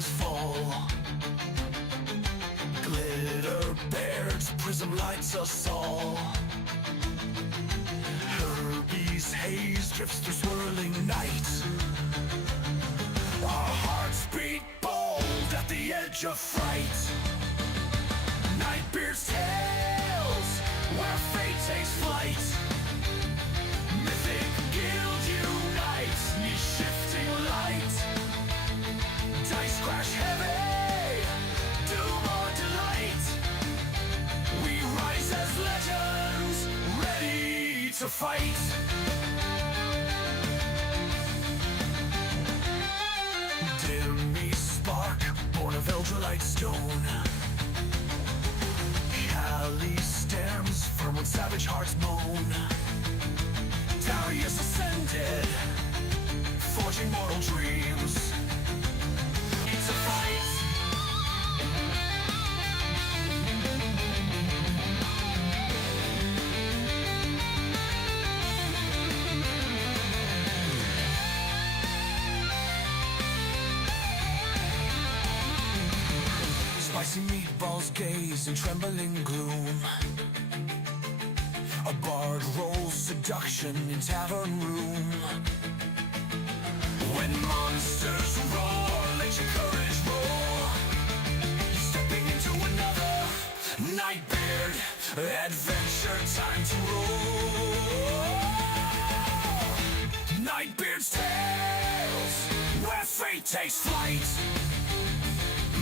colors fall. Glitterbeards, prism lights us all. Herbies haze drifts through swirling night. Our hearts beat bold at the edge of fright. Nightbeard's tales, where fate takes flight. Mythic Guild unites, niche shifting light. Dice crash heavy, doom or delight. We rise as legends, ready to fight. Dimmy spark, born of Eldrelite stone. Cali stems, firm when savage hearts moan. Darius ascended, forging mortal dreams. It's a fight. Spicy meatballs gaze in trembling gloom. A bard rolls seduction in tavern room. When monsters roar, let your courage roar. You're stepping into another Nightbeard adventure, time to roll. Nightbeard's tales, where fate takes flight.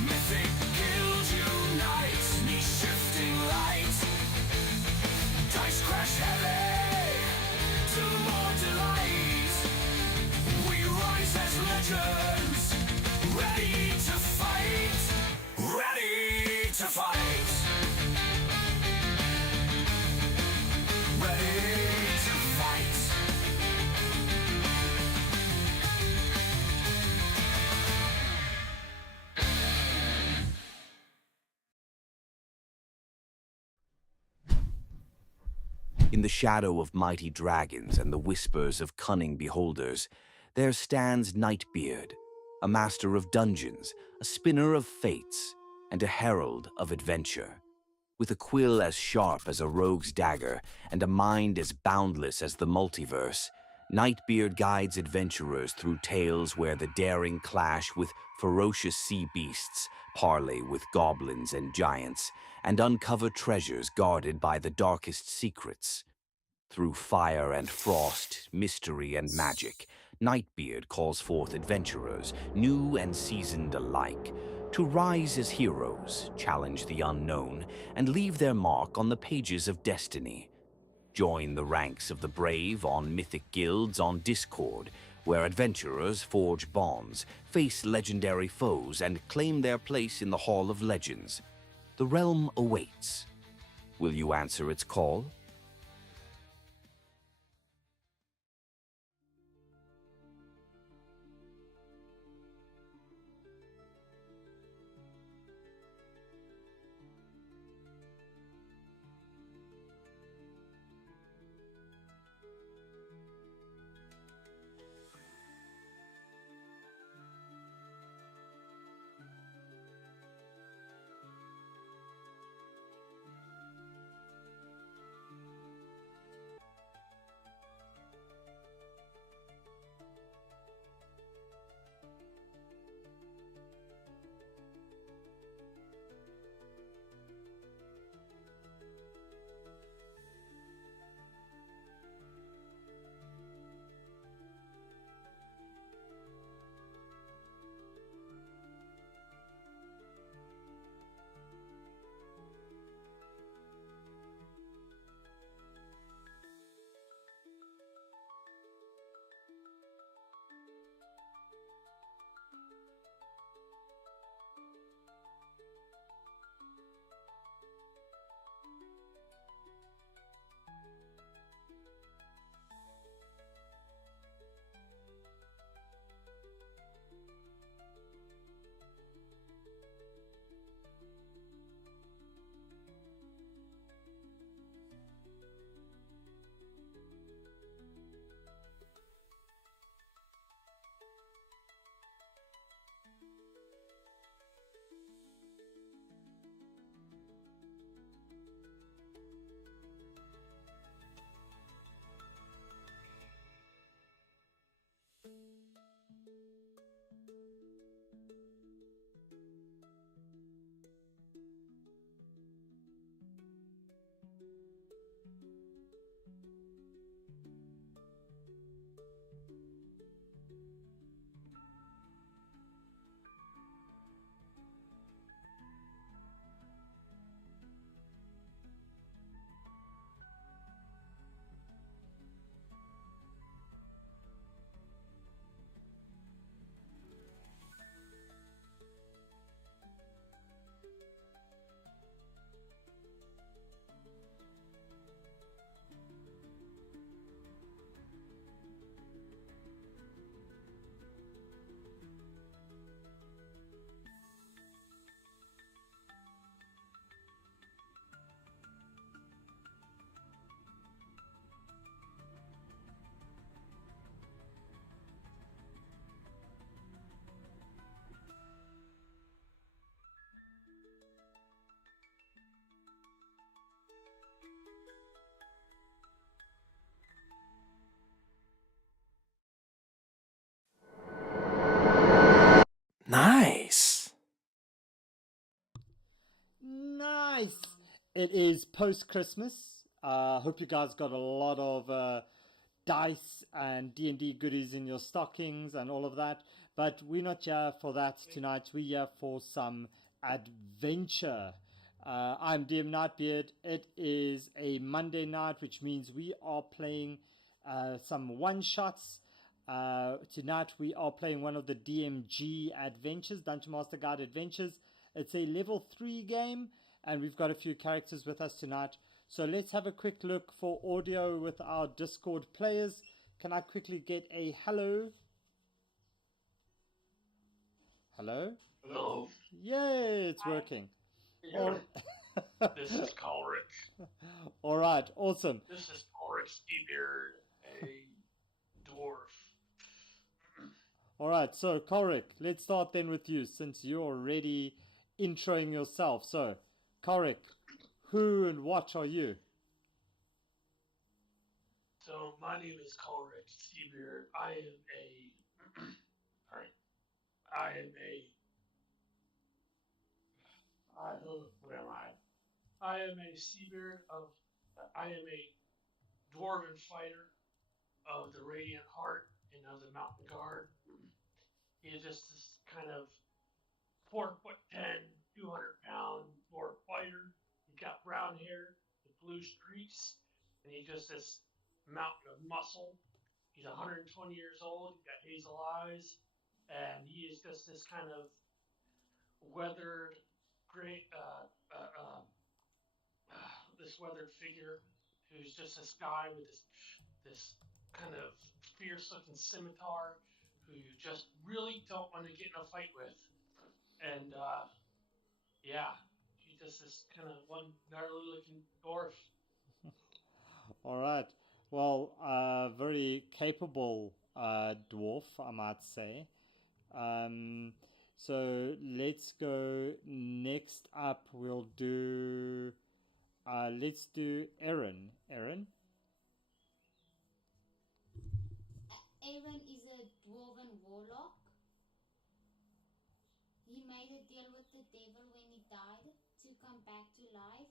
Mythic Guilds unites, niche shifting light. Dice crash heavy, to more delight. We rise as legends, ready to fight. Ready to fight. Ready to fight. In the shadow of mighty dragons and the whispers of cunning beholders, there stands Nightbeard, a master of dungeons, a spinner of fates, and a herald of adventure. With a quill as sharp as a rogue's dagger and a mind as boundless as the multiverse, Nightbeard guides adventurers through tales where the daring clash with ferocious sea beasts, parley with goblins and giants, and uncover treasures guarded by the darkest secrets. Through fire and frost, mystery and magic, Nightbeard calls forth adventurers, new and seasoned alike, to rise as heroes, challenge the unknown, and leave their mark on the pages of destiny. Join the ranks of the brave on Mythic Guilds on Discord, where adventurers forge bonds, face legendary foes, and claim their place in the Hall of Legends. The realm awaits. Will you answer its call? Nice. It is post Christmas. Hope you guys got a lot of dice and D&D goodies in your stockings and all of that. But we're not here for that tonight. We're here for some adventure. I'm DM Nightbeard. It is a Monday night, which means we are playing some one shots. Tonight we are playing one of the DMG adventures, Dungeon Master Guide adventures. It's a level 3 game, and we've got a few characters with us tonight. So let's have a quick look for audio with our Discord players. Can I quickly get a hello? Hello? Hello. Yay, it's working. Yeah. This is Colric. All right, awesome. This is Colric Steebeard, a dwarf. All right, so Korik, let's start then with you since you're already introing yourself. So, Korik, who and what are you? So my name is Colric Steebeard. I am a alright. What am I? I am a Steebeard of I am a dwarven fighter of the Radiant Heart and of the Mountain Guard. He is just this kind of 4'10", 200-pound dwarf fighter. He's got brown hair with blue streaks, and he's just this mountain of muscle. He's 120 years old. He's got hazel eyes, and he is just this kind of weathered, great, this weathered figure who's just this guy with this kind of fierce-looking scimitar who you just really don't want to get in a fight with. And yeah, he's just this kind of one gnarly-looking dwarf. All right. Well, very capable dwarf, I might say. So let's go next up. Let's do Aaron. Aaron? Aaron is a dwarven warlock. He made a deal with the devil when he died to come back to life,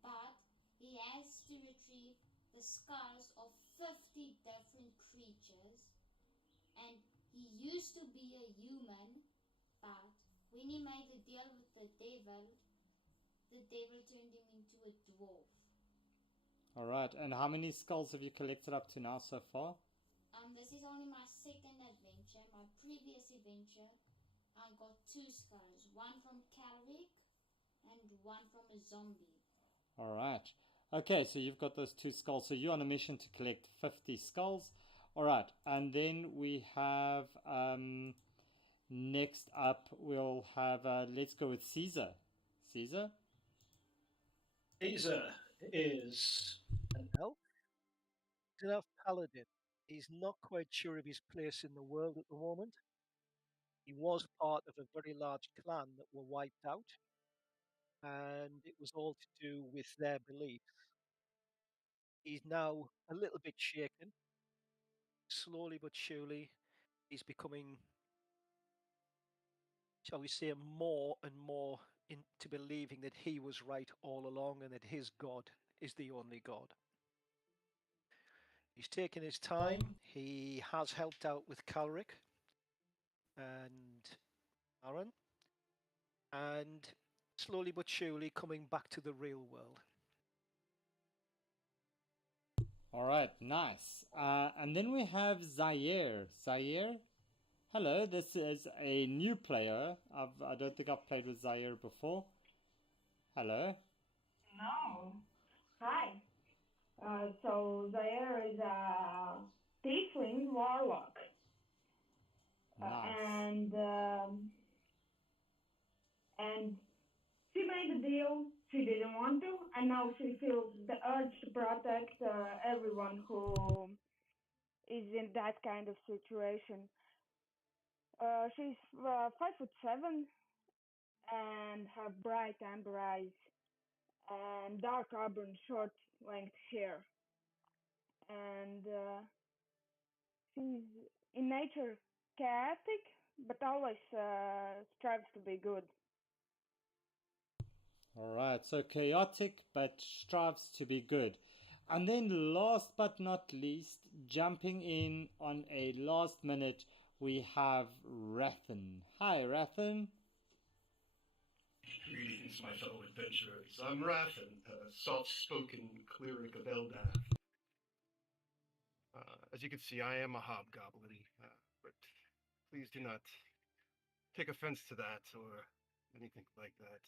but he has to retrieve the skulls of 50 different creatures, and he used to be a human, but when he made a deal with the devil turned him into a dwarf. All right. And how many skulls have you collected up to now so far? This is only my second adventure. My previous adventure, I got 2 skulls, one from Calric and one from a zombie. All right. Okay, so you've got those 2 skulls. So you're on a mission to collect 50 skulls. All right. And then we have next up we'll have let's go with Caesar. Caesar? Caesar is an elf. He's an elf paladin. He's not quite sure of his place in the world at the moment. He was part of a very large clan that were wiped out, and it was all to do with their beliefs. He's now a little bit shaken. Slowly but surely, he's becoming, shall we say, more and more into believing that he was right all along and that his God is the only God. He's taken his time. He has helped out with Calric and Aaron, and slowly but surely coming back to the real world. All right, nice. And then we have Zaire. Zaire? Hello, this is a new player. I don't think I've played with Zaire before. Hello. No. Hi. So Zaire is a tiefling warlock. Nice. And she made a deal. She didn't want to, and now she feels the urge to protect everyone who is in that kind of situation. She's 5'7" and have bright amber eyes and dark auburn short length hair. And she's in nature chaotic, but always strives to be good. Alright, so chaotic but strives to be good. And then last but not least, jumping in on a last minute, we have Rathan. Hi, Rathan. Greetings, my fellow adventurers. I'm Rathan, a soft-spoken cleric of Eldath. As you can see, I am a hobgoblin, but please do not take offense to that or anything like that.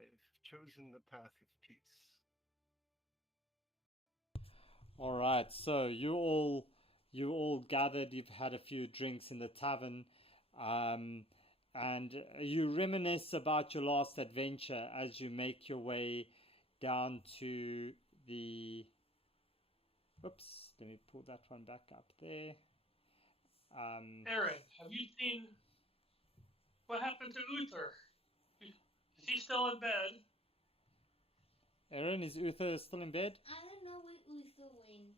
I've chosen the path of peace. Alright, so you all gathered, you've had a few drinks in the tavern, and you reminisce about your last adventure as you make your way down to the. Oops, let me pull that one back up there. Aaron, have you seen what happened to Uther? Is he still in bed? Aaron, is Uther still in bed? I don't know where Uther went.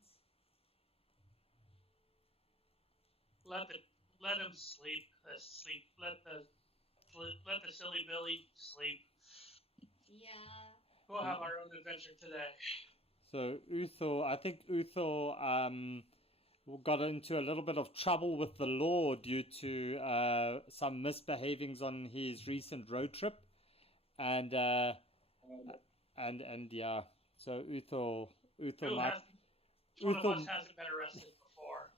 Let him sleep. Sleep. Let the silly Billy sleep. Yeah. We'll have our own adventure today. So I think Uther got into a little bit of trouble with the law due to some misbehavings on his recent road trip, and yeah. So Uther might. Which one of us hasn't been arrested before?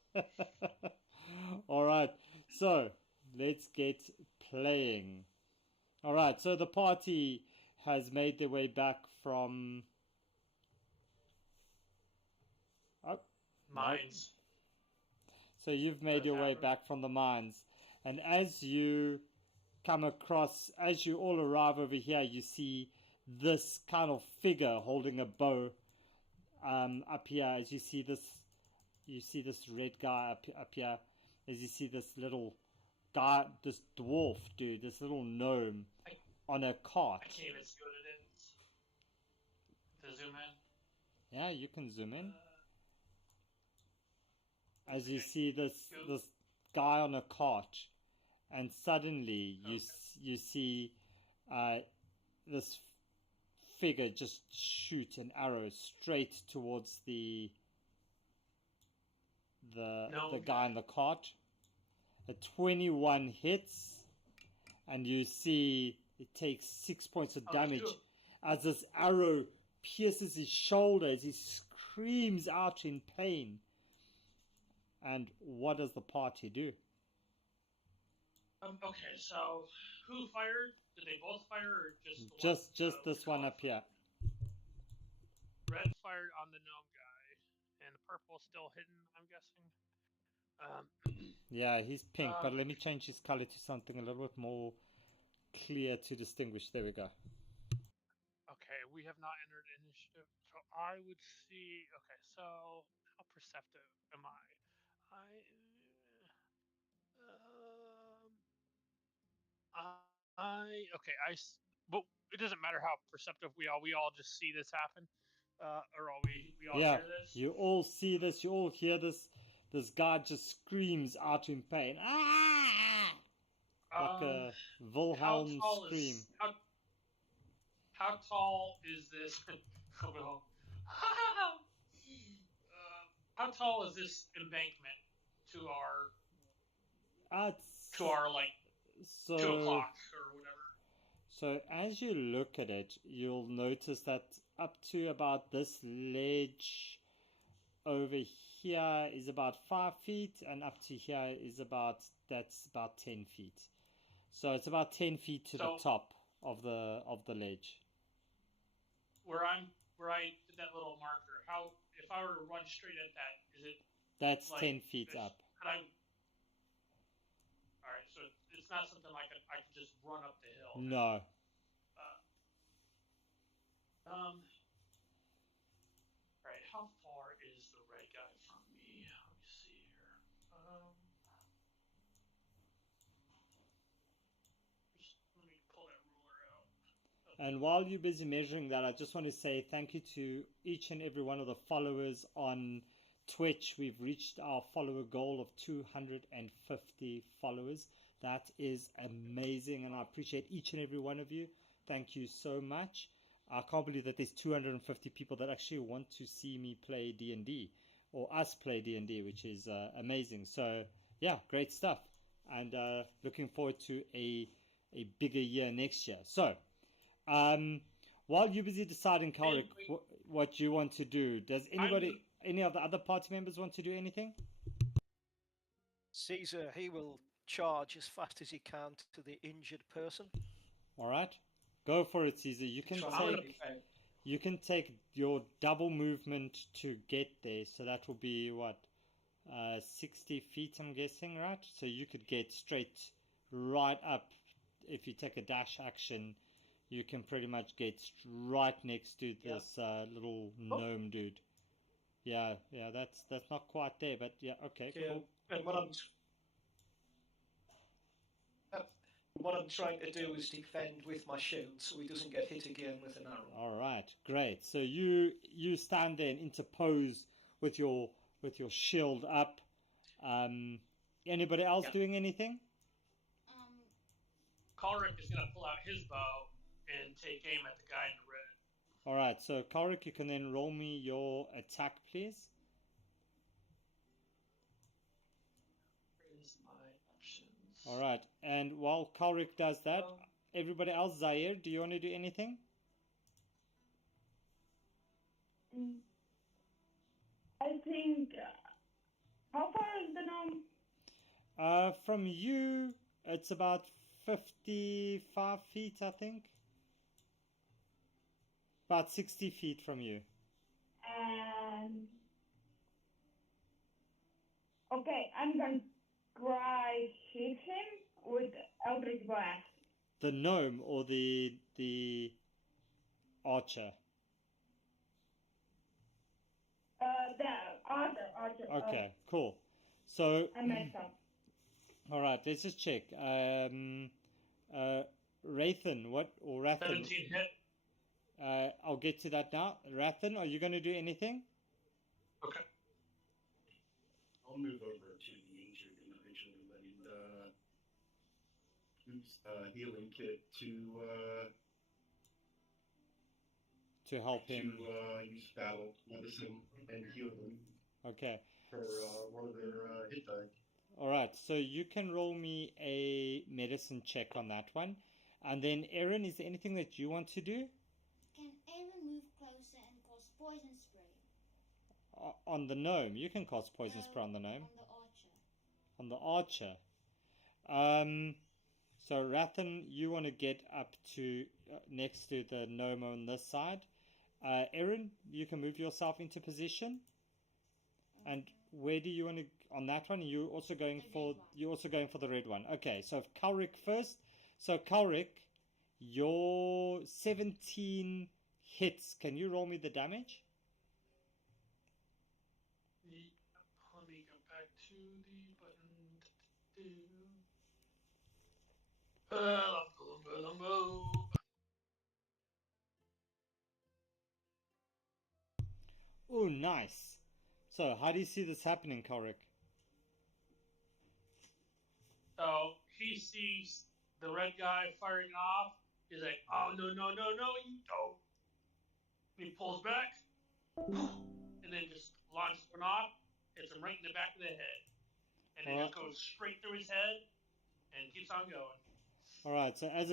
All right, so let's get playing. All right, so the party has made their way back from. Oh, Mines. so you've made your way back from the mines, and as you all arrive over here, you see this kind of figure holding a bow. Up here, as you see this red guy up here, as you see this little guy, this dwarf dude, this little gnome on a cart. I can't even see what it is. To zoom in. Yeah, you can zoom in. As you see this guy on a cart, and suddenly you see this figure just shoot an arrow straight towards the guy in the cart. A 21 hits, and you see it takes 6 points of damage as this arrow pierces his shoulder as he screams out in pain. And what does the party do? Okay, so who fired? Did they both fire, or just this one up here? Red fired on the gnome guy, and the purple still hidden, I'm guessing. Yeah, he's pink, but let me change his color to something a little bit more clear to distinguish. There we go. Okay, we have not entered initiative, so I would see. Okay, so how perceptive am I? But it doesn't matter how perceptive we are. We all just see this happen, or all we all hear this. You all see this. You all hear this. This guy just screams out in pain. Ah! Like a Wilhelm scream. How tall is this? Oh no. How tall is this embankment to our like 2 o'clock or whatever? So as you look at it, you'll notice that up to about this ledge over here is about 5 feet, and up to here is about 10 feet. So it's about 10 feet to the top of the ledge. Where I did that little marker, if I were to run straight at that, is it? That's like 10 feet up. Alright, so it's not something like I could just run up the hill. No. Alright, how far is the red guy from me? Let me see here. Let me pull that ruler out. And while you're busy measuring that, I just want to say thank you to each and every one of the followers on Twitch. We've reached our follower goal of 250 followers. That is amazing, and I appreciate each and every one of you. thank you so much. I can't believe that there's 250 people that actually want to see me play D&D, or us play D&D, which is amazing. So yeah, great stuff, and looking forward to a bigger year next year. So while you're busy deciding, Karik, what you want to do, does any of the other party members want to do anything? Caesar, he will charge as fast as he can to the injured person. All right, go for it, Caesar. You can take your double movement to get there, so that will be what, 60 feet, I'm guessing, right? So you could get straight right up. If you take a dash action, you can pretty much get right next to this little gnome dude. Yeah, that's not quite there, but yeah, okay, cool. And what I'm trying to do is defend with my shield, so he doesn't get hit again with an arrow. All right, great. So you stand there and interpose with your shield up. Anybody else doing anything? Kalric is going to pull out his bow and take aim at the guy in the red. All right, so Kalric, you can then roll me your attack, please. Where's my options? All right, and while Kalric does that, everybody else, Zaire, do you want to do anything? I think. How far is the gnome? From you, it's about 55 feet, I think. About 60 feet from you. And okay, I'm gonna try hit him with Eldritch Blast. The gnome or the archer? The archer. Okay, cool. So I messed up. all right, let's just check. Rathan, what, or Rathan? 17 hit. I'll get to that now. Rathan, are you going to do anything? Okay. I'll move over to the injured individual and use a healing kit to help him. To use battle medicine and heal them. Okay. For one of their hit die. All right, so you can roll me a medicine check on that one. And then, Erin, is there anything that you want to do? Can Aaron move closer and cast poison spray? On the gnome. You can cast poison spray on the gnome. On the archer. On the archer. So, Rathan, you want to get up to next to the gnome on this side. Erin, you can move yourself into position. And where do you want to, on that one? You're also going for the red one. Okay, so Kalric first. So Kalric, your 17 hits. Can you roll me the damage? Let me go back to the button. Oh, nice. So, how do you see this happening, Kalric? So he sees the red guy firing off. He's like, "Oh no, you don't!" And he pulls back, and then just launches one off. Hits him right in the back of the head, and then just goes straight through his head, and keeps on going. All right. So as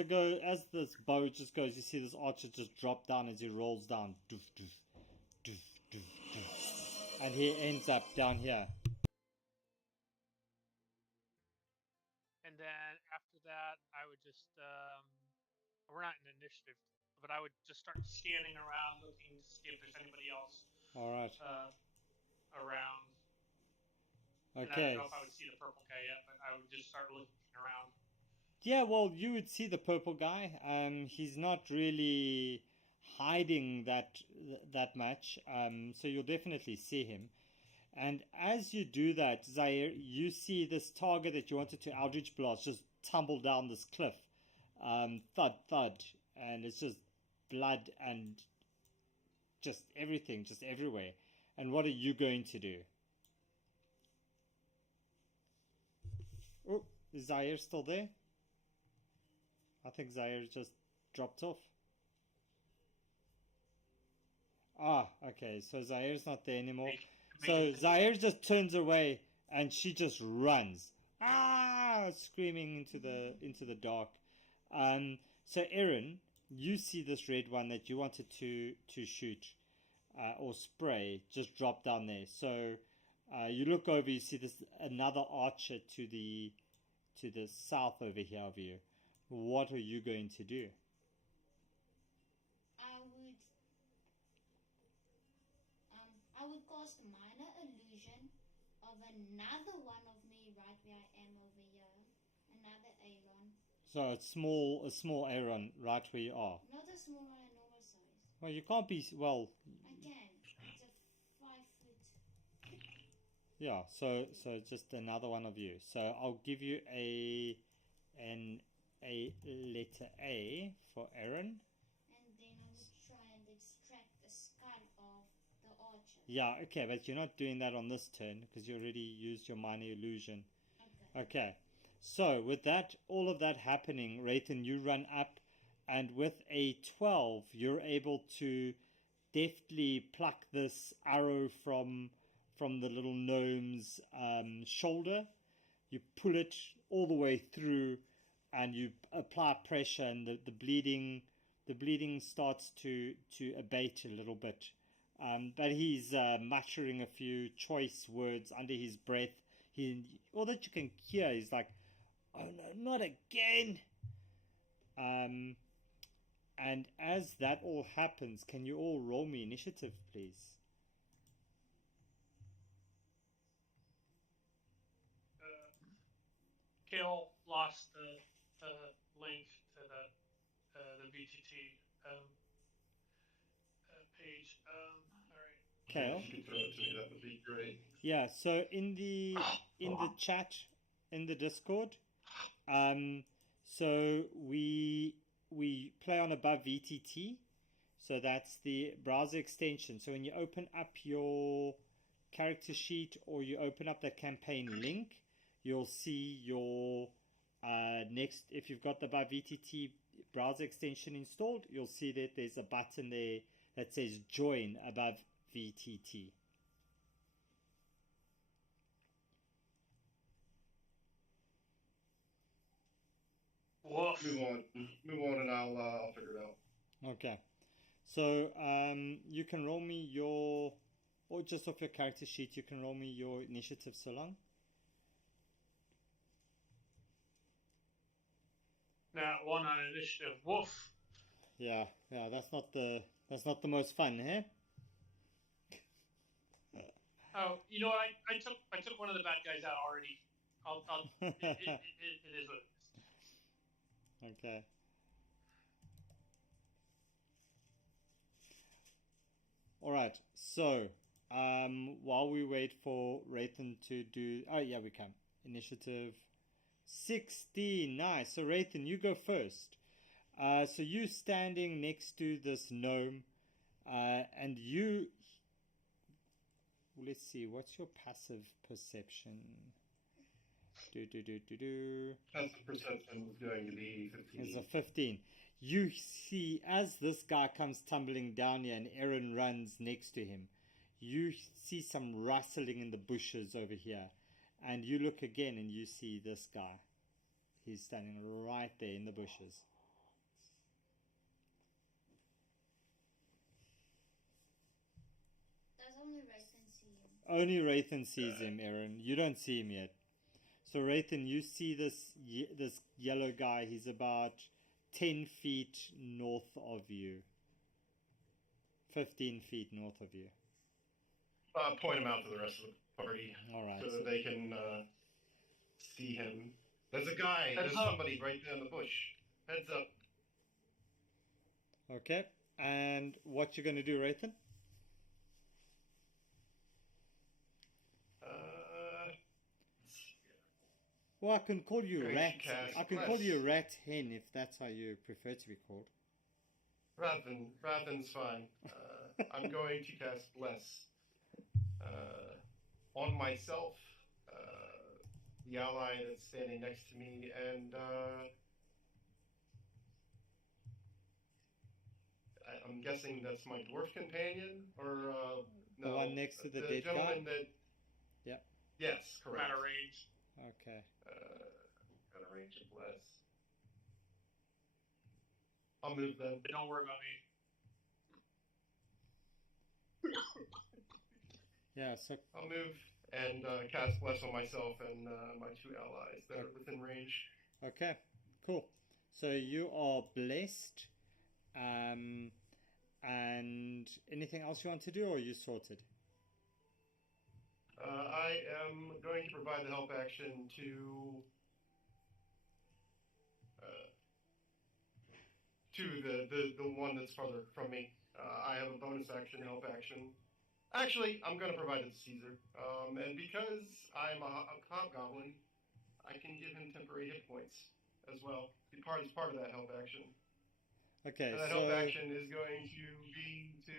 this bow just goes, you see this archer just drop down as he rolls down. Doof, doof, doof, doof, doof. And he ends up down here. And then after that, I would just, we're not in initiative, but I would just start scanning around, looking to see if there's anybody else All right. around. Okay. And I don't know if I would see the purple guy yet, but I would just start looking around. Yeah, well, you would see the purple guy. He's not really hiding that much. So you'll definitely see him. And as you do that, Zaire, you see this target that you wanted to Eldritch Blast just tumble down this cliff. Thud, thud. And it's just blood and just everything, just everywhere. And what are you going to do? Oh, is Zaire still there? I think Zaire just dropped off. Ah, okay. So Zair's not there anymore. So Zaire just turns away and she just runs, screaming into the dark. So Erin, you see this red one that you wanted to shoot or spray just drop down there. So you look over, you see this another archer to the south over here of you. What are you going to do? I would cast minor illusion of another one of me right where I am over here. Another Aaron. So a small Aaron right where you are. Not a small one, a normal size. Well, you can't be. Well, I can. It's a 5 foot. yeah. So just another one of you. So I'll give you a letter A for Aaron. And then I would try and extract the skull of the archer. Yeah. Okay, but you're not doing that on this turn because you already used your minor illusion. Okay. So with that, all of that happening, Raythan, you run up, and with a 12, you're able to deftly pluck this arrow from the little gnome's shoulder. You pull it all the way through, and you apply pressure, and the bleeding starts to abate a little bit. But he's muttering a few choice words under his breath. All that you can hear is like, "Oh no, not again!" And as that all happens, can you all roll me initiative, please? Kale lost the link to the VTT page. All right. Kale? If you could throw it to me, that would be great. Yeah, so in the chat, in the Discord, so we play on above VTT, so that's the browser extension. So when you open up your character sheet or you open up the campaign link, you'll see your next, if you've got the above VTT browser extension installed, you'll see that there's a button there that says join above VTT. Woof. Move on, and I'll figure it out. Okay, so you can roll me your, or just off your character sheet, you can roll me your initiative so long. That one on initiative. Woof. Yeah, that's not the most fun, eh? Oh, you know what? I took one of the bad guys out already. It is what it is. Okay. All right. So, while we wait for Raythan to do, oh yeah, we can. Initiative 16. Nice. So Raythan, you go first. So you standing next to this gnome, and you. Let's see. What's your passive perception? Passive perception is going to be 15. It's a 15. You see, as this guy comes tumbling down here and Aaron runs next to him, you see some rustling in the bushes over here. And you look again and you see this guy. He's standing right there in the bushes. Does only Raythan see him? Only Raythan sees him, Aaron. You don't see him yet. So Raythan, you see this yellow guy. He's about 10 feet north of you. 15 feet north of you. Point him out to the rest of the party. All right. So that they can see him. There's a guy. There's somebody right there in the bush. Heads up. Okay. And what you going to do, Raythan? Well, I can call you Rat. I can call you Rat Hen if that's how you prefer to be called. Rathan's fine. I'm going to cast Bless on myself, the ally that's standing next to me, and guessing that's my dwarf companion, or The no, one next to the dead gentleman guy? that. Yeah. Yes, I'm correct. out of range. Okay. Got a range of less. I'll move then. Don't worry about me. Yeah, so I'll move and cast Bless on myself and my 2 allies that are within range. okay, cool. So you are blessed. And anything else you want to do, or are you sorted? I am going to provide the help action to the one that's farther from me. I have a bonus action, help action. Actually, I'm going to provide it to Caesar. And because I'm a hobgoblin, I can give him temporary hit points as well. It's part of that help action. Okay, And that so help action is going to be to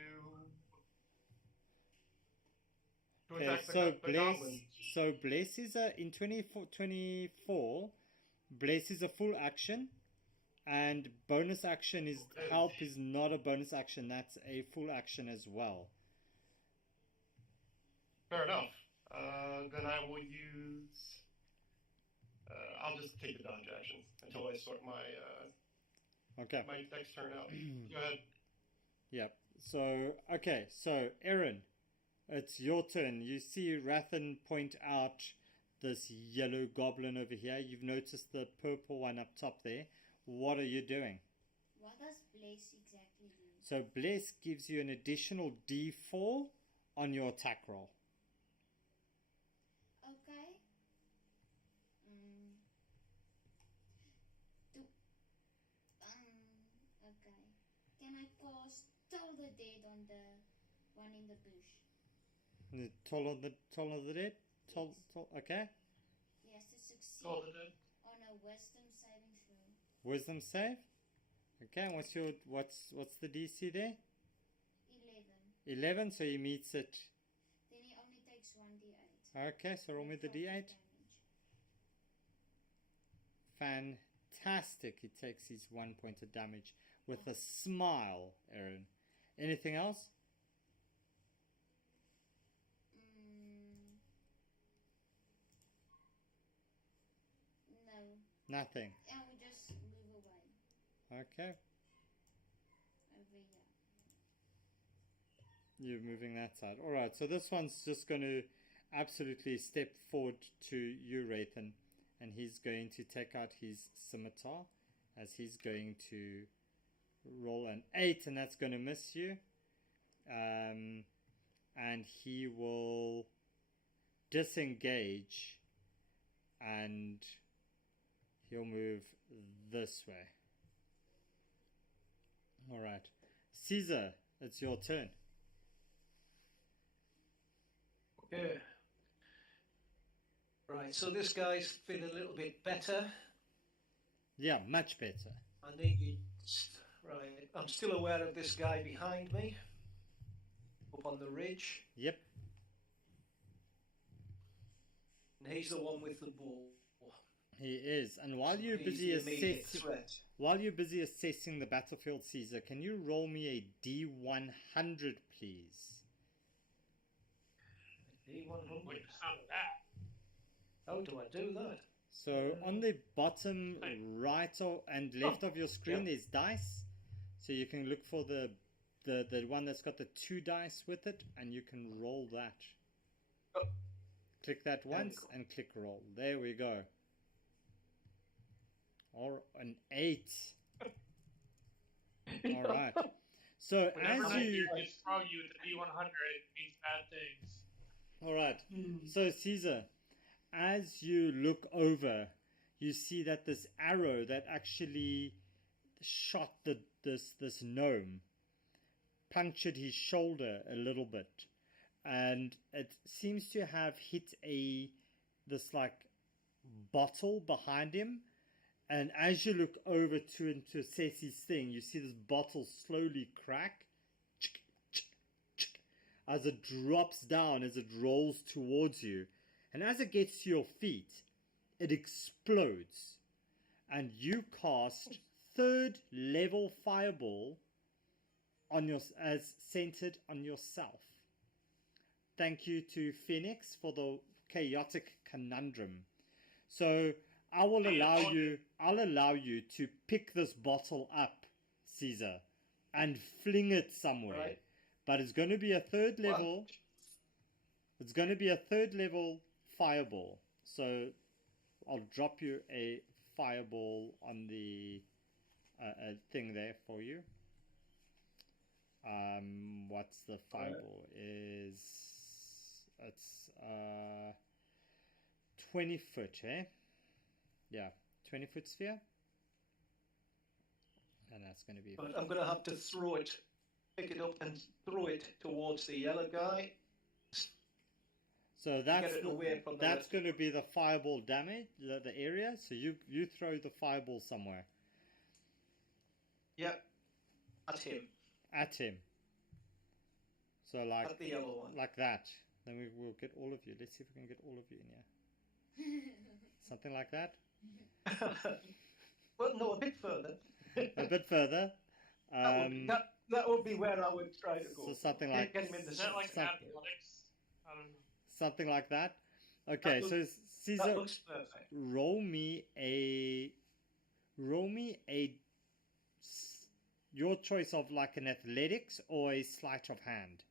okay, attack so the goblin. So bless is in 24. Bless is a full action, and bonus action is help is not a bonus action. That's a full action as well. Fair enough. Then I will use. I'll just take the dodge action until I sort my Okay. my next turn out. Go ahead. Yep. So okay. So Aaron, it's your turn. You see Rathan point out this yellow goblin over here. You've noticed the purple one up top there. What are you doing? What does Blaze exactly do? So Bless gives you an additional D4 on your attack roll. Okay. Okay. Can I cast Toll the Dead on the one in the bush? The toll of the dead? Toll, okay. He has to succeed Toll the Dead. on a wisdom saving throw. Wisdom save. Okay, what's the DC there? 11. 11, so he meets it. Then he only takes 1d8. Okay, so roll me the D8. Damage. Fantastic. He takes his 1 point of damage with a smile, Aaron. Anything else? No. Nothing. I will just move away. Okay. Over here. You're moving that side. Alright, so this one's just going to absolutely step forward to you, Rathan. And he's going to take out his scimitar as he's going to roll an 8, and that's going to miss you. And he will disengage and he'll move this way. Alright. Caesar, it's your turn. Okay. Right, so this guy's feeling a little bit better. Yeah, much better. I need. Right, I'm still aware of this guy behind me, up on the ridge. Yep. And he's the one with the bow. He is. And while So you're he's busy the immediate assessing, threat. while you're busy assessing the battlefield, Caesar, can you roll me a D100, please? D100. Like the sound of that. How do I do that? So on the bottom right and left of your screen, Yep. there's dice. So you can look for the one that's got the 2 dice with it, and you can roll that. Oh. Click that There we once go. and click roll. There we go. Or an 8. All right. So Whenever as I you just throw you at the D100, it means bad things. all right. So Caesar, as you look over, you see that this arrow that actually shot this gnome punctured his shoulder a little bit, and it seems to have hit this like bottle behind him. And as you look over to assess his thing, you see this bottle slowly crack as it drops down, as it rolls towards you. And as it gets to your feet, it explodes. And you cast 3rd level fireball on your as centered on yourself. Thank you to Phoenix for the chaotic conundrum. So I'll allow you to pick this bottle up, Caesar, and fling it somewhere. Right. But it's going to be a third level. It's going to be a third level fireball. So I'll drop you a fireball on the thing there for you. What's the fireball? Is it's 20 foot, eh? Yeah, 20 foot sphere. And that's going to be. But I'm going to have to throw it, pick it up and throw it towards the yellow guy. So that's get it away from the that's rest. going to be the fireball damage, the area. So you throw the fireball somewhere. Yeah, at him. At him. So like At the yellow one. like that. Then we'll get all of you. Let's see if we can get all of you in here. Something like that. Well, no, a bit further. A bit further. That would be where I would try to go. So something like get him in the Is that like Some- athletics? I don't know. something like that. Okay, so that Caesar, looks perfect. roll me a your choice of like an athletics or a sleight of hand.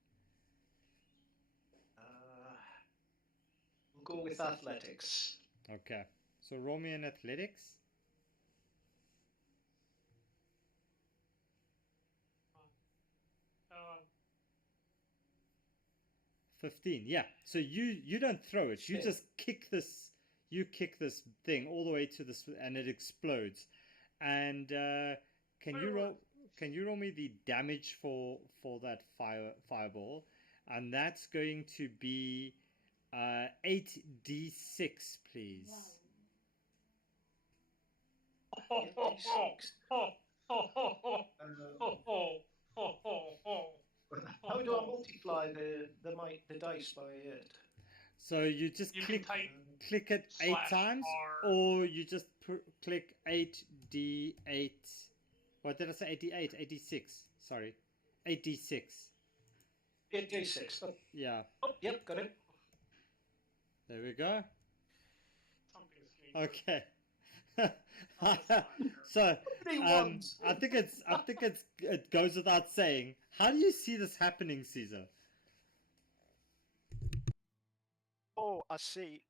We'll go with athletics. Okay, so roll me an athletics. Uh, 15. Yeah. So you don't throw it. You just kick this. You kick this thing all the way to this, and it explodes. And can you roll me the damage for that fireball? And that's going to be 8d6, please. How do I multiply the dice by 8? So you just You can click type click it 8 / times, R. or you just click 8d8. What did I say? 88, 86. Sorry, 8d6. 8d6. Yeah, Oh, yep, got it. there we go. Something's Okay. fine. So Three ones. I think it goes without saying. How do you see this happening, Caesar? Oh, I see.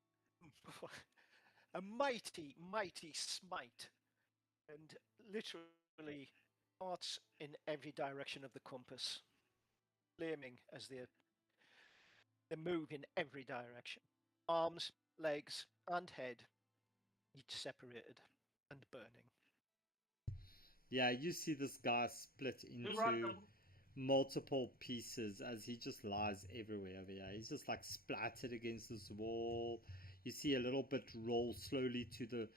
A mighty, mighty smite. And literally darts in every direction of the compass. Flaming as they move in every direction. Arms, legs, and head, each separated and burning. Yeah, you see this guy split into multiple pieces as he just lies everywhere over here. He's just like splattered against this wall. You see a little bit roll slowly to the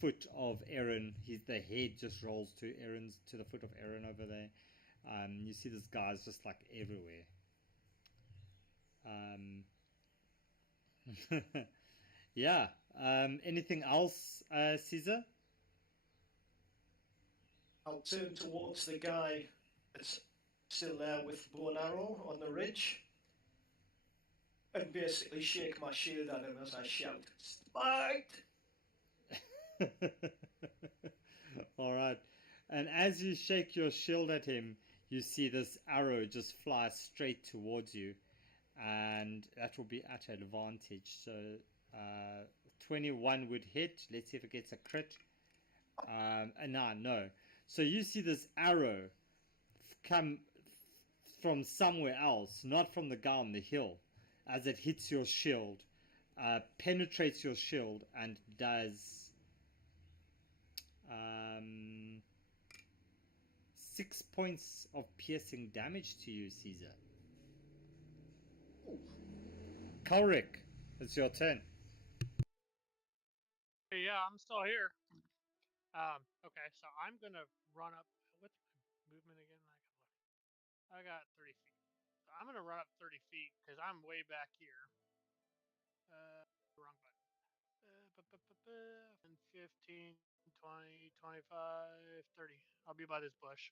foot of Aaron. The head just rolls to the foot of Aaron over there. You see this guy's just like everywhere. Yeah. Anything else, Caesar? I'll turn towards the guy that's still there with bow and arrow on the ridge and basically shake my shield at him as I shout, "Spite!" All right. And as you shake your shield at him, you see this arrow just fly straight towards you. And that will be at advantage. So 21 would hit. Let's see if it gets a crit. No. So you see this arrow come from somewhere else, not from the guy on the hill, as it hits your shield, penetrates your shield, and does 6 points of piercing damage to you, Caesar. Ulrich, it's your turn. Yeah, I'm still here. Okay, so I'm gonna run up. What's my movement again? I got 30 feet. So I'm gonna run up 30 feet because I'm way back here. Wrong button. 15, 20, 25, 30. I'll be by this bush.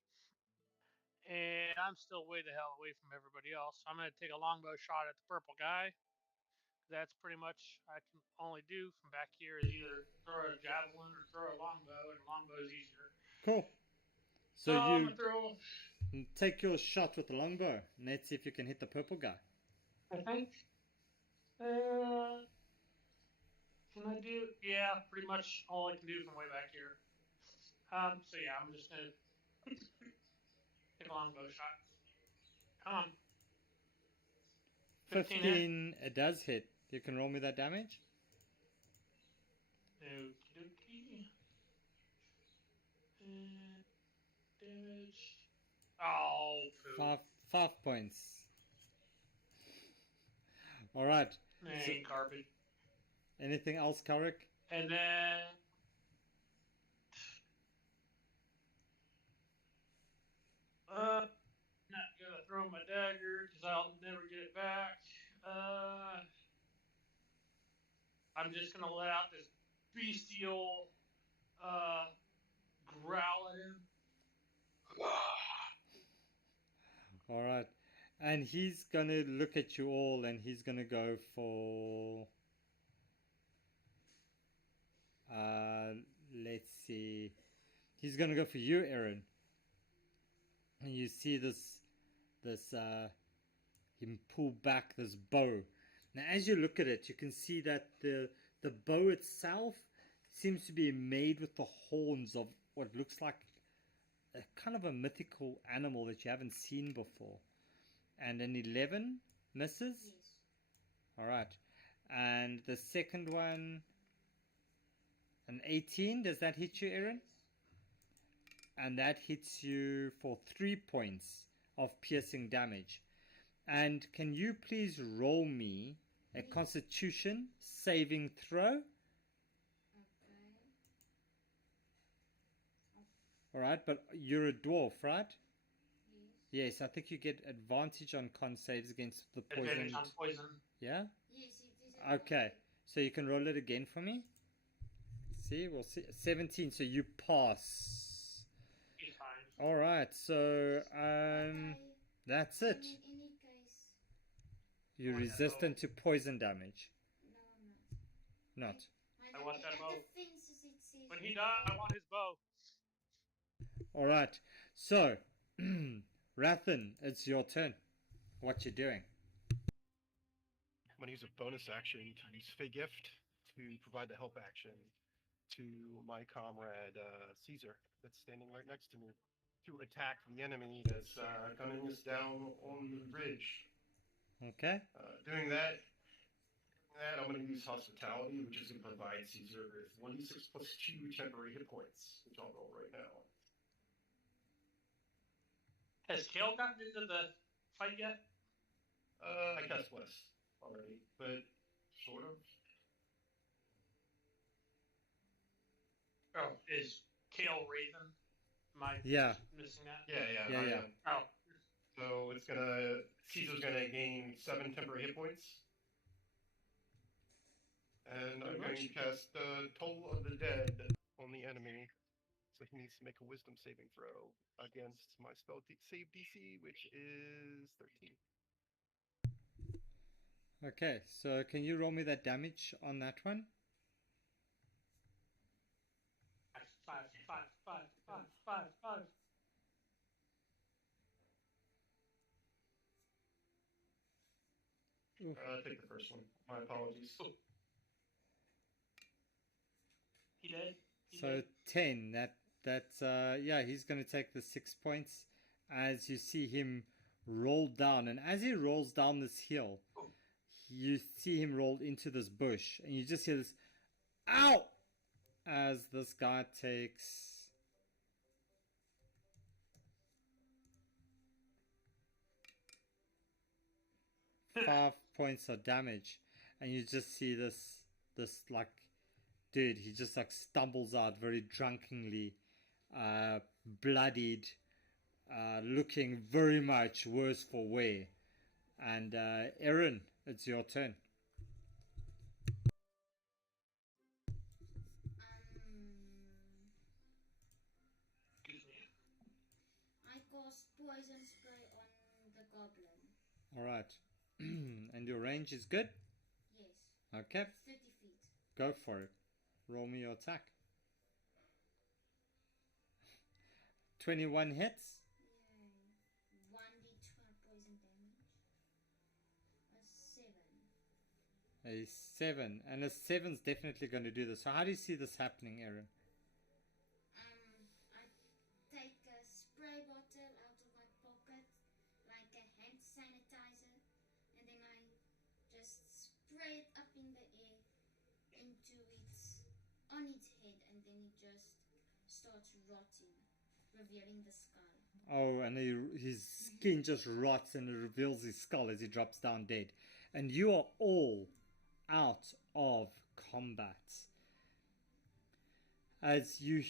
And I'm still way the hell away from everybody else. So I'm going to take a longbow shot at the purple guy. That's pretty much I can only do from back here is either throw a javelin or throw a longbow, and a longbow is easier. Cool. So So I'm you going to throw. take your shot with the longbow, and let's see if you can hit the purple guy. I think. Can I do? Yeah, pretty much all I can do from way back here. So yeah, I'm just gonna take a longbow shot. Come on. 15 hit. 15, it does hit. You can roll me that damage. Okie dokie. And damage. Oh, poo. 5 points. All right. So, garbage. Anything else, Carrick? And then. Not gonna throw my dagger because I'll never get it back. I'm just gonna let out this bestial growl at him. All right. And he's going to look at you all and he's going to go for... let's see. He's going to go for you, Aaron. And you see him pull back this bow. Now, as you look at it, you can see that the bow itself seems to be made with the horns of what looks like a kind of a mythical animal that you haven't seen before. And an 11 misses? Yes. Alright. And the second one, an 18. Does that hit you, Aaron? And that hits you for 3 points of piercing damage. And can you please roll me a Constitution saving throw? Alright, but you're a dwarf, right? Yes, I think you get advantage on con saves against the poison. Advantage on poison. Yeah? Yes, it is. Okay, so you can roll it again for me. See, we'll see. 17, so you pass. He's fine. Alright, so that's it. In any case, You're I want that resistant to poison damage. no, Not. I want that bow. Defenses, it says. When he dies, I want his bow. Alright, so Rathan, it's your turn. What you doing? I'm going to use a bonus action to use Fey Gift to provide the help action to my comrade Caesar that's standing right next to me to attack the enemy that's gunning us down on the bridge. Okay. Doing that, I'm going to use Hospitality, which is going to provide Caesar with 1d6 plus 2 temporary hit points, which I'll roll right now. Has Kale gotten into the fight yet? I cast Bless already, but sort of. Oh, is Kale Raven? Am I Yeah. missing that? Yeah. Oh. So Caesar's gonna gain 7 temporary hit points. And I'm going to cast Toll of the Dead on the enemy. So he needs to make a wisdom saving throw against my spell save DC, which is 13. Okay, so can you roll me that damage on that one? Five. Take the first one. My apologies. Oh. He did. So 10. That's yeah, he's going to take the 6 points as you see him roll down, and as he rolls down this hill, you see him roll into this bush, and you just hear this "ow" as this guy takes 5 points of damage, and you just see this like dude, he just like stumbles out very drunkenly, bloodied, looking very much worse for wear. And Aaron, it's your turn. I cast cast poison spray on the goblin. Alright. And your range is good? Yes. Okay. 30 feet. Go for it. Roll me your attack. 21 hits. Yay. 1d12 poison damage. A 7. A 7. And a 7's definitely going to do this. So how do you see this happening, Aaron? I take a spray bottle out of my pocket, like a hand sanitizer, and then I just spray it up in the air on its head, and then it just starts rotting, revealing the skull. Oh, and his skin just rots and it reveals his skull as he drops down dead. And you are all out of combat. As you...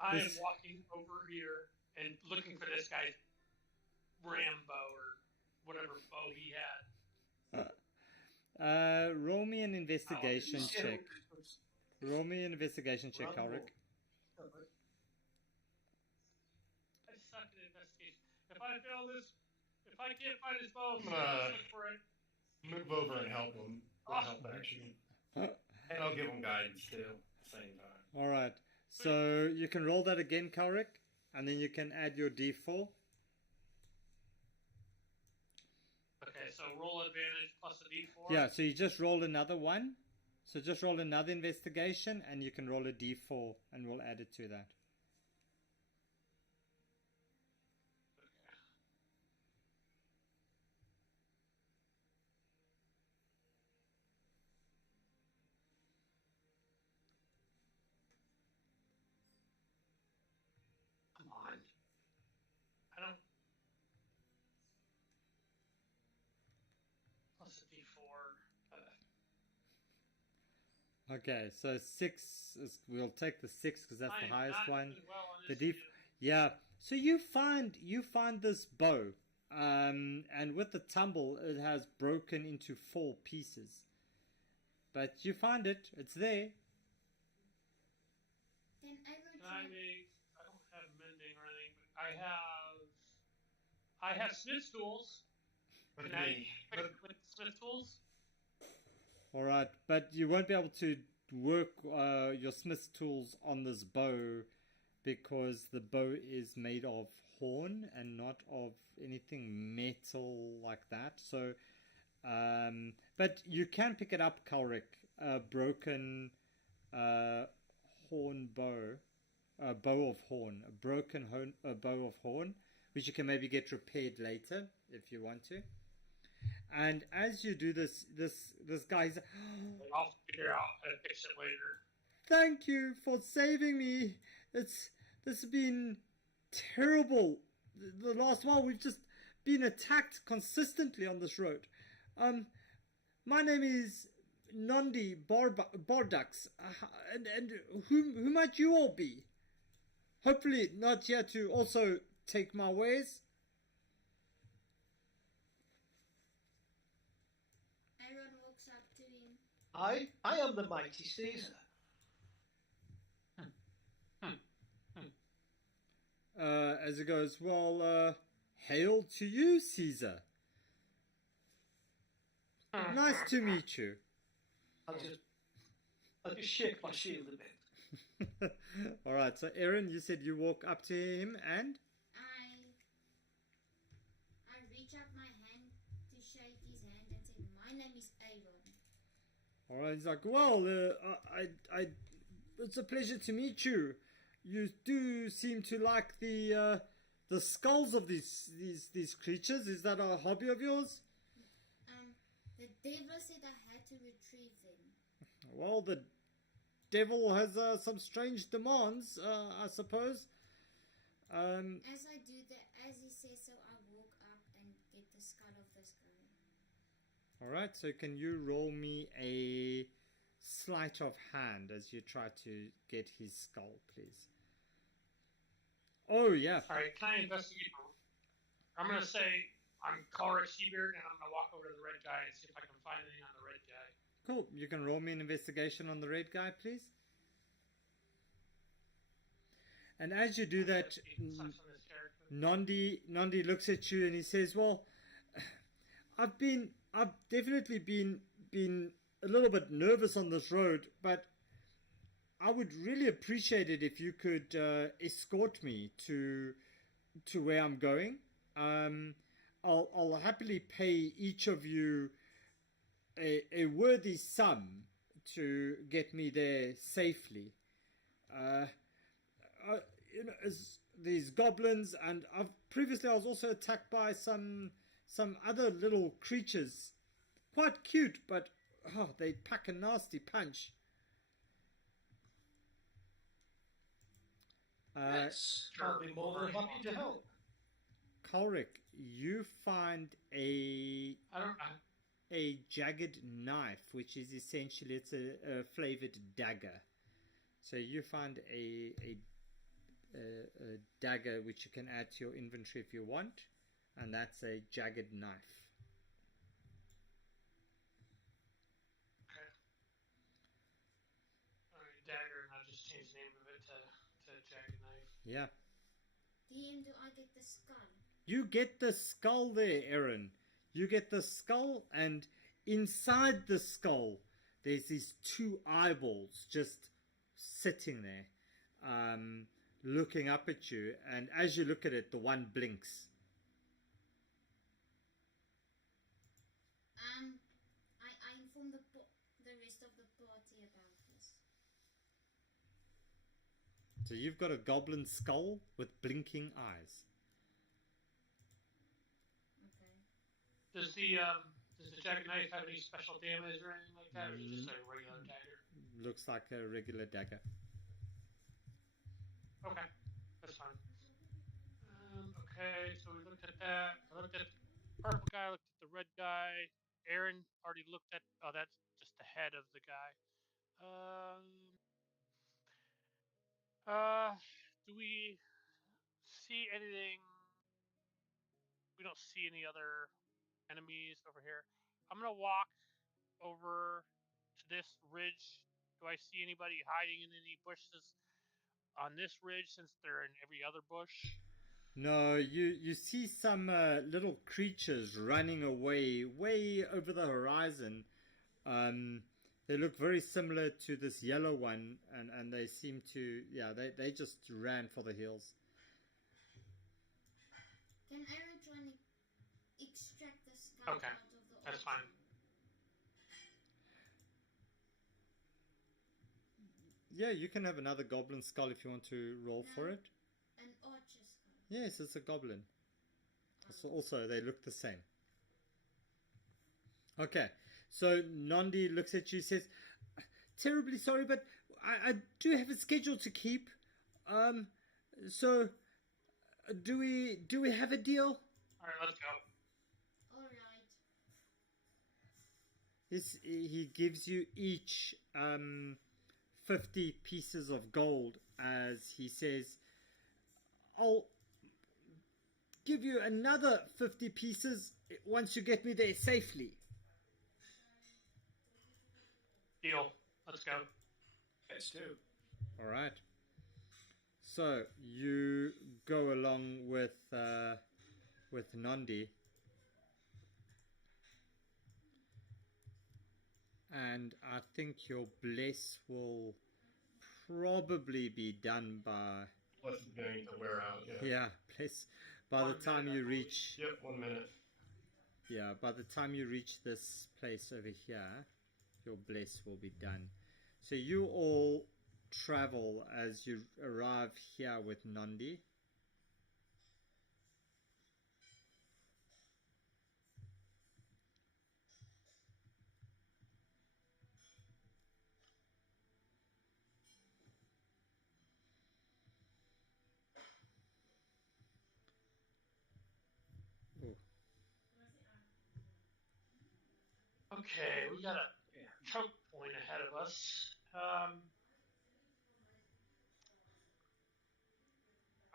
I am walking over here and looking for this guy's Rambo or whatever bow he had. Roll me an investigation check. Roll me an investigation check, Ulrich. I suck at investigation. If I fail this, if I can't find his bow, I'm gonna look for it. Move over and help him. Help action. And I'll give him guidance too at the same time. Alright. So you can roll that again, Ulrich. And then you can add your d4. Okay, so roll advantage plus a d4. Yeah, so you just roll another one. So just roll another investigation and you can roll a d4 and we'll add it to that. Come on. I don't. Plus a d4. Okay, so 6 is, we'll take the 6 because that's the highest one. Well on The this yeah. So you find this bow, and with the tumble, it has broken into 4 pieces. But you find it; it's there. Then I will I don't have mending or anything, but I have smith tools. Can I pick with smith tools? All right, but you won't be able to work your smith's tools on this bow because the bow is made of horn and not of anything metal like that. So, but you can pick it up, Ulrich. A broken horn bow, a bow of horn, a broken bow of horn, which you can maybe get repaired later if you want to. And as you do this guy's... I'll figure out how to fix it later. Thank you for saving me. This has been terrible. The last while we've just been attacked consistently on this road. My name is Nondi Bardux, and who might you all be? Hopefully not here to also take my ways. Aaron walks up to him. I am the mighty Caesar. As he goes, well, hail to you, Caesar. Nice to meet you. I'll just shake my shield a bit. Alright, so Aaron, you said you walk up to him and? I reach out my hand to shake his hand and say, my name is Aaron. Alright, he's like, well, it's a pleasure to meet you. You do seem to like the skulls of these creatures. Is that a hobby of yours? The devil said I had to retrieve them. Well, the devil has some strange demands, I suppose. As I do that, as he says so, I walk up and get the skull of this guy. Alright, so can you roll me a sleight of hand as you try to get his skull, please? Oh, yeah. Alright, can I investigate? I'm going to say I'm Ulrich Seabeard, and I'm going to walk over to the red guy and see if I can find anything on the red guy. Cool. You can roll me an investigation on the red guy, please. And as you do that... character. Nandi looks at you and he says, "Well, I've definitely been a little bit nervous on this road, but I would really appreciate it if you could escort me to where I'm going. I'll happily pay each of you a worthy sum to get me there safely. Uh, as these goblins, and I was also attacked by some other little creatures, quite cute, but they pack a nasty punch." Yes, I'll be more than happy to help. Ulrich, you find a jagged knife, which is essentially it's a flavored dagger. So you find a dagger which you can add to your inventory if you want, and that's a jagged knife. Okay. Alright, dagger, and I'll just change the name of it to jagged knife. Yeah. DM, do I get the skull? You get the skull there, Aaron. You get the skull, and inside the skull, there's these two eyeballs just sitting there, looking up at you. And as you look at it, the one blinks. I inform the rest of the party about this. So you've got a goblin skull with blinking eyes. Does the jagged knife have any special damage or anything like that, or is it just a regular dagger? Looks like a regular dagger. Okay, that's fine. Okay, so we looked at that. I looked at the purple guy. I looked at the red guy. Aaron already looked at. Oh, that's just the head of the guy. Do we see anything? We don't see any other enemies over here. I'm gonna walk over to this ridge. Do I see anybody hiding in any bushes on this ridge since they're in every other bush? No, you see some little creatures running away, way over the horizon. They look very similar to this yellow one, and they seem to, they just ran for the hills. Can Aaron try and extract the skull Okay, out of the that's fine. Yeah, you can have another goblin skull if you want to roll for it. An archer skull. Yes, it's a goblin. So also, they look the same. Okay, so Nandi looks at you, says, "Terribly sorry, but I do have a schedule to keep. So do we have a deal?" All right, let's go. All right. He gives you each 50 pieces of gold, as he says, "I'll give you another 50 pieces once you get me there safely." Deal. Let's go. Let's do. All right. So you go along with Nandi, and I think your bless will probably be done by. Plus, it's going to wear out. Yeah, bless. By the time you reach. Yep, 1 minute. Yeah, by the time you reach this place over here, your bless will be done. So you all travel as you arrive here with Nandi. Okay, we got a choke point ahead of us. All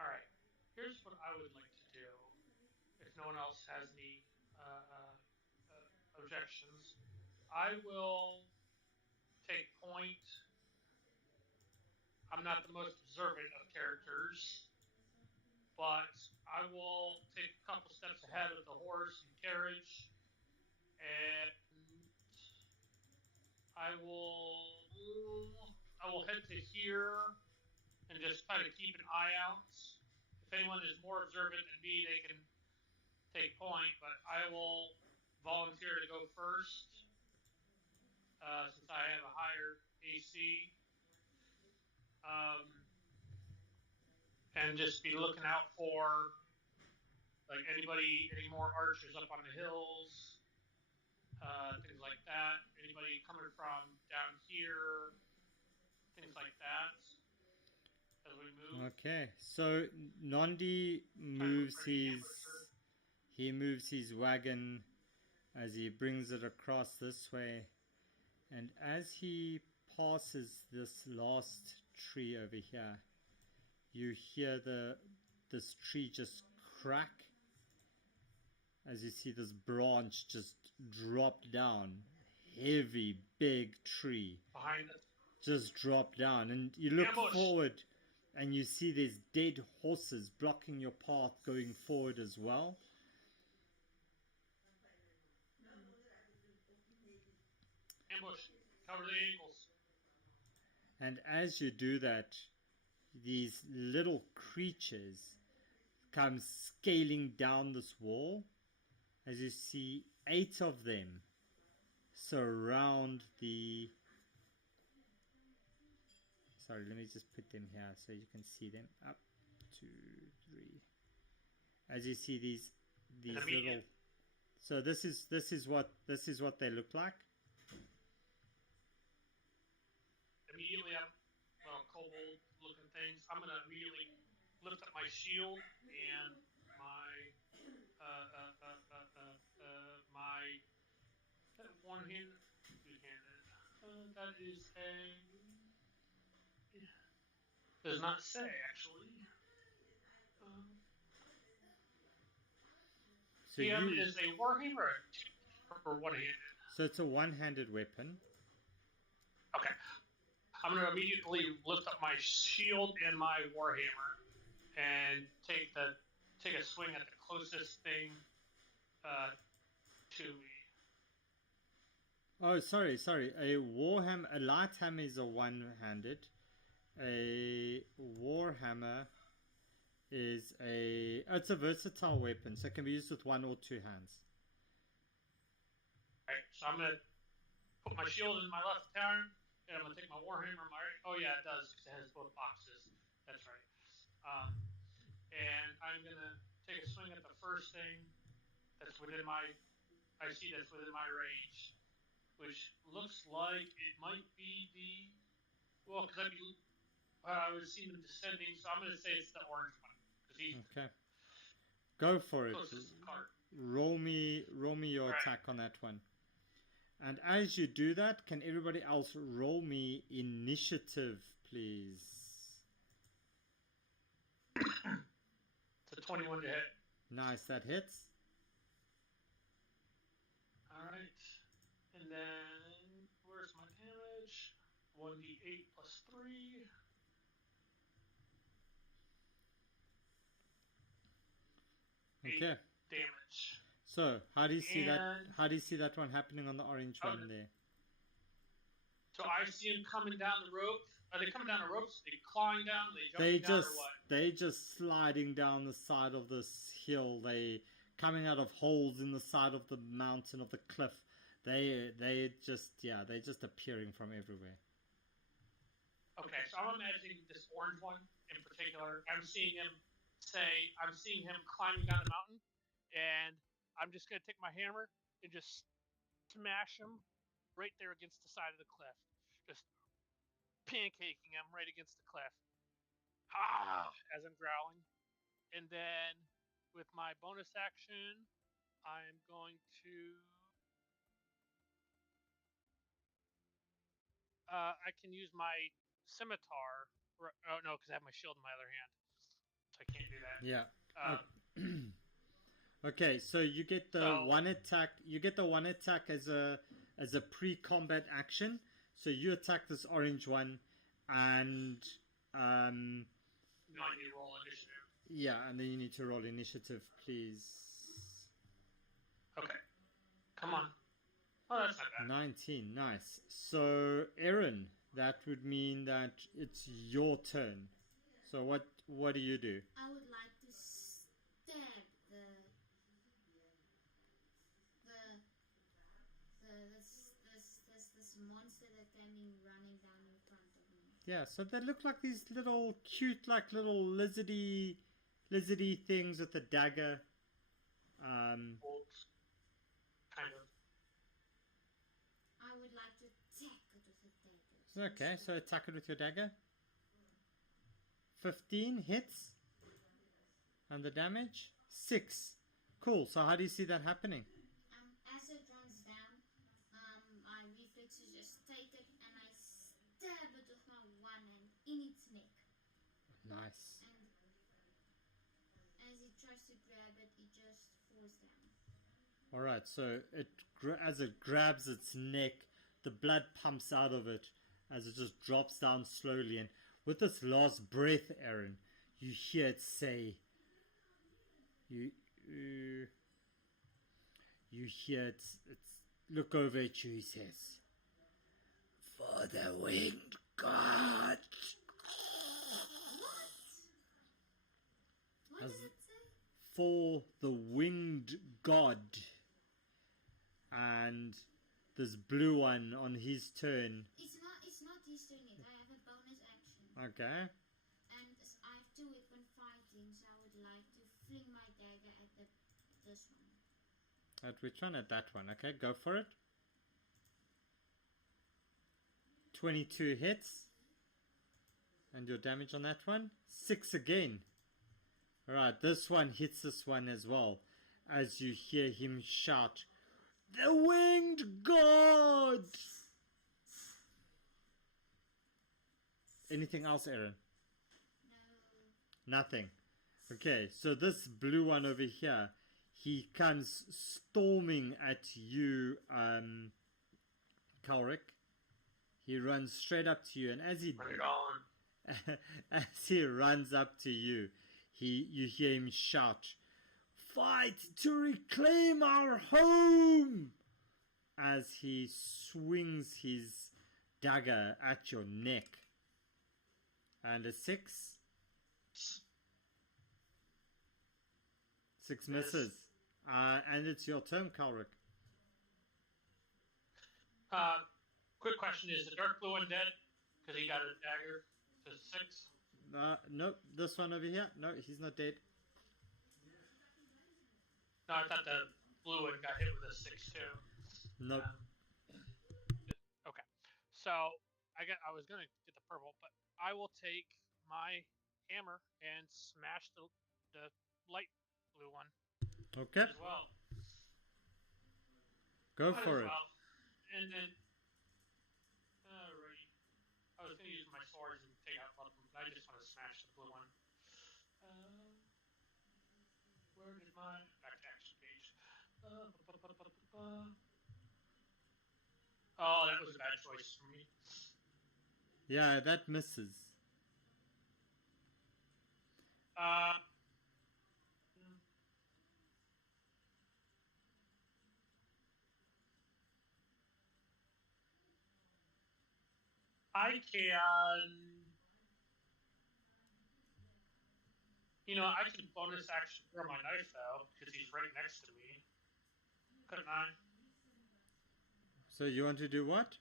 right, here's what I would like to do. If no one else has any objections, I will take point. I'm not the most observant of characters, but I will take a couple steps ahead of the horse and carriage, and I will head to here and just kind of keep an eye out. If anyone is more observant than me, they can take point, but I will volunteer to go first since I have a higher AC. And just be looking out for like any more archers up on the hills, things like that. Anybody coming from down here, things like that. As we move. Okay, so Nandi moves his wagon as he brings it across this way, and as he passes this last tree over here, you hear this tree just crack as you see this branch just drop down. Heavy big tree Behind us. just drop down, and you look Ambush. forward and you see there's dead horses blocking your path going forward as well. Ambush. Cover the ankles. And as you do that, these little creatures come scaling down this wall. As you see, 8 of them surround the... Sorry, let me just put them here so you can see them. Up, 2, 3. As you see these little... So this is what they look like. Immediately, kobold looking things. I'm gonna immediately lift up my shield and my one-handed, two-handed. That is a... Does not say, actually. So DM is a warhammer or one-handed? So it's a one-handed weapon. Okay. I'm going to immediately lift up my shield and my warhammer and take a swing at the closest thing to me. Oh, sorry. A light hammer is a one-handed. A warhammer is it's a versatile weapon, so it can be used with one or two hands. Alright, so I'm going to put my shield in my left hand, and I'm going to take my warhammer in my right. Oh yeah, it does, because it has both boxes. That's right. And I'm going to take a swing at the first thing that's within my range, which looks like it might be because I would see them descending, so I'm going to say it's the orange one. Okay. Go for it. Roll me your attack on that one. And as you do that, can everybody else roll me initiative, please? It's a 21 to hit. Nice, that hits. Alright. And then, where's my damage? 1d8 plus 3. Okay. Damage. So, how do you see that? How do you see that one happening on the orange one there? So I see them coming down the rope. Are they coming down the ropes? Are they clawing down? Are they jumping down or what? They just sliding down the side of this hill. They coming out of holes in the side of the mountain, of the cliff. They just appearing from everywhere. Okay, so I'm imagining this orange one in particular. I'm seeing him climbing down the mountain, and I'm just going to take my hammer and just smash him right there against the side of the cliff. Just pancaking him right against the cliff. As I'm growling. And then with my bonus action, I'm going to... I can use my scimitar. Oh, no, because I have my shield in my other hand. So I can't do that. Yeah. Okay, so you get the one attack. You get the one attack as a pre-combat action. So you attack this orange one, and now you roll initiative. Yeah, and then you need to roll initiative, please. Okay. Come on. Oh, that's not bad. 19, nice. So, Aaron, that would mean that it's your turn. So what do you do? I would like to stab this monster that came in running down in front of me. Yeah, so they look like these little cute, like little lizardy things with a dagger. Bolts. Kind of. I would like to attack it with a dagger. Okay, so attack it with your dagger. 15 hits. And the damage? 6. Cool, so how do you see that happening? As it runs down, my reflexes just take it and I stab it with my one hand in its neck. Nice. And as it tries to grab it, it just falls down. Alright, so as it grabs its neck, the blood pumps out of it as it just drops down slowly. And with this last breath, Aaron, you hear it say, you hear it look over at you, he says, "For the winged god." What does it say? For the winged god. And this blue one on his turn. It's not his turn yet. I have a bonus action. Okay. And I have 2 weapon fighting, so I would like to fling my dagger at this one. At which one? At that one. Okay, go for it. 22 hits. And your damage on that one? 6 again. Alright, this one hits this one as well. As you hear him shout, "The winged god!" Anything else, Aaron? No. Nothing. Okay, so this blue one over here, he comes storming at you, Kalric. He runs straight up to you, and as he Bring it on. as he runs up to you, you hear him shout, "Fight to reclaim our home!" as he swings his dagger at your neck. And a 6. 6 misses. And it's your turn, Kalric. Quick question: is the dark blue one dead? Because he got a dagger to 6. Nope, this one over here. No, he's not dead. No, I thought the blue one got hit with a 6 too. Nope. Okay, so I was gonna get the purple, but I will take my hammer and smash the light blue one Okay, as well. go Might for as it. well. And then, alrighty. I was gonna use my swords and take out one of them, but I just want to smash the blue one. Where did my back to action page? Oh, that was a bad choice for me. Yeah, that misses. I can. I could bonus action throw my knife though, because he's right next to me. Couldn't I? So you want to do what?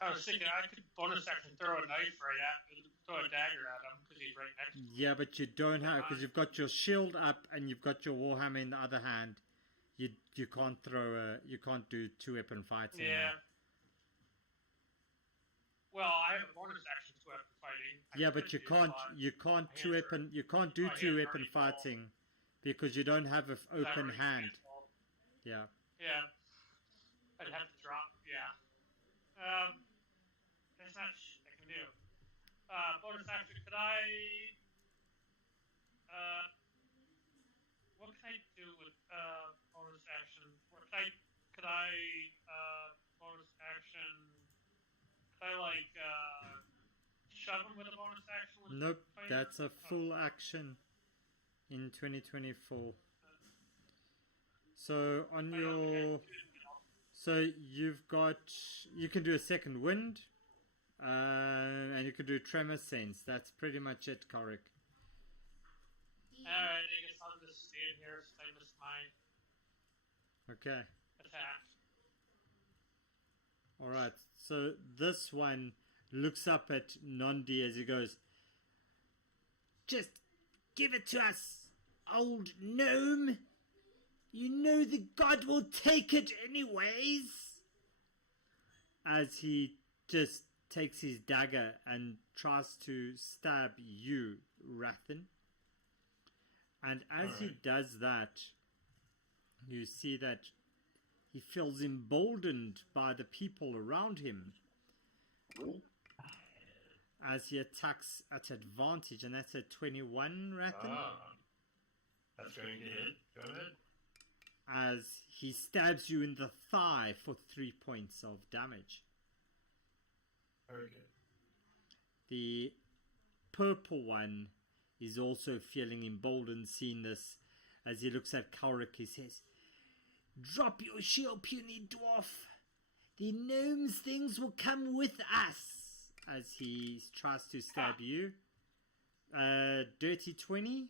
I was thinking I could bonus action throw a knife throw a dagger at him because he's right next to me. Yeah, but you don't have, because you've got your shield up and you've got your warhammer in the other hand. You can't you can't do 2-weapon fights. Yeah. Well, I have a bonus action to weapon fighting. Yeah, but you can't do My hands 2-weapon already full. fighting because you don't have an open hand. Yeah. Yeah. I'd have to drop. Yeah. There's not shit I can do. Bonus action. Could I? What can I do with bonus action? Could I bonus action? Could I shove him with a bonus action? Nope, That's a full action in 2024. So on your... So you've got... You can do a second wind. And you can do tremor sense. That's pretty much it, Korik. Alright, I guess I'll just stand here since I missed my Okay. attack. Alright, so this one looks up at Nondi as he goes, "Just give it to us, old gnome. You know the god will take it anyways." As he just takes his dagger and tries to stab you, Rathan. And as he does that, you see that he feels emboldened by the people around him as he attacks at advantage, and that's a 21, Rathan. That's going to hit. Go ahead. As he stabs you in the thigh for 3 points of damage. Very good. The purple one is also feeling emboldened seeing this. As he looks at Kaurik, he says, "Drop your shield, puny dwarf. The gnome's things will come with us." As he tries to stab you. Dirty 20.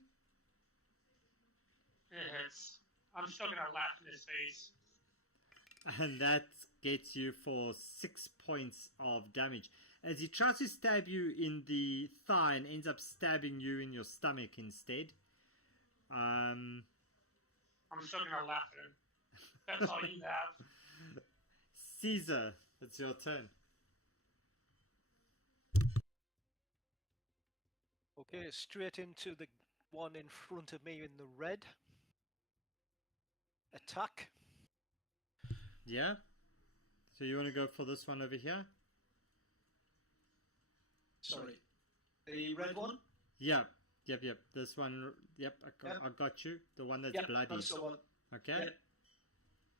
It hits. I'm still gonna laugh in his face. And that gets you for 6 points of damage. As he tries to stab you in the thigh and ends up stabbing you in your stomach instead. I'm still gonna laugh at him. That's all you have. Caesar, it's your turn. Okay, straight into the one in front of me in the red. Attack. Yeah? So you want to go for this one over here? Sorry. The red one? Yep. This one, yep, I got you. The one that's bloody. That's the one. Okay? Yep.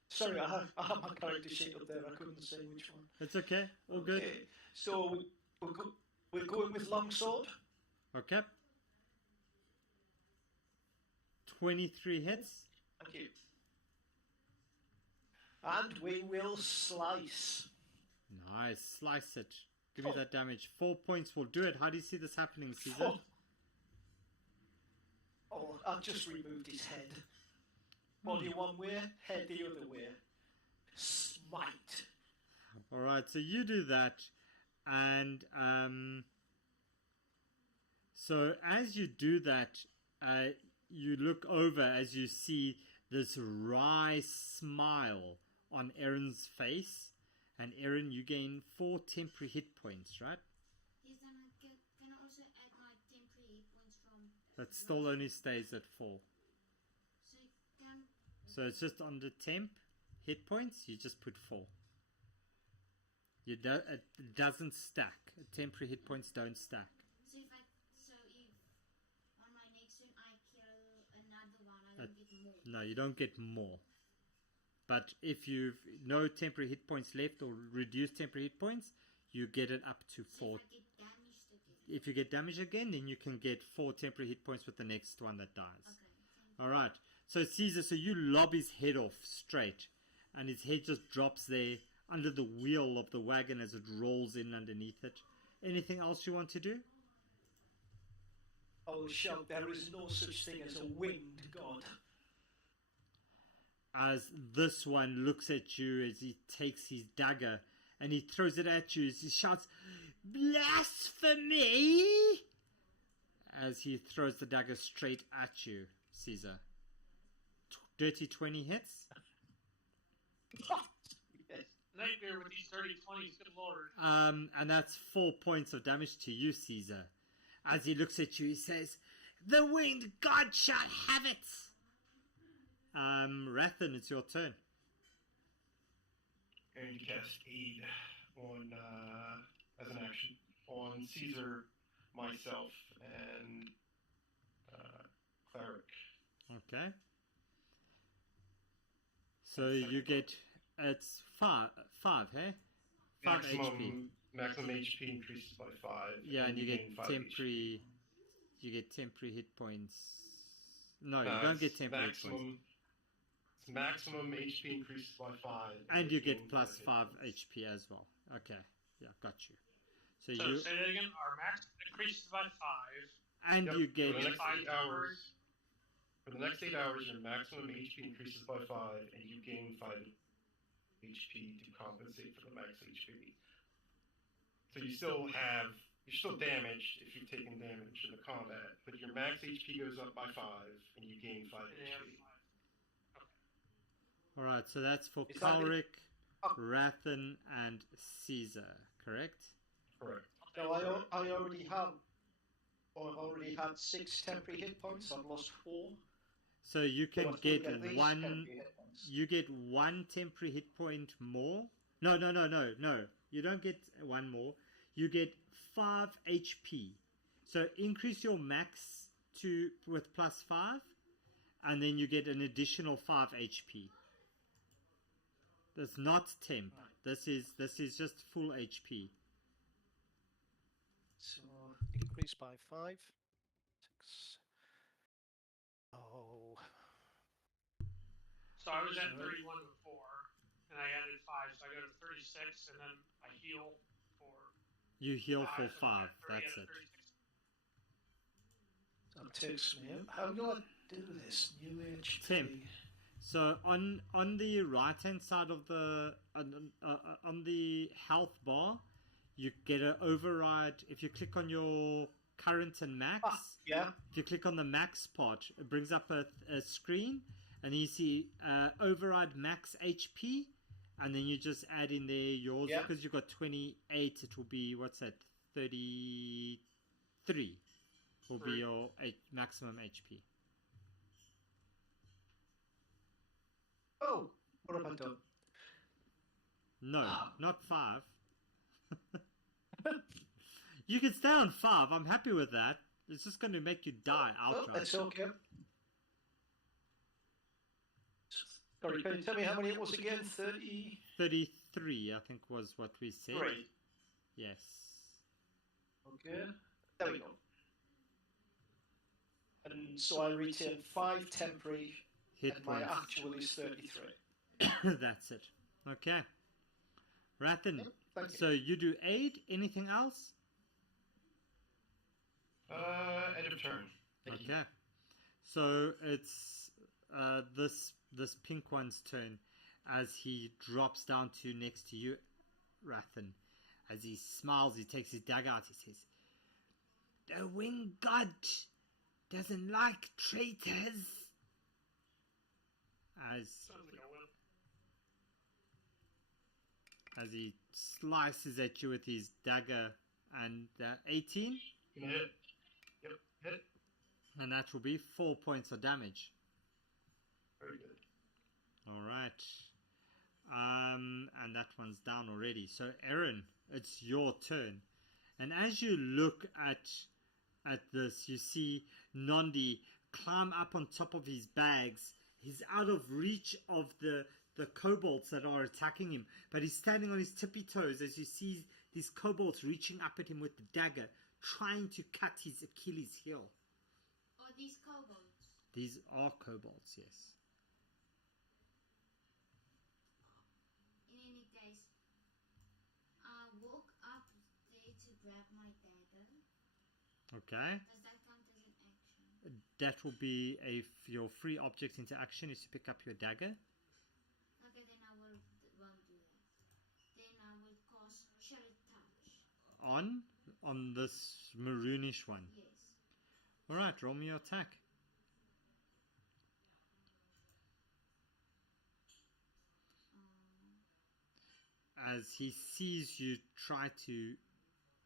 Sorry, I have my character sheet up there. I couldn't say which one. It's okay. All good. Okay, so we're going with longsword. Okay. 23 hits. Thank you. And we will slice. Nice. Slice it. Give me that damage. 4 points will do it. How do you see this happening, Caesar? Oh, I've just removed his head. Body one way, head the other way. Smite. Alright, so you do that. And so as you do that, you look over as you see this wry smile on Erin's face. And Erin, you gain 4 temporary hit points, right? Yes, then can I also add my temporary hit points from... That still only stays at 4. So can... So it's just on the temp hit points, you just put 4. It doesn't stack. Temporary hit points don't stack. So if on my next turn I kill another one, I don't get more. No, you don't get more. But if you've no temporary hit points left or reduced temporary hit points, you get it up to 4. So if I get damaged again. If you get damaged again, then you can get 4 temporary hit points with the next one that dies. Okay. Alright. So Caesar, so you lob his head off straight. And his head just drops there under the wheel of the wagon as it rolls in underneath it. Anything else you want to do? I will shout, there is no such thing as a winged god. As this one looks at you as he takes his dagger and he throws it at you as he shouts, "Blasphemy!" as he throws the dagger straight at you, Caesar. Dirty 20 hits. Yes. Nightmare with these 30 20s, good lord. And that's 4 points of damage to you, Caesar. As he looks at you, he says, "The winged god shall have it!" Rathan, it's your turn. Going to cast Aid on, as an action, on Caesar, myself, and Cleric. Okay. So you get, it's 5, hey? 5 HP. Maximum HP increases by 5. Yeah, and you get gain 5 temporary You get temporary hit points. No, you don't get temporary hit points. Maximum HP increases by 5. And you get gain plus 5 points. HP as well. Okay, yeah, got you. So So you say that again. Our max increases by 5. and Yep, you get for the next 5 8 hours. For the next 8 hours, your maximum HP increases by 5, and you gain 5 HP to compensate for the max HP. So you're still damaged if you've taken damage in the combat, but your max HP goes up by 5, and you gain 5 HP. All right. So that's for Is that Kalric, Rathan, and Caesar, correct? Correct. So I already had 6 temporary hit points. I've lost 4. So you So I can still get these one. temporary hit points. You get 1 temporary hit point more. No. You don't get 1 more. You get 5 HP. So increase your max with plus 5, and then you get an additional 5 HP. That's not temp. This is just full HP. So increase by 5. 6. Oh. So I was at 31 before, and I added 5, so I go to 36, and then I heal for. You heal for so 5. I'm at That's 30, it. That takes me out. How do I do this? New HP. Temp. So on the right hand side of the on the health bar, you get an override. If you click on your current and max, Yeah. if you click on the max part, it brings up a screen, and then you see override max HP, and then you just add in there yours. Yeah. Because you've got 28. It will be, what's that, 33 will be your maximum HP. Oh, what have I done? No, not 5. You can stay on 5. I'm happy with that. It's just going to make you die outright. That's okay. Sorry, can you tell me how many it was again? 30? 33, I think, was what we said. 3. Yes. Okay. There we go. And so I retain 5 temporary, Hit and my points. actual is 33. That's it. Okay. Rathan, Thank you. so you do aid. Anything else? End of turn. Thank you. Okay. So it's this pink one's turn as he drops down to next to you, Rathan. As he smiles, he takes his dagger out. He says, "The winged god doesn't like traitors." As he slices at you with his dagger, and 18. Hit. Yep, hit. And that will be 4 points of damage. Very good. All right. And that one's down already. So, Aaron, it's your turn. And as you look at this, you see Nondi climb up on top of his bags. He's out of reach of the kobolds that are attacking him, but he's standing on his tippy toes as you see these kobolds reaching up at him with the dagger, trying to cut his Achilles heel. Are these kobolds? These are kobolds, yes. In any case, I walk up there to grab my dagger. Okay. Does that count as an action? That will be your free object interaction is to pick up your dagger. Okay, then I won't do that. Then I will cast Chilling Touch. On this maroonish one. Yes. Alright, roll me your attack. As he sees you try to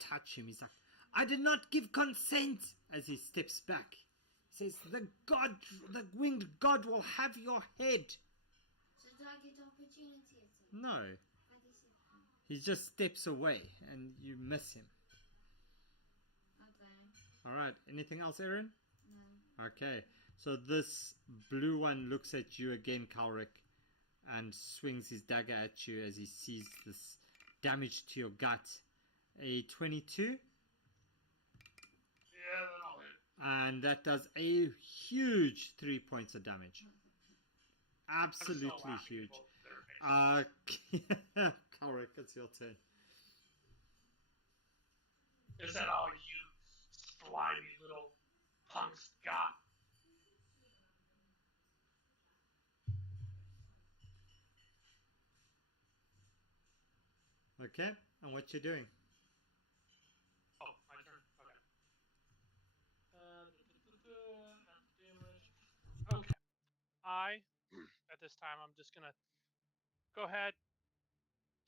touch him, he's like, "I did not give consent!" As he steps back. He says, the winged god will have your head." So do I get opportunity attack? No. What is it? He just steps away and you miss him. Okay. Alright, anything else, Aaron? No. Okay, so this blue one looks at you again, Kalric, and swings his dagger at you as he sees this damage to your gut. A 22? Yeah, then I'll hit. And that does a huge 3 points of damage. Absolutely huge. Correct, it's your turn. Is that all you slimy little punks got? Okay, and what you doing? Oh, my turn. Okay. Okay. At this time, I'm just gonna go ahead,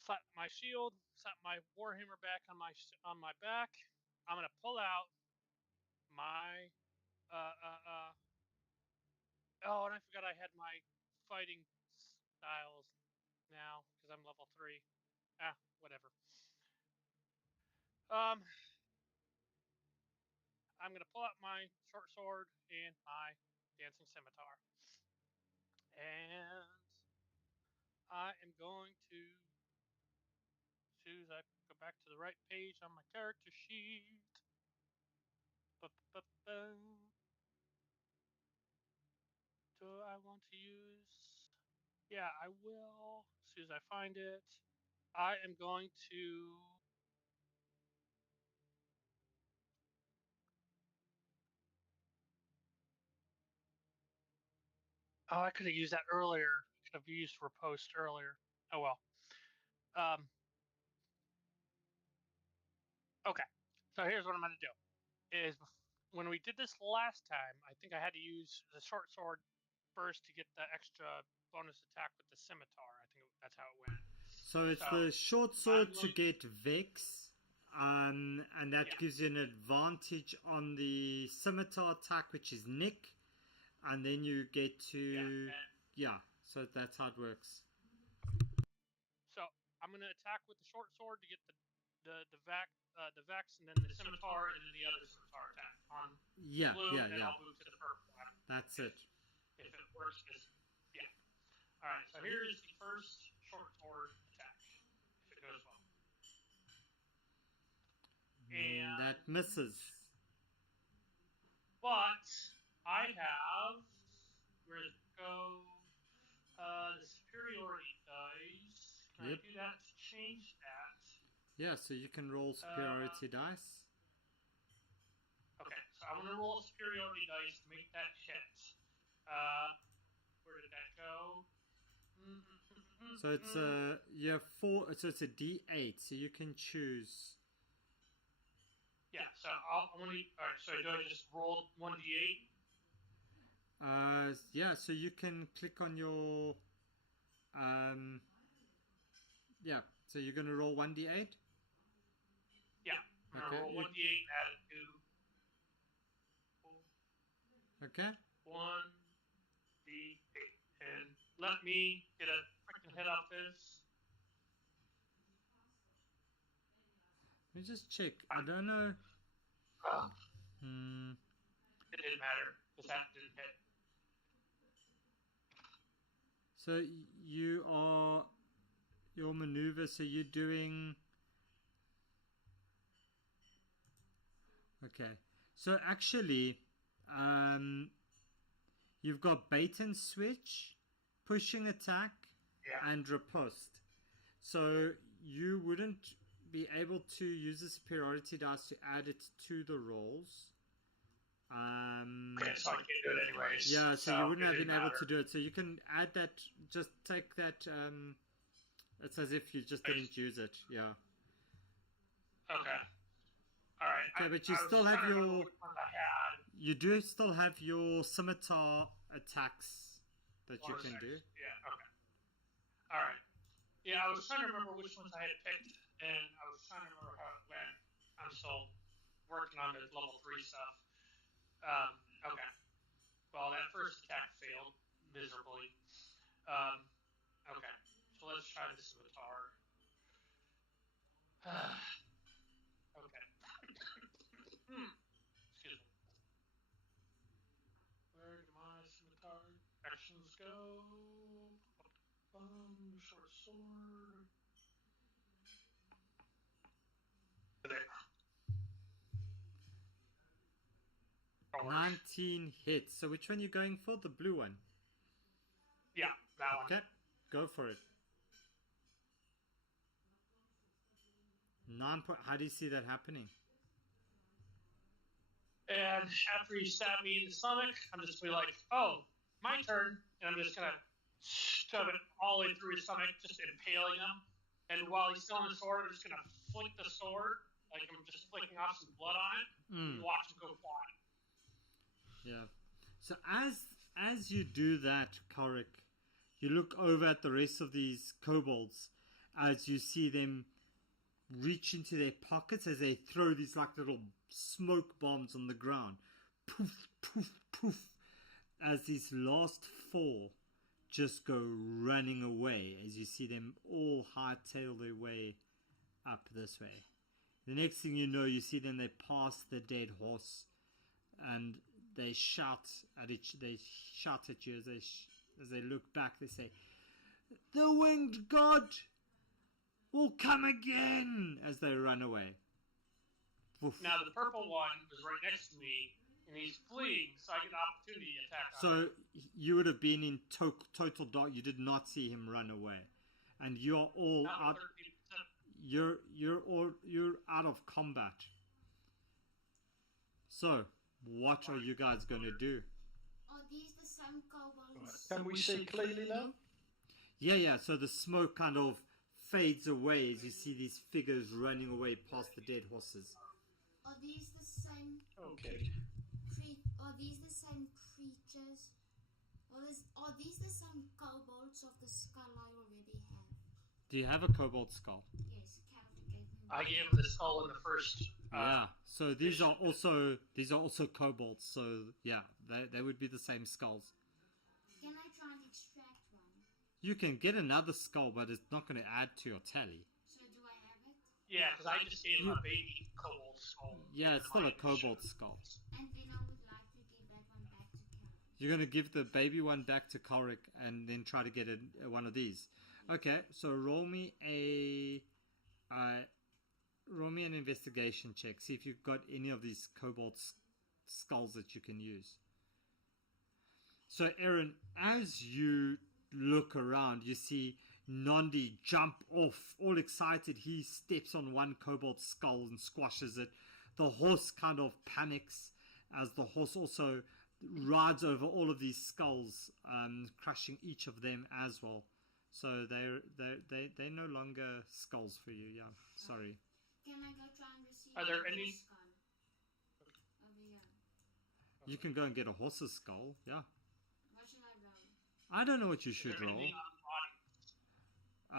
slap my shield, slap my warhammer back on my back. I'm gonna pull out my oh, and I forgot I had my fighting styles now because I'm level 3. Whatever. I'm gonna pull out my short sword and my dancing scimitar, and I am going to, as soon as I go back to the right page on my character sheet. Do I want to use? Yeah, I will. As soon as I find it, I am going to. Oh, I could have used that earlier. I could have used riposte earlier. Oh well. Okay. So here's what I'm going to do. Is when we did this last time, I think I had to use the short sword first to get the extra bonus attack with the scimitar. I think that's how it went. So it's the short sword to get Vex, and that gives you an advantage on the scimitar attack, which is Nick, and then you get to so that's how it works. So I'm gonna attack with the short sword to get the Vex, and then the scimitar, and then the other scimitar attack on blue, and then I'll move to the purple one. That's it. If it works, all right. So here is the first short sword attack. If it goes well, and that misses. But I have, where does it go? The superiority dice. Can I do that to change that? Yeah, so you can roll superiority dice. Okay, so I'm going to roll superiority dice to make that hit. Where did that go? So it's so it's a D8, so you can choose. Yeah, so I'm going to. Alright, so do I just roll 1d8? Yeah, so you can click on your. Yeah, so you're going to roll 1d8? Yeah, I'm going to roll 1d8 and add it to. Okay. 1d8. And let me get a freaking head off this. Let me just check. I don't know. It didn't matter because that didn't hit. So you are your maneuver. So you're doing. Okay. So actually, you've got bait and switch, pushing attack, and riposte. So you wouldn't be able to use the superiority dice to add it to the rolls. Okay, so I can't do it anyways. Yeah, so you wouldn't have been able to do it. So you can add that. Just take that. It's as if you just didn't use it. Yeah. Okay. All right. Okay, but you still have your. You do still have your scimitar attacks that you can do. Yeah. Okay. All right. Yeah, I was trying to remember which ones I had picked, and I was trying to remember how it went. I'm still working on the level 3 stuff. Okay. Well, that first attack failed miserably. Okay. So let's try the scimitar. Okay. Excuse me. Where do my scimitar actions go? Short sword. There. Oh, 19 hits. So which one are you going for? The blue one? Yeah, that one. Okay, go for it. 9 point. How do you see that happening? And after he stabbed me in the stomach, I'm just gonna be like, oh, my turn. And I'm just gonna shove it all the way through his stomach, just impaling him. And while he's still in the sword, I'm just gonna flick the sword, like I'm just flicking off some blood on it. And you watch him go flying. Yeah. So as you do that, Korik, you look over at the rest of these kobolds as you see them reach into their pockets as they throw these like little smoke bombs on the ground. Poof, poof, poof. As these last 4 just go running away as you see them all hightail their way up this way. The next thing you know, you see them, they pass the dead horse and they shout at you as they look back. They say, "The winged god will come again," as they run away. Woof. Now the purple one was right next to me, and he's fleeing, so I get an opportunity attack on him. So you would have been in total dark. You did not see him run away, and you're all Not out. 13%. You're out of combat. So what are you guys going to do? Are these the same kobolds? Can we see clearly now? Yeah. So the smoke kind of fades away as you see these figures running away past the dead horses. Are these the same? Okay. Are these the same creatures? Are these the same kobolds of the skull I already have? Do you have a kobold skull? Yes, Calvin gave me. I gave him the skull in the first. Yeah. So these are also kobolds. So yeah, they would be the same skulls. Can I try and extract one? You can get another skull, but it's not going to add to your tally. So do I have it? Yeah, because I just gave him a baby kobold skull. Yeah, it's still a kobold skull. And then I would like to give that one back to Calvin. You're going to give the baby one back to Korik and then try to get one of these. Okay, so roll me an investigation check. See if you've got any of these kobold skulls that you can use. So Aaron, as you look around, you see Nondi jump off, all excited. He steps on one kobold skull and squashes it. The horse kind of panics as the horse also rides over all of these skulls, crushing each of them as well. So they're no longer skulls for you. Yeah, sorry. Can I go try and receive Are there a any- skull? Over here. You can go and get a horse's skull. Yeah. What should I roll? I don't know what you Is should there roll. anything on the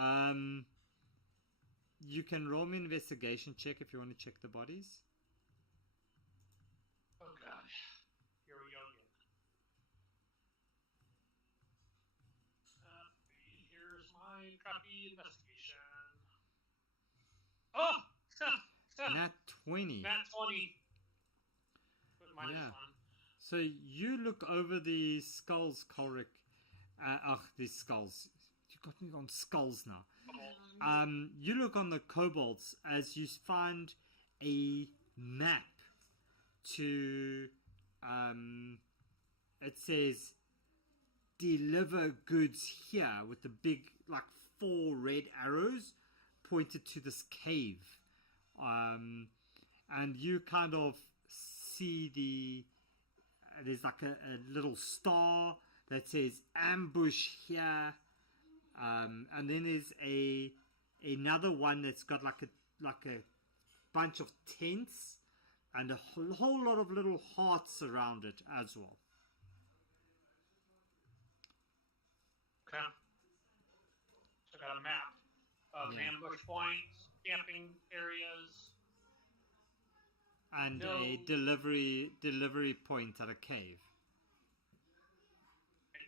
body? You can roll me an investigation check if you want to check the bodies. Oh gosh. Here we go again. Here's my crappy investigation. Oh! Nat 20. Nat 20. With minus Yeah. 1. So you look over the skulls, Korik. These skulls. You got me on skulls now. You look on the kobolds as you find a map to it says deliver goods here with the big like 4 red arrows pointed to this cave, and you kind of see there's like a little star that says ambush here, and then there's another one that's got like a bunch of tents and a whole lot of little hearts around it as well. Okay. So I got a map of ambush points, camping areas. And No. a delivery point at a cave.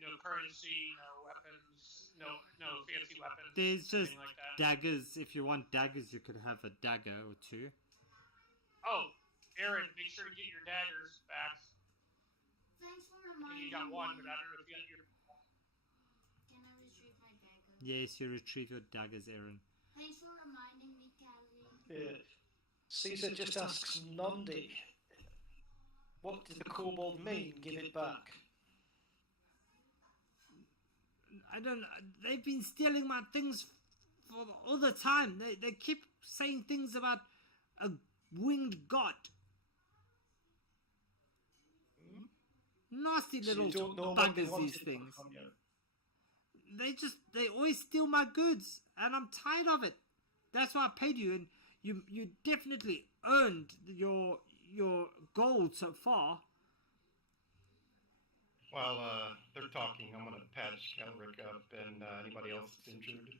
No currency, no weapons, no fancy weapons. There's just anything like that. daggers. If you want daggers, you could have a dagger or 2. Oh, Aaron, make sure to get your daggers back. Thanks for I reminding think you got one, me. but I don't know if you got your. Can I retrieve my dagger? Yes, you retrieve your daggers, Aaron. Thanks for reminding me, Calvin. Yeah. Caesar just asks Nondi, What did the kobold mean? Give it back. I don't. They've been stealing my things for all the time. They keep saying things about a winged god. Nasty So little you don't know what they buggers. wanted These things. from you. They always steal my goods, and I'm tired of it. That's why I paid you, and you definitely earned your gold so far. While they're talking, I'm gonna patch Calric up and anybody else that's injured.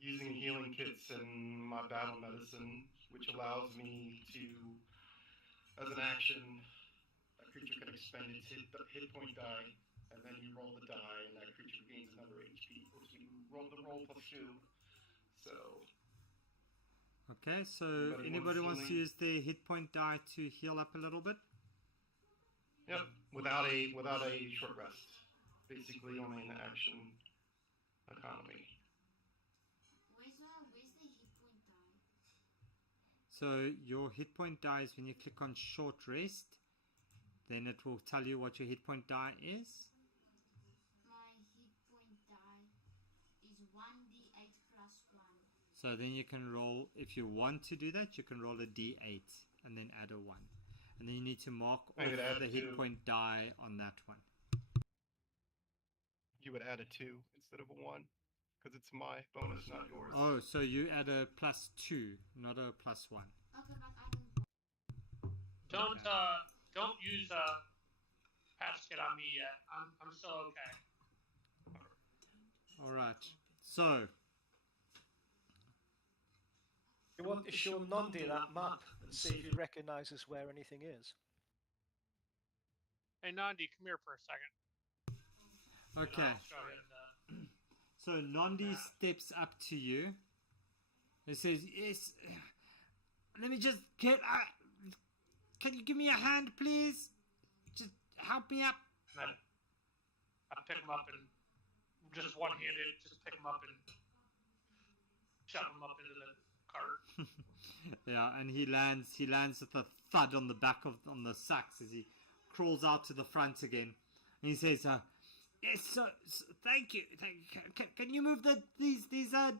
Using healing kits and my battle medicine, which allows me to, as an action, a creature can expend its hit point die, and then you roll the die, and that creature gains another HP equal to roll the roll plus 2. So. Okay, so anybody wants to use their hit point die to heal up a little bit? Yep, without a short rest. Basically only an action economy. Where's the hit point die? So your hit point die is when you click on short rest, then it will tell you what your hit point die is. My hit point die is 1d8 plus 1. So then you can roll, if you want to do that, you can roll a d8 and then add a 1. And then you need to mark off the hit point die on that one. You would add a 2 instead of a 1, because it's my bonus, not yours. Oh, so you add a plus 2, not a plus 1. Okay, but I don't. Don't use patch kit on me yet. I'm still okay. Alright, so You want to show Nandi that map and see if he recognises where anything is. Hey Nandi, come here for a second. okay. So Nandi steps up to you and says, "Yes, let me just get. Can you give me a hand, please? Just help me up." And then I pick him up and just one-handed, just pick him up and shove him up into the cart. Yeah, and he lands with a thud on the back on the sacks as he crawls out to the front again. And he says, "Yes, so thank you. Can you move these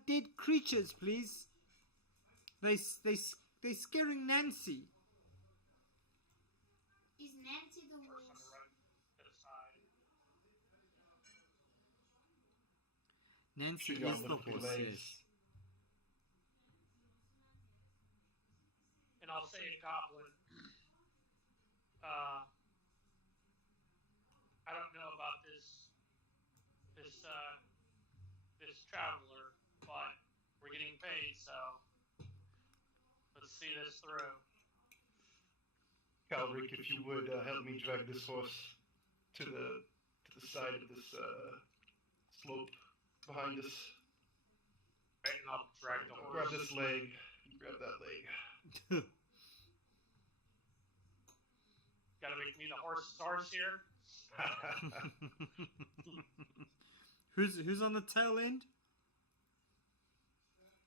dead creatures, please? They're scaring Nancy." Is Nancy the Horse on horse? the right to the side. Nancy Should is go the look at horse, legs. yes. And I'll say a goblin. I don't know about this traveler, but we're getting paid, so let's see this through. Calric, if you would help me drag this horse to the side of this slope behind us. Right, and I'll drag the horse. Grab this leg. You grab that leg. Gotta make me the horse here. Who's on the tail end?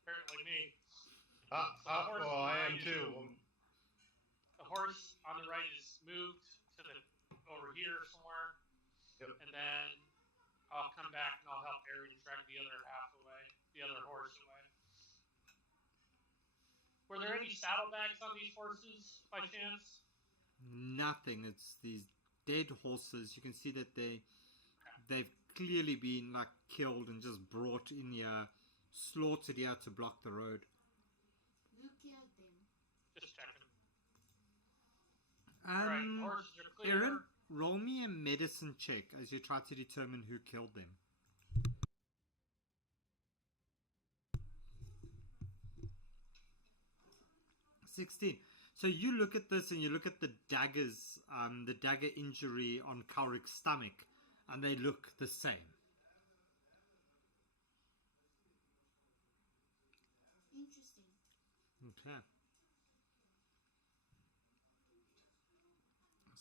Apparently me. I am too. The horse on the right is moved to over here somewhere. Yep. And then I'll come back and I'll help Aaron drag the other half away, the other horse away. Were there any saddlebags on these horses by chance? Nothing. It's these dead horses. You can see that they've clearly been like killed and just brought in here, slaughtered here to block the road. Who killed them? Just checking. Alright, horses are clear. Aaron, roll me a medicine check as you try to determine who killed them. 16. So you look at this and you look at the daggers, the dagger injury on Kaurik's stomach, and they look the same. Interesting. Okay.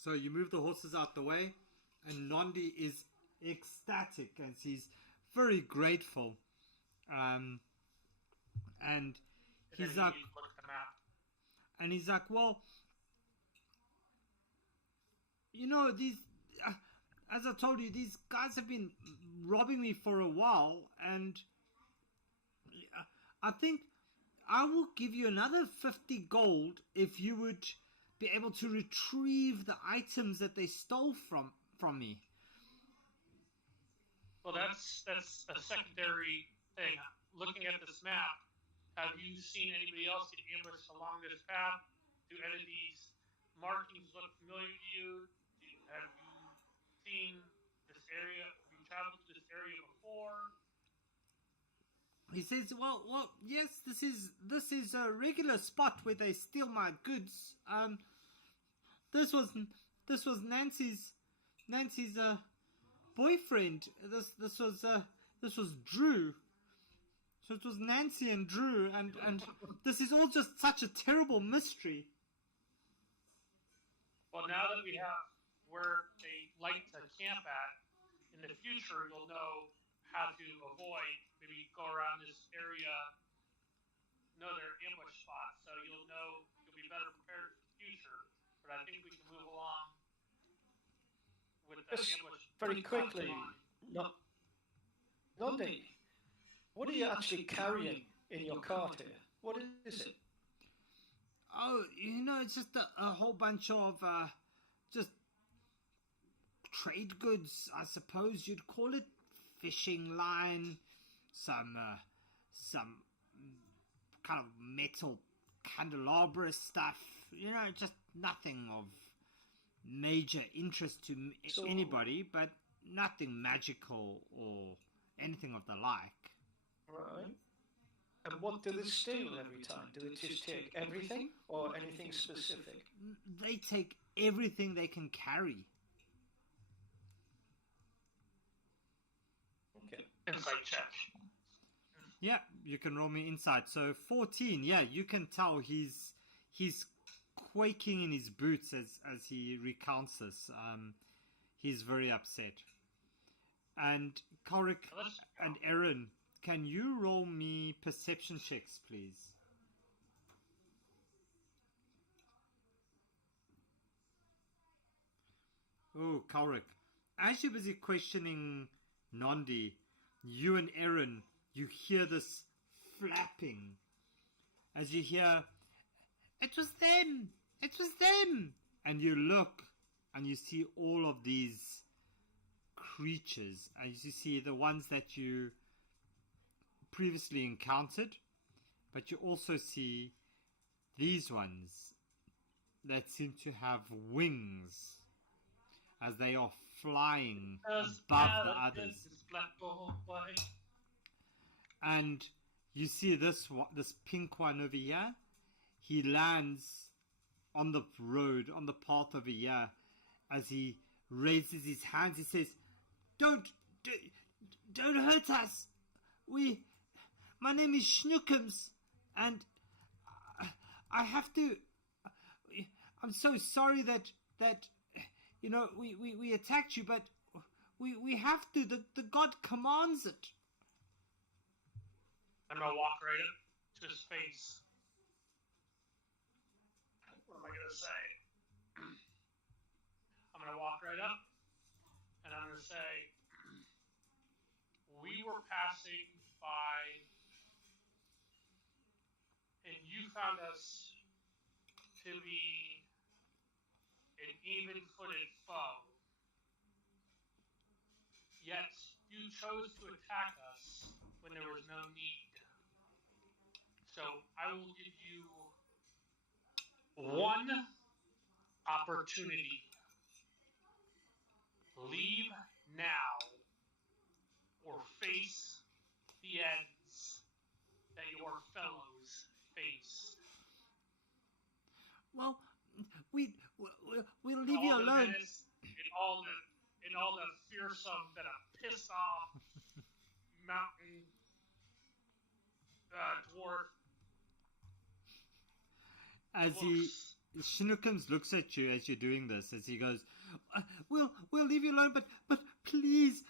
So you move the horses out the way, and Nandi is ecstatic as he's very grateful. And he's like, Look at the map. well, you know, these, as I told you, these guys have been robbing me for a while, and I think I will give you another 50 gold if you would be able to retrieve the items that they stole from me. Well, that's a secondary thing. Looking at this map, have you seen anybody else get ambushed along this path? Do any of these markings look familiar to you? Have you seen this area? Have you traveled to this area before? He says, well, yes, this is a regular spot where they steal my goods. This was Nancy's boyfriend. This was Drew. So it was Nancy and Drew, and this is all just such a terrible mystery. Well, now that we have where they like to camp at, in the future you'll know how to avoid, maybe go around this area, know their ambush spots, so you'll be better prepared for the future. But I think we can move along with the Just ambush very quickly, Nandi, what are you actually carrying in your cart here? What is it? Oh, you know, it's just a whole bunch of just trade goods, I suppose you'd call it. Fishing line, some kind of metal candelabra stuff. You know, just nothing of major interest to anybody, but nothing magical or anything of the like. Right. And what do they steal every time? Do they just take everything or anything specific? They take everything they can carry. Okay. insight check. Yeah, you can roll me insight. So 14. Yeah, you can tell he's quaking in his boots as he recounts this. He's very upset. And Korik and Aaron, can you roll me perception checks, please? Oh, Korik, as you're busy questioning Nandi, you and Aaron, you hear this flapping. As you hear, it was them! It was them! And you look and you see all of these creatures. As you see the ones that you previously encountered, but you also see these ones that seem to have wings as they are flying above the others. And you see this pink one over here. He lands on the road, on the path over here. As he raises his hands, he says, Don't hurt us. My name is Schnookums, and I have to. I'm so sorry that you know we attacked you, but we have to. The god commands it. I'm gonna walk right up to his face. What am I gonna say? I'm gonna walk right up and I'm gonna say, we were passing by and you found us to be an even-footed foe. Yet you chose to attack us when there was no need. So I will give you one opportunity. Leave now or face the ends that your fellows face. Well, we'll leave you alone. In all the fearsome that a pissed off mountain dwarf. As Schnookums looks at you as you're doing this, as he goes, "We'll leave you alone, but please,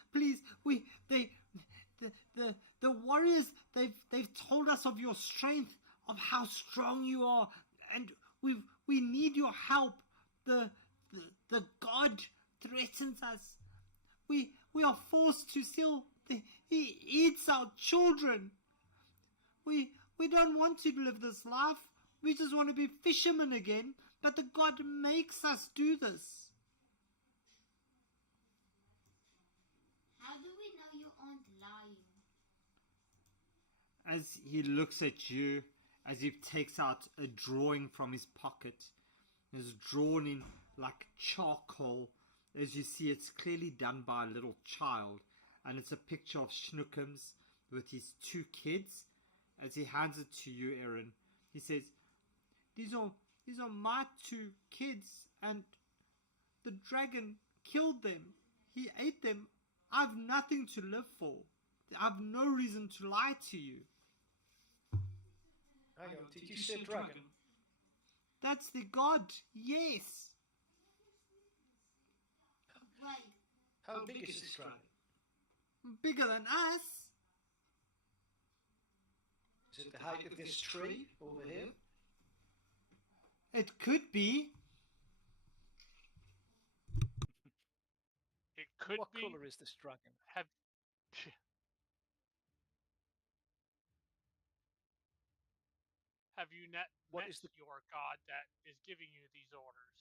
the warriors they've told us of your strength, of how strong you are, and we need your help. The the god threatens us. We are forced to steal. He eats our children. We don't want to live this life. We just want to be fishermen again. But the god makes us do this. How do we know you aren't lying? As he looks at you, as he takes out a drawing from his pocket, is drawn in like charcoal. As you see, it's clearly done by a little child, and it's a picture of Schnookums with his 2 kids. As he hands it to you, Aaron, he says, These are my 2 kids, and the dragon killed them. He ate them. I've nothing to live for. I've no reason to lie to you. Hang on, did you say dragon? That's the god, yes. Wait, How big is this dragon? Bigger than us. Is it the height of this tree over here? It could be. It could What be. colour is this dragon? Have Have you met your god that is giving you these orders?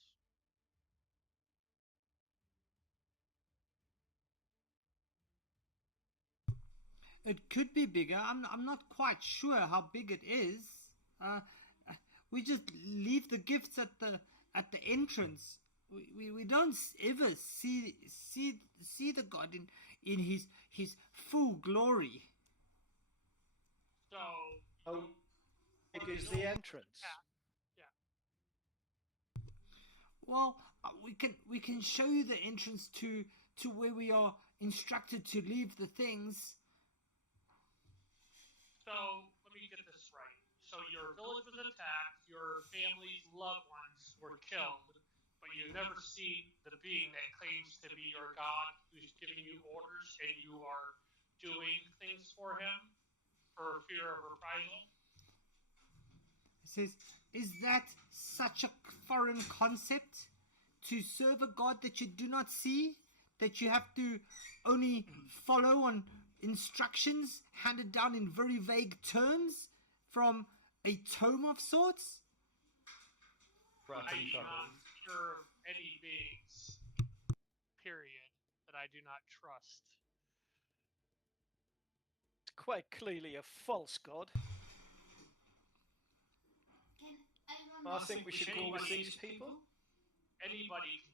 It could be bigger. I'm not quite sure how big it is. We just leave the gifts at the entrance. We don't ever see the god in his full glory. So How big is the entrance? Yeah. Well, we can show you the entrance to where we are instructed to leave the things. So let me get this right. So your village was attacked, your family's loved ones were killed, but you never see the being that claims to be your god who's giving you orders and you are doing things for him for fear of reprisal? He says, is that such a foreign concept? To serve a god that you do not see? That you have to only follow on instructions handed down in very vague terms from a tome of sorts? I am not sure of any beings, period, that I do not trust. It's quite clearly a false god. can anyone I think we should go with these people. Anybody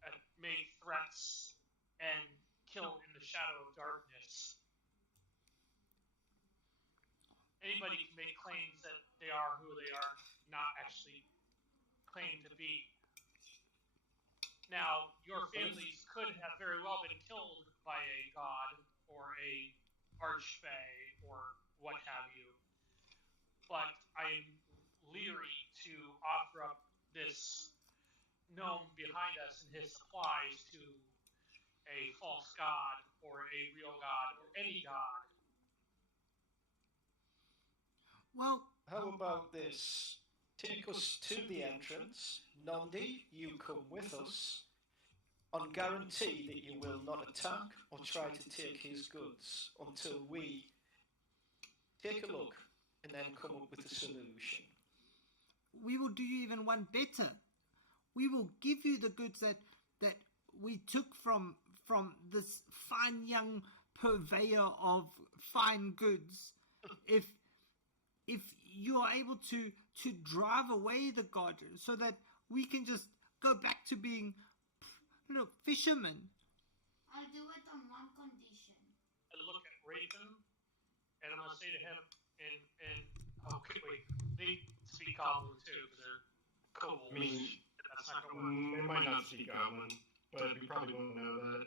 can make threats and kill in the shadow of darkness. Anybody can make claims that they are who they are not actually claim to be. Now, your families could have very well been killed by a god or a archfey or what have you, but I'm leery to offer up this gnome behind us and his supplies to a false god or a real god or any god. Well, How about this? Take us to the entrance. Nandi, you come with us. On guarantee that you will not attack or try to take his goods until we take a look and then come up with a solution. we will do you even one better. We will give you the goods that we took from this fine young purveyor of fine goods. If you are able to drive away the god, so that we can just go back to being fishermen. I'll do it on one condition. I look at Raven and I'm gonna say to him, and okay, wait, they speak Goblin too, because they're kobolds. I mean, That's not gonna work. they might not speak Goblin, but we probably won't know that.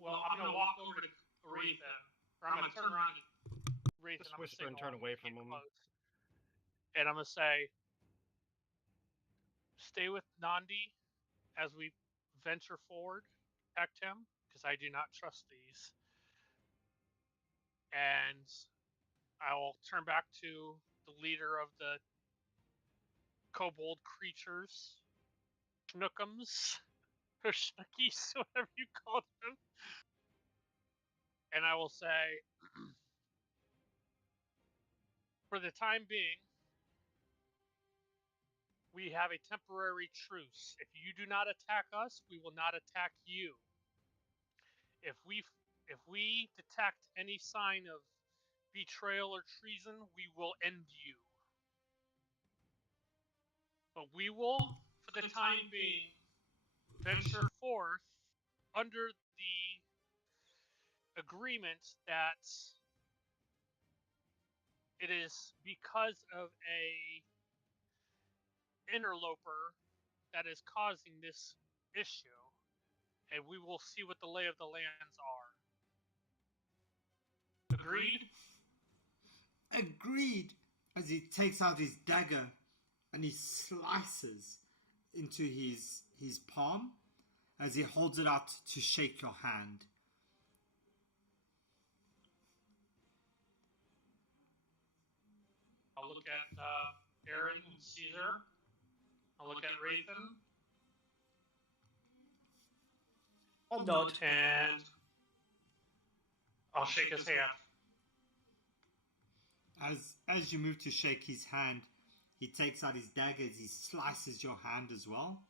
Well, I'm gonna walk over to Raven, or I'm gonna turn around to Raven. Just I'm gonna whisper and signal turn away keep from him. close. And I'm gonna say, stay with Nandi as we venture forward, protect him, because I do not trust these. And I will turn back to the leader of the kobold creatures, schnookums, or schnookies, whatever you call them. And I will say, for the time being, we have a temporary truce. If you do not attack us, we will not attack you. If we detect any sign of betrayal or treason, we will end you. But we will, for the time being, venture forth under the agreement that it is because of a interloper that is causing this issue, and we will see what the lay of the lands are. Agreed? Agreed. As he takes out his dagger and he slices into his palm as he holds it out to shake your hand. I'll look at Aaron and Caesar. I'll look at Rathan. I'll nod. And I'll shake his hand. As you move to shake his hand, he takes out his dagger as he slices your hand as well.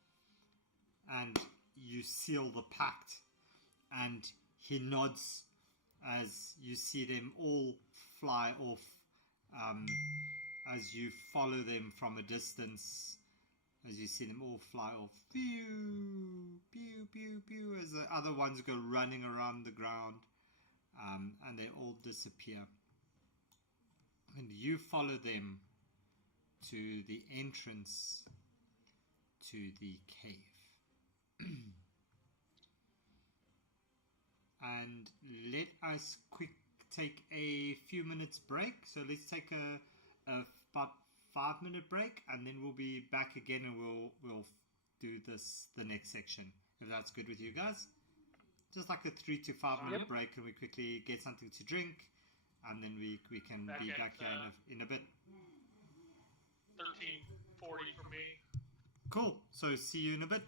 And you seal the pact. And he nods as you see them all fly off. As you follow them from a distance, as you see them all fly off, pew, pew, pew, pew, as the other ones go running around the ground, and they all disappear. And you follow them to the entrance to the cave. And let us take a few minutes break. So let's take a about 5-minute break, and then we'll be back again, and we'll do the next section, if that's good with you guys. Just like a 3 to 5 minute break, and we quickly get something to drink, and then we can be back here in a bit. 13:40 for me. Cool. So see you in a bit.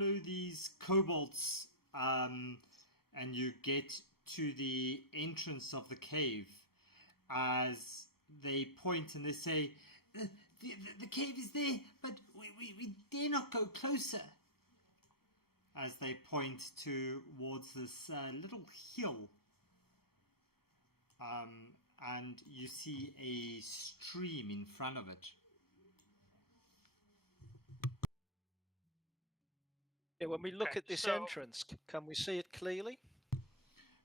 follow these kobolds, and you get to the entrance of the cave, as they point and they say, the cave is there, but we dare not go closer. As they point towards this little hill. And you see a stream in front of it. Yeah, when we look Okay, at this so- entrance, can we see it clearly?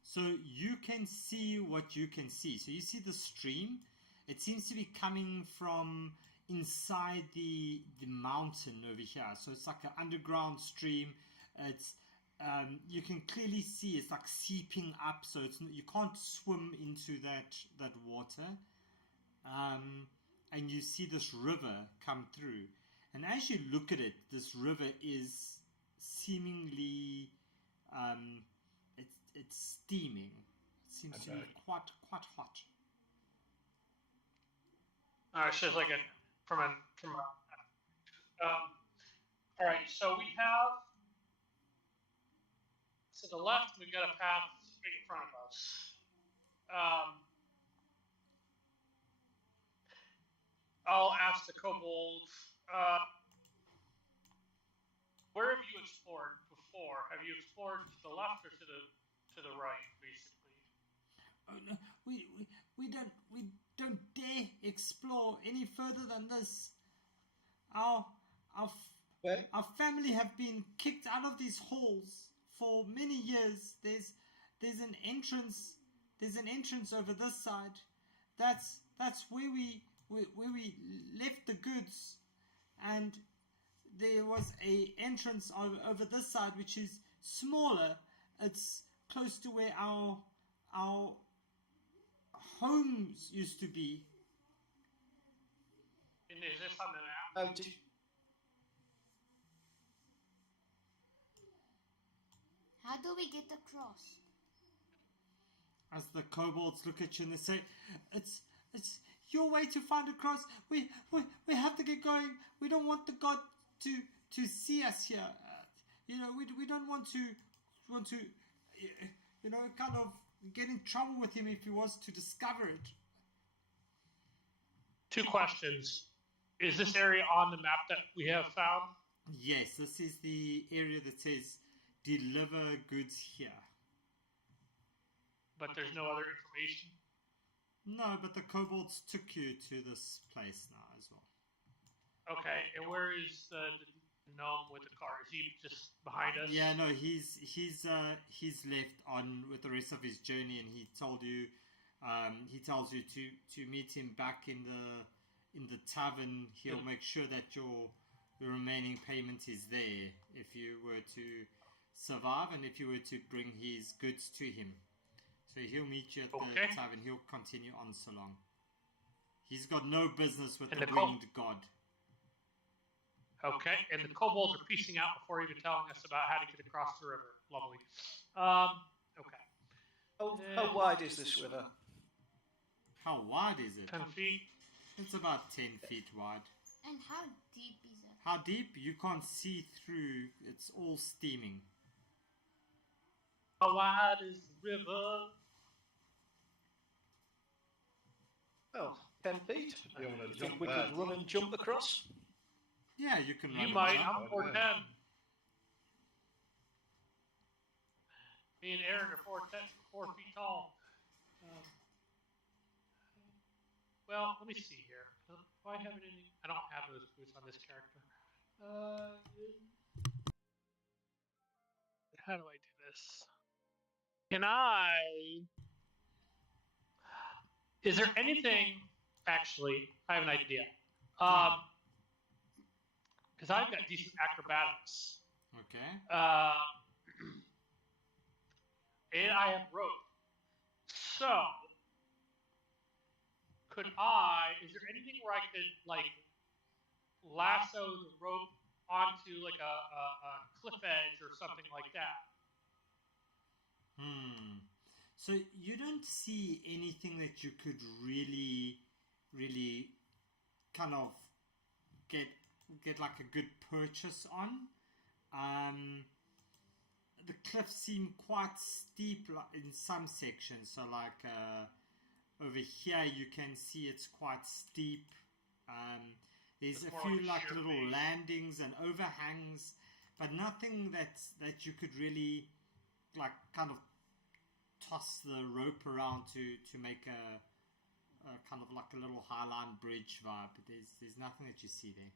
So you can see what you can see. So you see the stream. It seems to be coming from inside the mountain over here. So it's like an underground stream. It's you can clearly see it's like seeping up. So it's you can't swim into that water. And you see this river come through. And as you look at it, this river is seemingly it's steaming. It seems to be quite hot. So it's like all right, so we have, to the left, we've got a path straight in front of us. I'll ask the kobolds, where have you explored before? Have you explored to the left or to the right, basically? Oh no, we don't dare explore any further than this. Our family have been kicked out of these halls for many years. There's an entrance. There's an entrance over this side. That's where we left the goods, and there was a entrance over this side which is smaller. It's close to where our homes used to be. And is this on the map? How do we get across? As the kobolds look at you and they say, it's your way to find across. We have to get going. We don't want the god to see us here. We don't want to kind of get in trouble with him if he was to discover it. 2 questions. Is this area on the map that we have found? Yes, this is the area that says deliver goods here. But there's no other information? No, but the kobolds took you to this place now as well. Okay, and where is the gnome with the car? Is he just behind us? Yeah, no, he's left on with the rest of his journey, and he tells you to meet him back in the tavern. He'll make sure that your remaining payment is there if you were to survive and if you were to bring his goods to him. So he'll meet you at the tavern. He'll continue on so long. He's got no business with the winged god. Okay, and the kobolds are piecing out before even telling us about how to get across the river. Lovely. Okay. How wide is this river? How wide is it? 10 feet. It's about 10 feet wide. And how deep is it? How deep? You can't see through. It's all steaming. How wide is the river? Oh, 10 feet. You wanna You think jump we that? could run and jump across? Yeah, you can run. You and might. jump. I'm 4'10". Me and Aaron are 4 feet tall. Well, let me see here. Do I have any? I don't have those boots on this character. How do I do this? Can I? Is there anything? Actually, I have an idea. Because I've got decent acrobatics. Okay. And I have rope. So, is there anything where I could, like, lasso the rope onto, like, a cliff edge or something like that? So you don't see anything that you could really kind of get like a good purchase on. the cliffs seem quite steep in some sections. So like over here you can see it's quite steep. There's It's a more few like a like sheer little face. landings and overhangs, but nothing that you could really like kind of toss the rope around to make a kind of like a little highline bridge vibe. But there's nothing that you see there.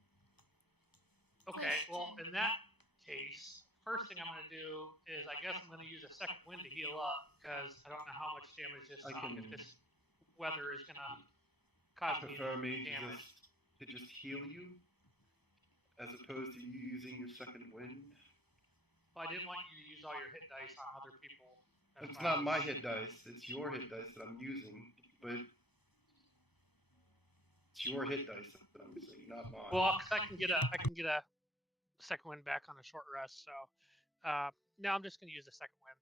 Okay, well, in that case, first thing I'm going to do is I guess I'm going to use a second wind to heal up because I don't know how much damage this if this weather is going to cause me Prefer any me damage. to just heal you, as opposed to you using your second wind. Well, I didn't want you to use all your hit dice on other people. That's It's why I not was- my hit dice; it's your hit dice that I'm using. But it's your hit dice that I'm using, not mine. Well, because I can get a second wind back on a short rest. So no, I'm just going to use a second wind.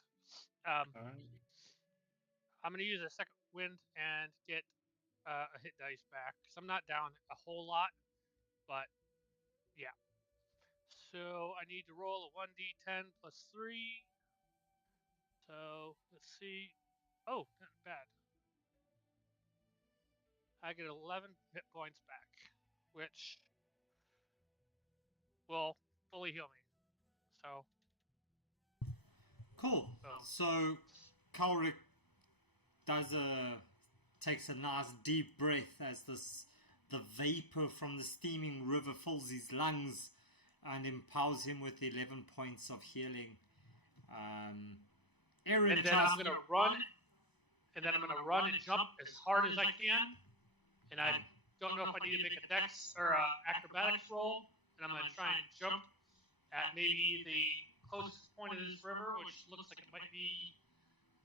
All right. I'm going to use a second wind and get a hit dice back because I'm not down a whole lot, but yeah. So I need to roll a 1d10 plus 3. So let's see. Oh, not bad. I get 11 hit points back, which will fully heal me. So Cool. So Kalric takes a nice deep breath as the vapor from the steaming river fills his lungs and empowers him with 11 points of healing. Aaron and then I'm going to run, and then I'm going to run and jump as hard as I can. And I don't know if I need to make a dex or a acrobatics roll, and I'm going to try and jump at maybe the closest point of this river, which looks like it might be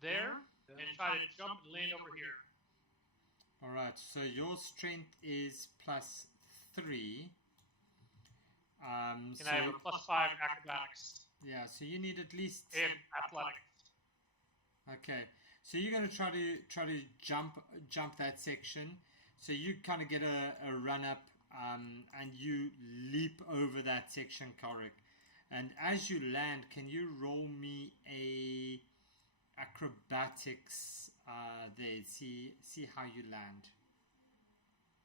there, and try to jump and land over here. Alright, so your strength is plus 3. And I have a plus 5 acrobatics Yeah, so you need at least... and athletics. Okay, so you're going to try to jump that section. So you kind of get a run up and you leap over that section, Kalric. And as you land, can you roll me a acrobatics there? See how you land.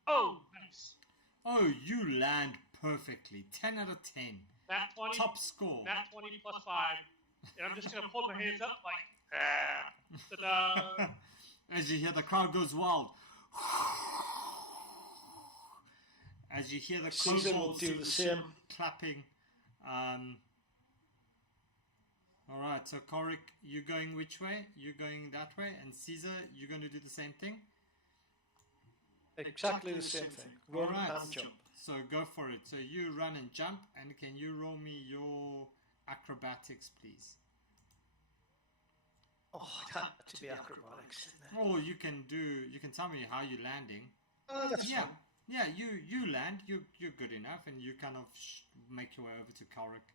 Oh, nice. Oh, you land perfectly. 10 out of 10. Nat 20. Top score. Nat 20 plus 5. And I'm just going to hold my hands up like, ta-da. As you hear the crowd goes wild. As you hear the Caesar will kobolds do the same. clapping. Alright, so Korik, you're going which way? You're going that way. And Caesar, you're going to do the same thing? Exactly the same thing. Run Alright, and jump. so go for it. So you run and jump. And can you roll me your acrobatics, please? Oh, it had to be acrobatics, didn't it? Oh, you can tell me how you're landing. Oh, that's Yeah. fine. Yeah, you land, you're good enough, and you kind of make your way over to Kalric.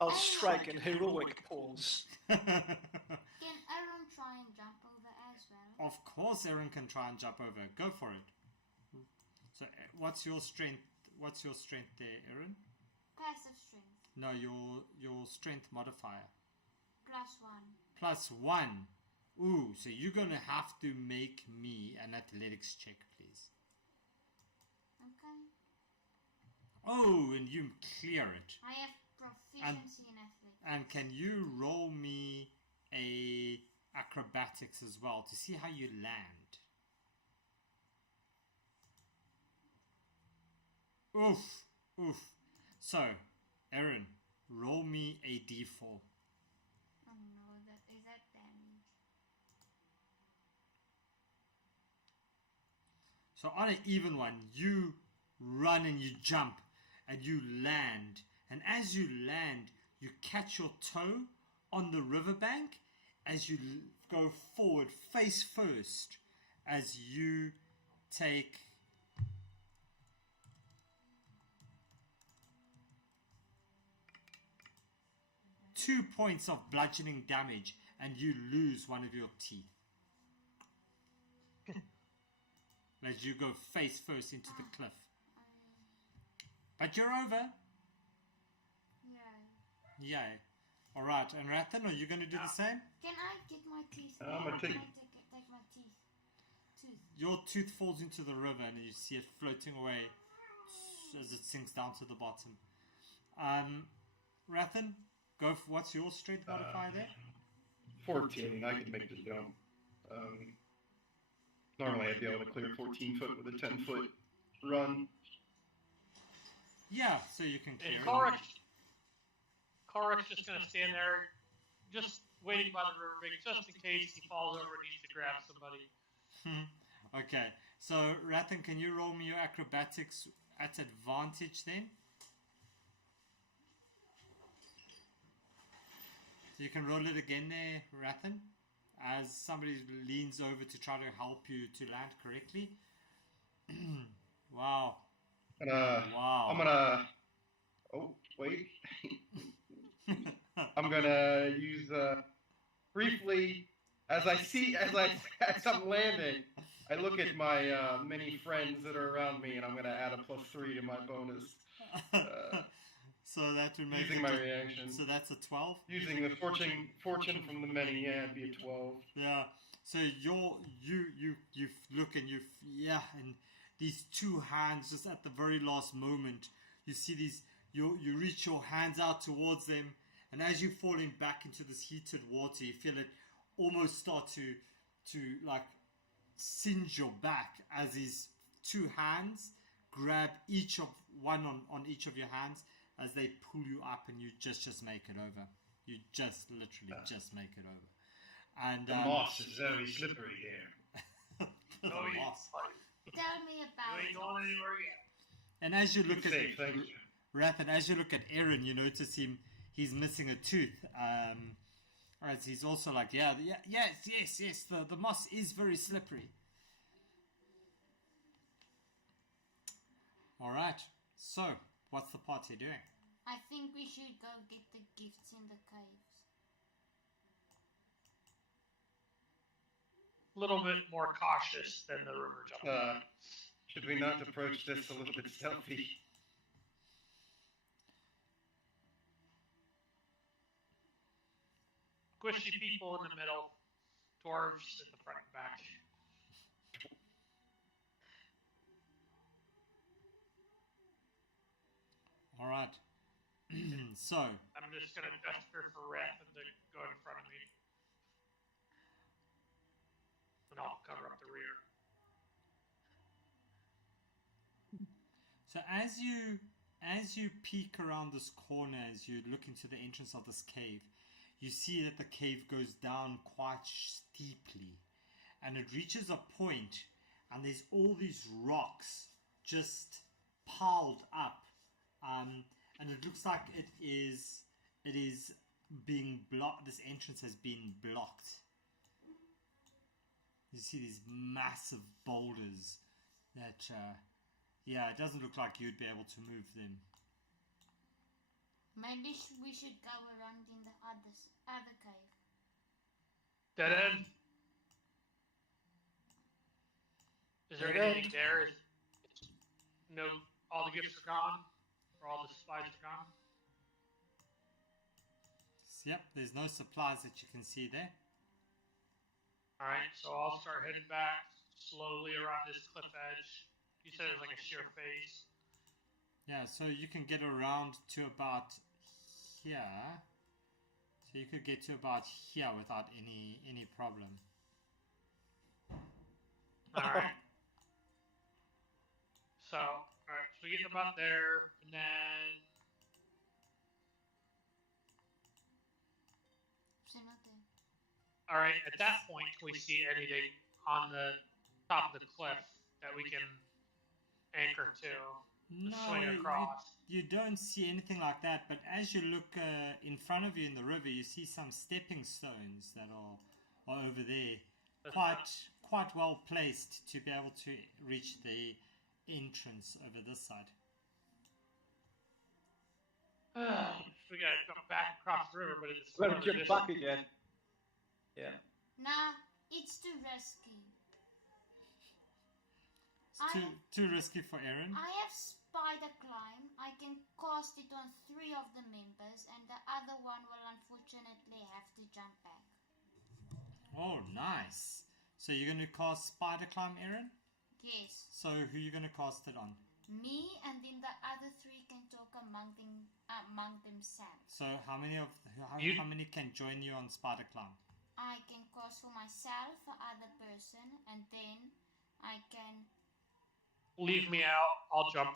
I'll strike in heroic pose. Can Aaron try and jump over as well? Of course, Aaron can try and jump over. Go for it. So, what's your strength? What's your strength there, Aaron? Passive strength. No, your strength modifier. +1. +1. Ooh, so you're gonna have to make me an athletics check, please. Okay. Oh, and you clear it. I have proficiency in athletics. And can you roll me a acrobatics as well to see how you land? Oof. So, Aaron, roll me a d4. Oh no, is that damage? So on an even one, you run and you jump and you land. And as you land, you catch your toe on the riverbank as you go forward face first as you take 2 points of bludgeoning damage and you lose one of your teeth. As you go face first into the cliff. But you're over. Yeah. All right. And Rathan, are you going to do the same? Can I get my teeth? I'm gonna Can take- I take my teeth? Tooth. Your tooth falls into the river and you see it floating away as it sinks down to the bottom. Rathan, go for what's your strength modifier there? 14. I could make the jump. Normally I'd be able to clear 14 foot with a 10-foot run. Yeah, so you can clear And it. Korik's just going to stand there, just waiting by the riverbank, just in case he falls over and needs to grab somebody. Okay, so Rathan, can you roll me your acrobatics at advantage then? So you can roll it again there, Rathan, as somebody leans over to try to help you to land correctly. Wow. Wow. I'm gonna. Oh wait. I'm gonna use briefly as I'm landing. I look at my many friends that are around me, and I'm gonna add a +3 to my bonus. So that would make Using it my a- reaction. So that's a 12. Using the fortune from the many, yeah, it'd be a 12. Yeah. So you look and and these two hands just at the very last moment, you see these. You reach your hands out towards them, and as you're falling back into this heated water, you feel it almost start to like singe your back as these two hands grab one on each of your hands as they pull you up, and you just make it over. You just literally just make it over. And The moss is very slippery here. the moss. Tell me about You ain't it. going anywhere yet. And as you look Good at save, thank you. Rathan, as you look at Aaron, you notice he's missing a tooth. As he's also like, yes, the moss is very slippery. Alright, so what's the party doing? I think we should go get the gifts in the caves. A little bit more cautious than the river jump. Should we not approach this a little bit stealthy? Squishy people in the middle, dwarves at the front and back. Alright. So, I'm just gonna gesture for Rathan to go in front of me. And I'll cover up the rear. so as you peek around this corner, as you look into the entrance of this cave, you see that the cave goes down quite steeply, and it reaches a point, and there's all these rocks just piled up, and it looks like it is being blocked. This entrance has been blocked. You see these massive boulders that it doesn't look like you'd be able to move them. Maybe we should go around in the other cave. Dead end. Is there anything there? No, all the gifts are gone, or all the supplies are gone. Yep, there's no supplies that you can see there. All right, so I'll start heading back slowly around this cliff edge. You said it was like a sheer face. Yeah, so you can get around to about here. So you could get to about here without any problem. All right. So, all right, so we get about there, and then all right. At that point, can we see anything on the top of the cliff that we can anchor to? Swing across. You don't see anything like that, but as you look in front of you in the river, you see some stepping stones that are over there, quite well placed to be able to reach the entrance over this side. We gotta come back across the river, but it's Well, jump back again. Yeah. Nah, it's too risky. It's too risky for Aaron. I have spider climb, I can cast it on 3 of the members, and the other one will unfortunately have to jump back. Oh, nice. So you're going to cast Spider Climb, Aaron? Yes. So who are you going to cast it on? Me, and then the other 3 can talk among themselves. So how many can join you on Spider Climb? I can cast for myself, the other person, and then I can... Leave me out. I'll jump.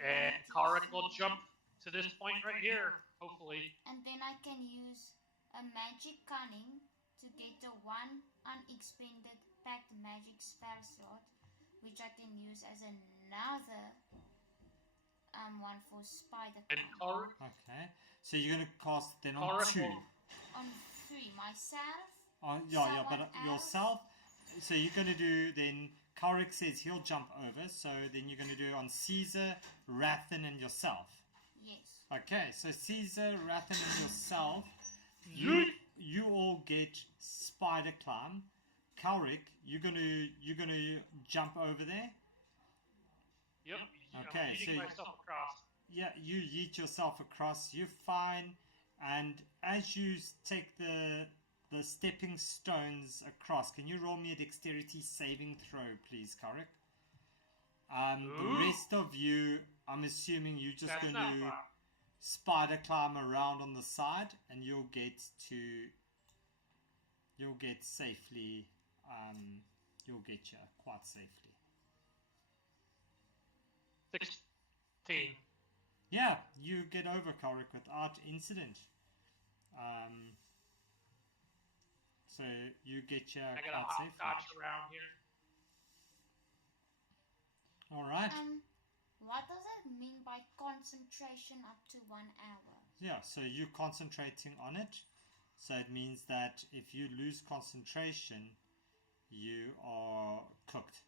And Karik will jump to this point right here, hopefully. And then I can use a magic cunning to get a 1 unexpended packed magic spell slot, which I can use as another one for spider And climb. Okay. So you're going to cast then on 2. On 3, myself. But yourself. So you're going to do then. Karik says he'll jump over. So then you're going to do on Caesar, Rathan, and yourself. Yes. Okay. So Caesar, Rathan, and yourself. You all get spider climb. Karik, you're gonna jump over there. Yep. Okay. I'm yeeting myself across. Yeah, you yeet yourself across. You're fine. And as you take the stepping stones across, can you roll me a dexterity saving throw, please, Karik? The rest of you, I'm assuming you're just going to spider climb around on the side, and you'll get safely. You'll get you quite safely. 16. Yeah, you get over Karik without incident. So you get your I gotta quite safely. dodge around here. All right. What does that mean by concentration up to 1 hour? Yeah, so you're concentrating on it. So it means that if you lose concentration, you are cooked.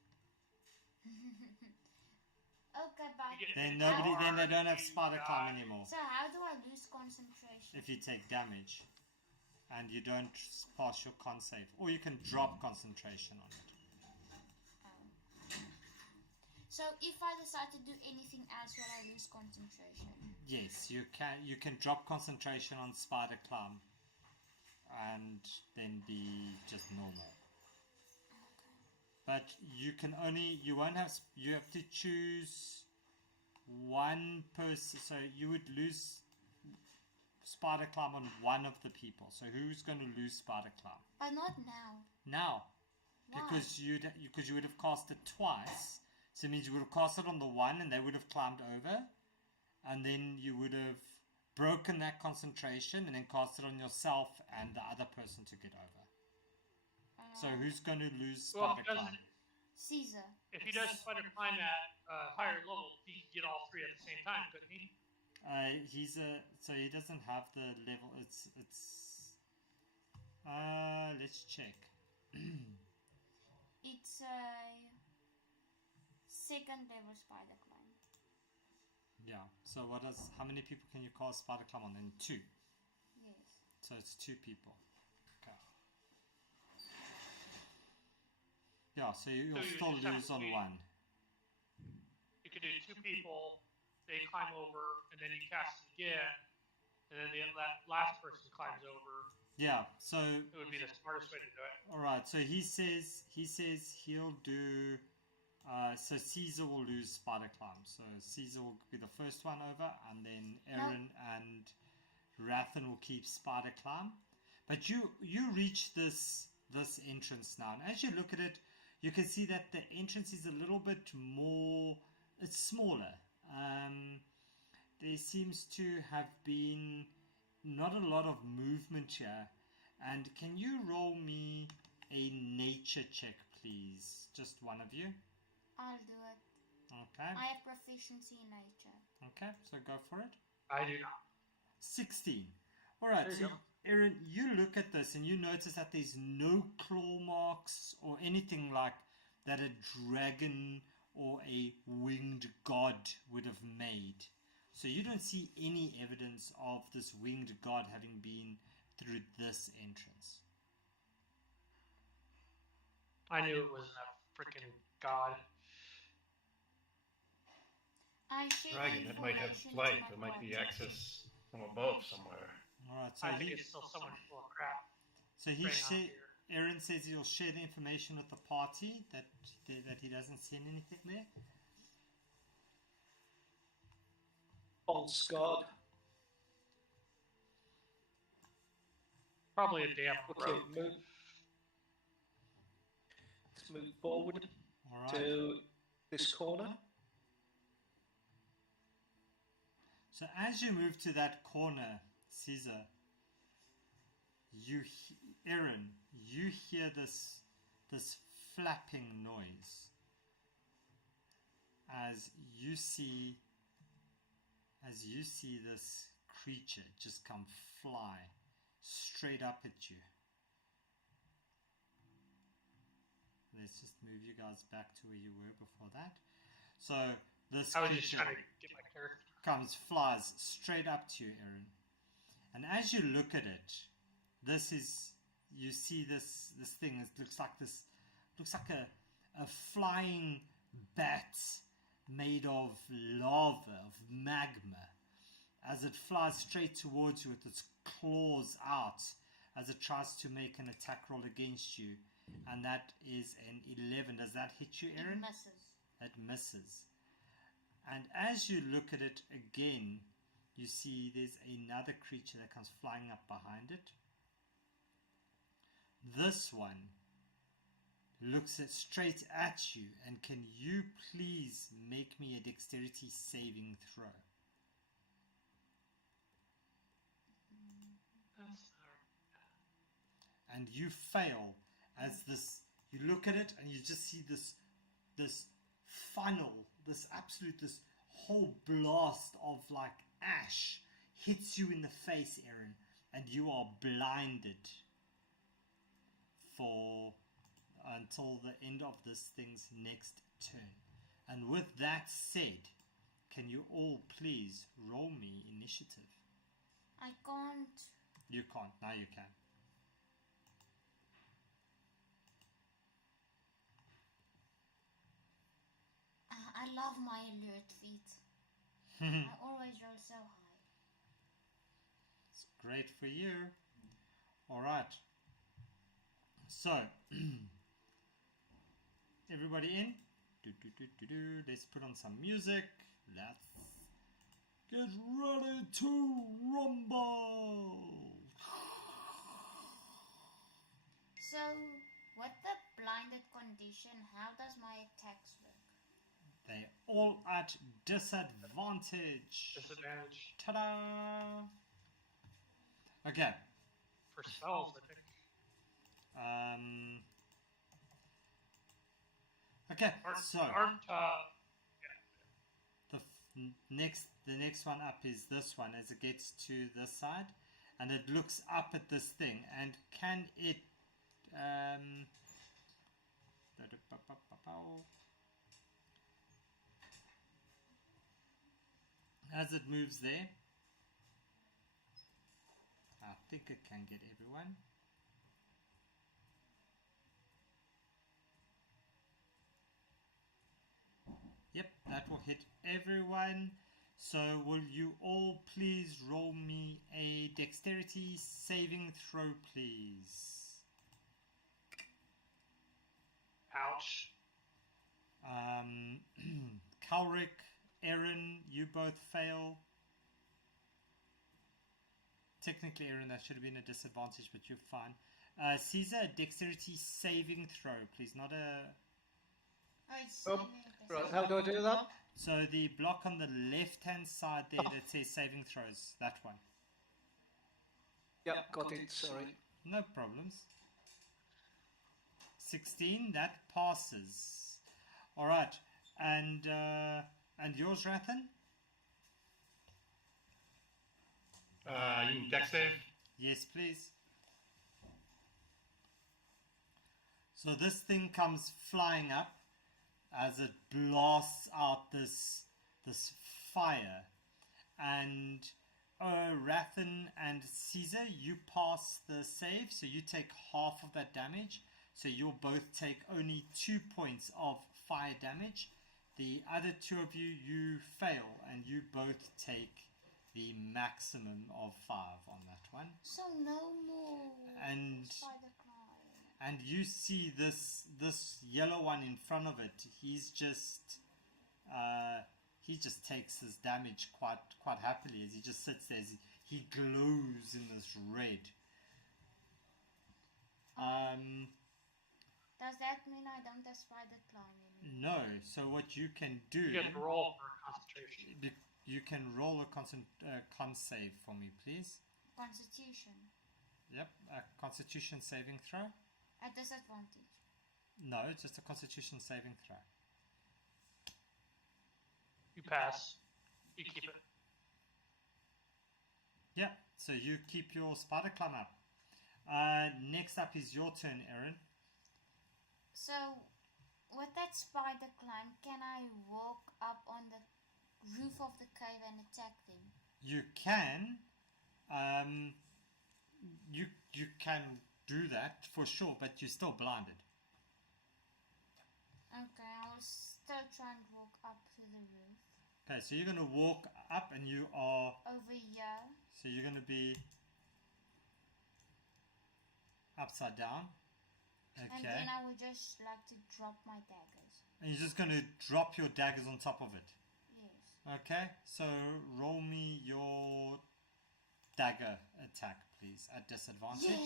Okay, but Then they don't have spider climb anymore. So how do I lose concentration? If you take damage and you don't pass your con save, or you can drop concentration on it. So if I decide to do anything else when I lose concentration? Yes, you can drop concentration on spider climb and then be just normal. But you have to choose one person. So you would lose spider climb on one of the people. So who's going to lose spider climb? But not now. Now. Why? Because you would have cast it twice. So it means you would have cast it on the one and they would have climbed over. And then you would have broken that concentration and then cast it on yourself and the other person to get over. So who's going to lose spider climb? Caesar. If he does spider climb at higher level, he can get all 3 at the same time, couldn't he? So he doesn't have the level. Let's check. It's a 2nd level spider climb. Yeah. So how many people can you cast spider climb on? Then 2. Yes. So it's 2 people. Okay. Yeah. So you'll still lose on 1. You could do 2 people. They climb over, and then you cast it again, and then the last person climbs over. Yeah, so it would be the smartest way to do it. All right, so he says he'll do. So Caesar will lose spider climb. So Caesar will be the first one over, and then Aaron and Rathan will keep spider climb. But you reach this entrance now, and as you look at it, you can see that the entrance is a little bit more. It's smaller. There seems to have been not a lot of movement here. And can you roll me a nature check, please? Just one of you. I'll do it. Okay. I have proficiency in nature. Okay, so go for it. I do not. 16. All right, There you so go. Aaron, you look at this and you notice that there's no claw marks or anything like that a dragon or a winged god would have made. So you don't see any evidence of this winged god having been through this entrance. I knew it wasn't a freaking God. I share Dragon, it might have information to flight. my There might be party. access from above somewhere. Alright, so I think it's still someone full of crap. Aaron says he'll share the information with the party that he doesn't see anything there. False god. Probably a damn Okay, rogue. let's move forward Alright. to this corner. So as you move to that corner, Caesar, Aaron, you hear this flapping noise as you see this creature just come fly straight up at you. Let's just move you guys back to where you were before that. So this I was just creature trying to get my character. flies straight up to you, Aaron. And as you look at it, you see this thing. It looks like a flying bat made of lava, of magma, as it flies straight towards you with its claws out as it tries to make an attack roll against you. And that is an 11. Does that hit you, Aaron? It misses. It misses. And as you look at it again, you see there's another creature that comes flying up behind it. This one looks straight at you, and can you please make me a dexterity saving throw? And you fail as you look at it and you just see this funnel, this whole blast of like ash hits you in the face, Aaron, and you are blinded until the end of this thing's next turn. And with that said, can you all please roll me initiative? I can't. You can't. Now you can. I love my alert feat. I always roll so high. It's great for you. Alright. So, everybody in? Let's put on some music. Let's get ready to rumble. So, with the blinded condition, how does my attacks work? They're all at disadvantage. Disadvantage. Ta-da! Okay. For spells, I think. Okay, so the next one up is this one as it gets to this side, and it looks up at this thing, and can it as it moves there, I think it can get everyone. Yep, that will hit everyone. So will you all please roll me a dexterity saving throw, please? Ouch. Kalric, Aaron, you both fail. Technically, Aaron, that should have been a disadvantage, but you're fine. Caesar, a dexterity saving throw, please, not a... Right, how do I do that? So the block on the left-hand side there that says saving throws, that one. Yep, got it, sorry. No problems. 16, that passes. Alright, and yours, Rathan? You mean dex save? Yes, please. So this thing comes flying up as it blasts out this fire, and Rathan and Caesar, you pass the save, so you take half of that damage. So you'll both take only 2 points of fire damage. The other two of you, you fail, and you both take the maximum of 5 on that one. So no more And spider climb. and you see this yellow one in front of it. He just takes his damage quite happily as he just sits there. He glows in this red. Does that mean I don't have spider climb anymore? No. So what you can do? You have to roll for concentration. You can roll a con save for me, please. Constitution. Yep, a Constitution saving throw. At disadvantage. No, it's just a Constitution saving throw. You pass. You keep it. Yep. So you keep your spider climb up. Next up is your turn, Erin. So, with that spider climb, can I walk up on the roof of the cave and attack them? You can. You can do that for sure, but you're still blinded. Okay, I will still try and walk up to the roof. Okay, so you're gonna walk up, and you are. Over here. So you're gonna be upside down. Okay. And then I would just like to drop my daggers. And you're just gonna drop your daggers on top of it. Yes. Okay, so roll me your dagger attack, please, at disadvantage. Yeah.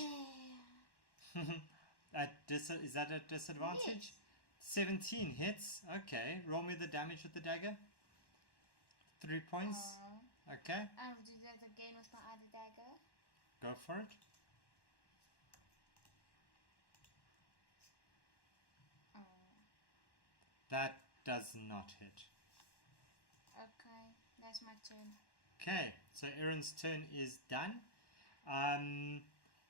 Is that at disadvantage? Yes. 17 hits. Okay, roll me the damage with the dagger. 3 points. Okay, I'll do that again with my other dagger. go for it. That does not hit. Okay, that's my turn. Okay, so Erin's turn is done.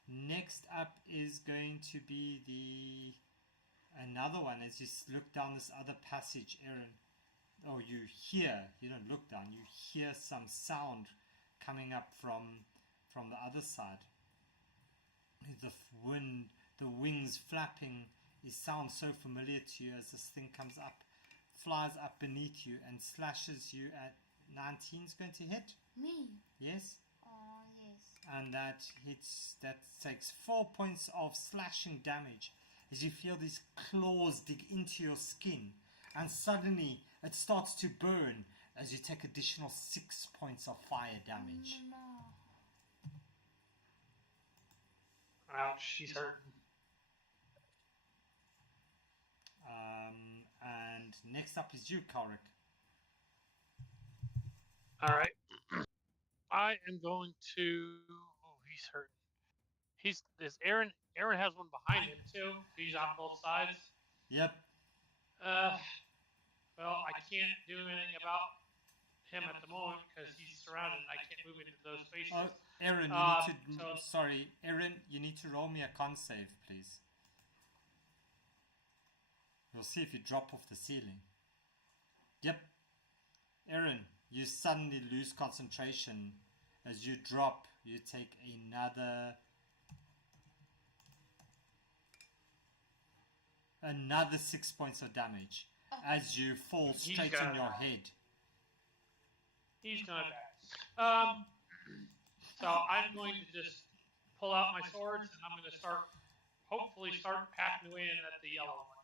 Next up is going to be another one. As you look down this other passage, Erin, you don't look down, you hear some sound coming up from the other side. The wind, the wings flapping, it sounds so familiar to you as this thing comes up, flies up beneath you and slashes you at 19 is going to hit. Me? Yes. Oh, yes. And that takes 4 points of slashing damage as you feel these claws dig into your skin, and suddenly it starts to burn as you take additional 6 points of fire damage. No. Ouch, she's hurting. And next up is you, Karik. Alright. I am going to. Oh, he's hurting. Aaron has one behind him too. He's on both sides. Yep. Well, I can't do anything about him at the moment because he's surrounded. I can't move into those spaces. Oh, Aaron, Aaron, you need to roll me a con save, please. We'll see if you drop off the ceiling. Yep. Aaron, you suddenly lose concentration. As you drop, you take another 6 points of damage as you fall straight on your head. He's gonna die. So I'm going to just pull out my swords and I'm going to hopefully start hacking away at the yellow one.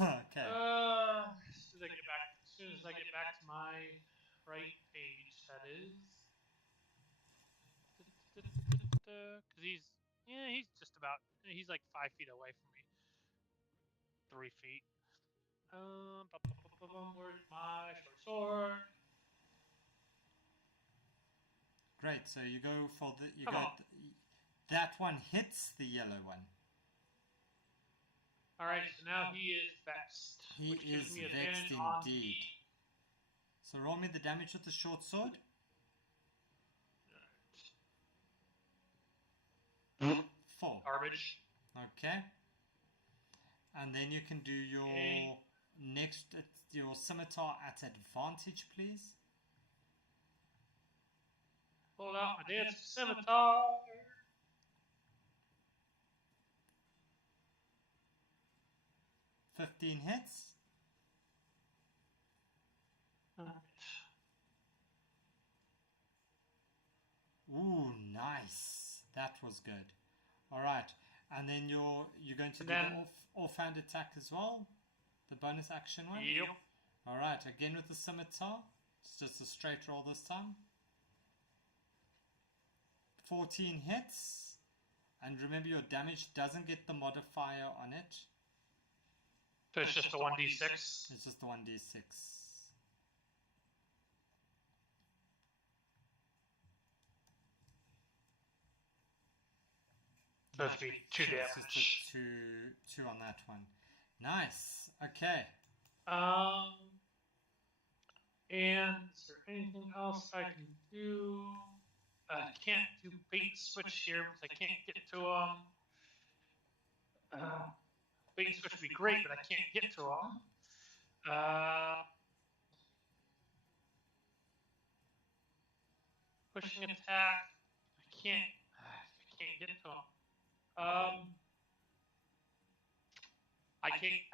Okay. As soon as I get back to my right page, that is. Because he's like 5 feet away from me. 3 feet. Where's my short sword? Great. So you go for that one hits the yellow one. All right. So now he is vexed. He which gives is me vexed advantage on indeed. So roll me the damage with the short sword. 4. Garbage. Okay. And then you can do your your scimitar at advantage, please. Pull out my dance scimitar. 15 hits. Ooh, nice. That was good. All right, and then you're going to do the offhand attack as well, the bonus action one. Yep. All right, again with the scimitar. It's just a straight roll this time. 14 hits, and remember your damage doesn't get the modifier on it. So it's just a 1d6. It's just the 1d6. So it's be 2 It's damage. just a two on that one. Nice. Okay. And is there anything else I can do? I can't do bait and switch here because I can't get to them. Bait and switch would be great, but I can't get to them. Pushing attack. I can't get to them. I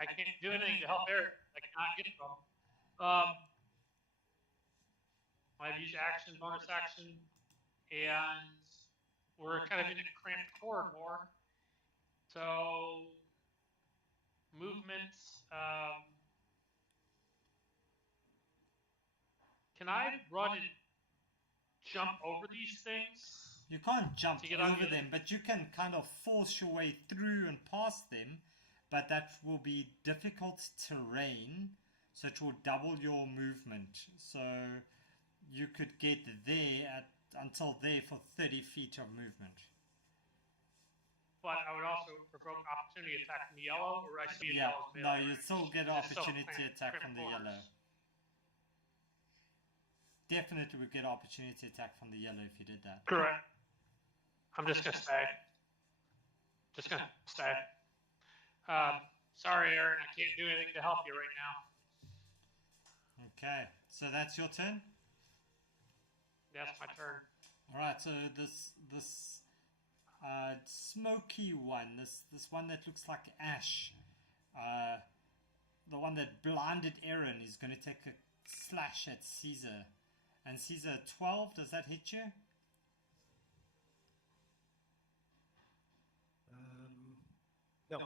can't do anything to help Eric. I cannot get to them. I've used action, bonus action, and we're kind of in a cramped corridor. So movement. Can I run and jump over these things? You can't jump To get on over the- them, but you can kind of force your way through and past them. But that will be difficult terrain, so it will double your movement. So you could get there until there for 30 feet of movement. But I would also provoke opportunity attack from the yellow, or I see Yeah, yellow's no, melee you range. still get It's still opportunity cramped- attack cramped from the corners. yellow. Definitely would get opportunity attack from the yellow if you did that. Correct. I'm just gonna stay. Just gonna stay. Sorry, Aaron, I can't do anything to help you right now. Okay, so that's your turn. That's my turn. All right, so this smoky one, this one that looks like ash, the one that blinded Aaron, is going to take a slash at Caesar. And Caesar, 12, does that hit you? No.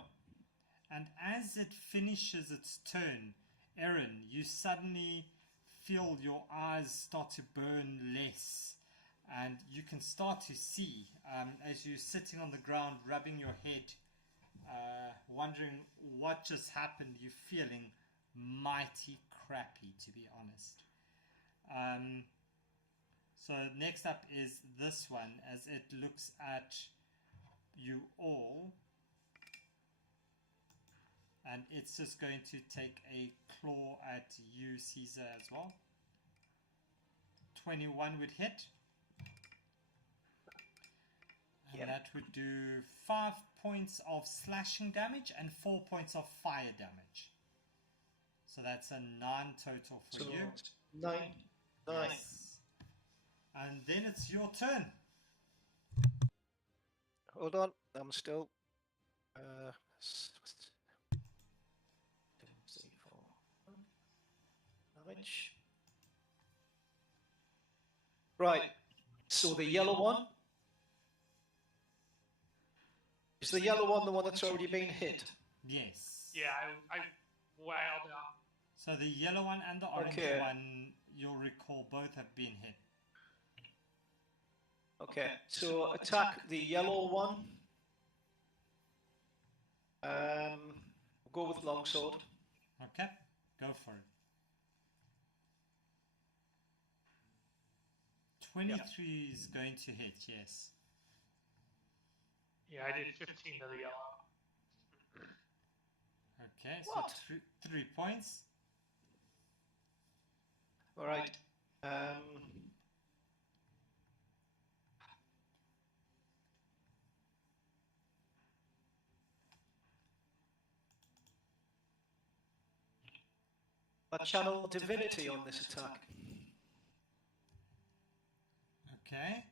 And as it finishes its turn, Aaron, you suddenly feel your eyes start to burn less. And you can start to see, as you're sitting on the ground, rubbing your head, wondering what just happened. You're feeling mighty crappy, to be honest. So next up is this one, as it looks at you all. And it's just going to take a claw at you, Caesar, as well. 21 would hit. And that would do 5 points of slashing damage and 4 points of fire damage. So that's a 9 total for So you. 9. Yes. And then it's your turn. Hold on, I'm still. 2, 3, 4. Damage. Right. So the yellow one. Is the yellow one the one that's already been hit? Yes. Yeah, I wailed out. So the yellow one and the orange Okay. one, you'll recall, both have been hit. Okay. So attack the yellow one. Go with longsword. Okay, go for it. 23 is going to hit, yes. Yeah, I did 15 to the yellow. Okay, so What? 3 points. All right. I channel divinity on this attack. Okay.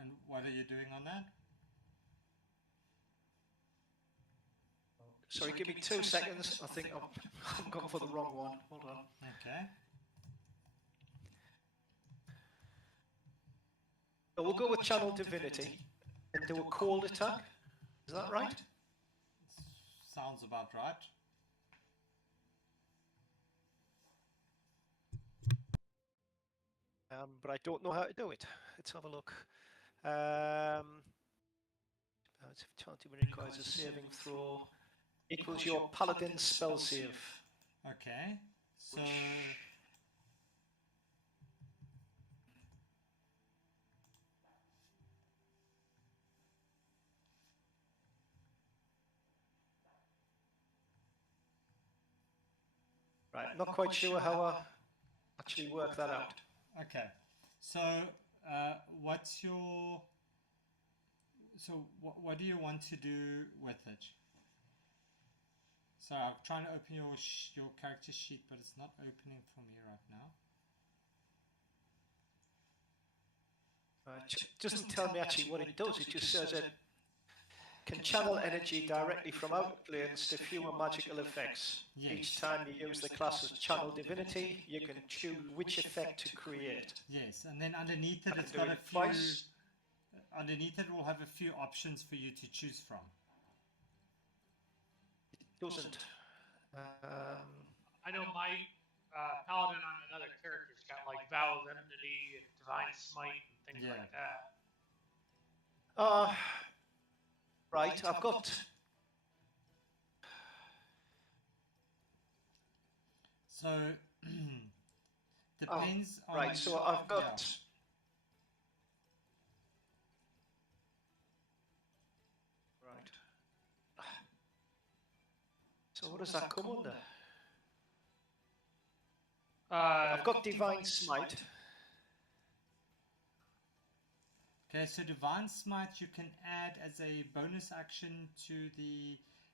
And what are you doing on that? Sorry, give me 2 seconds. I think I'm gone for the wrong one. Hold on. Okay. So we'll go with Channel Divinity and do a cold attack. Is that right? Sounds about right. But I don't know how to do it. Let's have a look. Channel Divinity requires a saving throw. Equals your Paladin spell save. Okay. So Right, not quite sure how I actually work that out. okay. So what's your what do you want to do with it? So I'm trying to open your character sheet, but it's not opening for me right now. It doesn't tell me actually what it does. It just says it can channel energy directly from outer planes to fewer magical effects. Yes. Each time you use the class's channel divinity, you can choose which effect to create. Yes, and then underneath it, I it's can do got a it few. twice. Underneath it, will have a few options for you to choose from. It doesn't. I know my paladin on another character's got like Vow of Enmity and Divine Smite and things like that. Right, I've got. So depends on. Right, so I've got. Yeah. Right. So what does that come under? I've got Divine Smite. Okay, so Divine Smite you can add as a bonus action to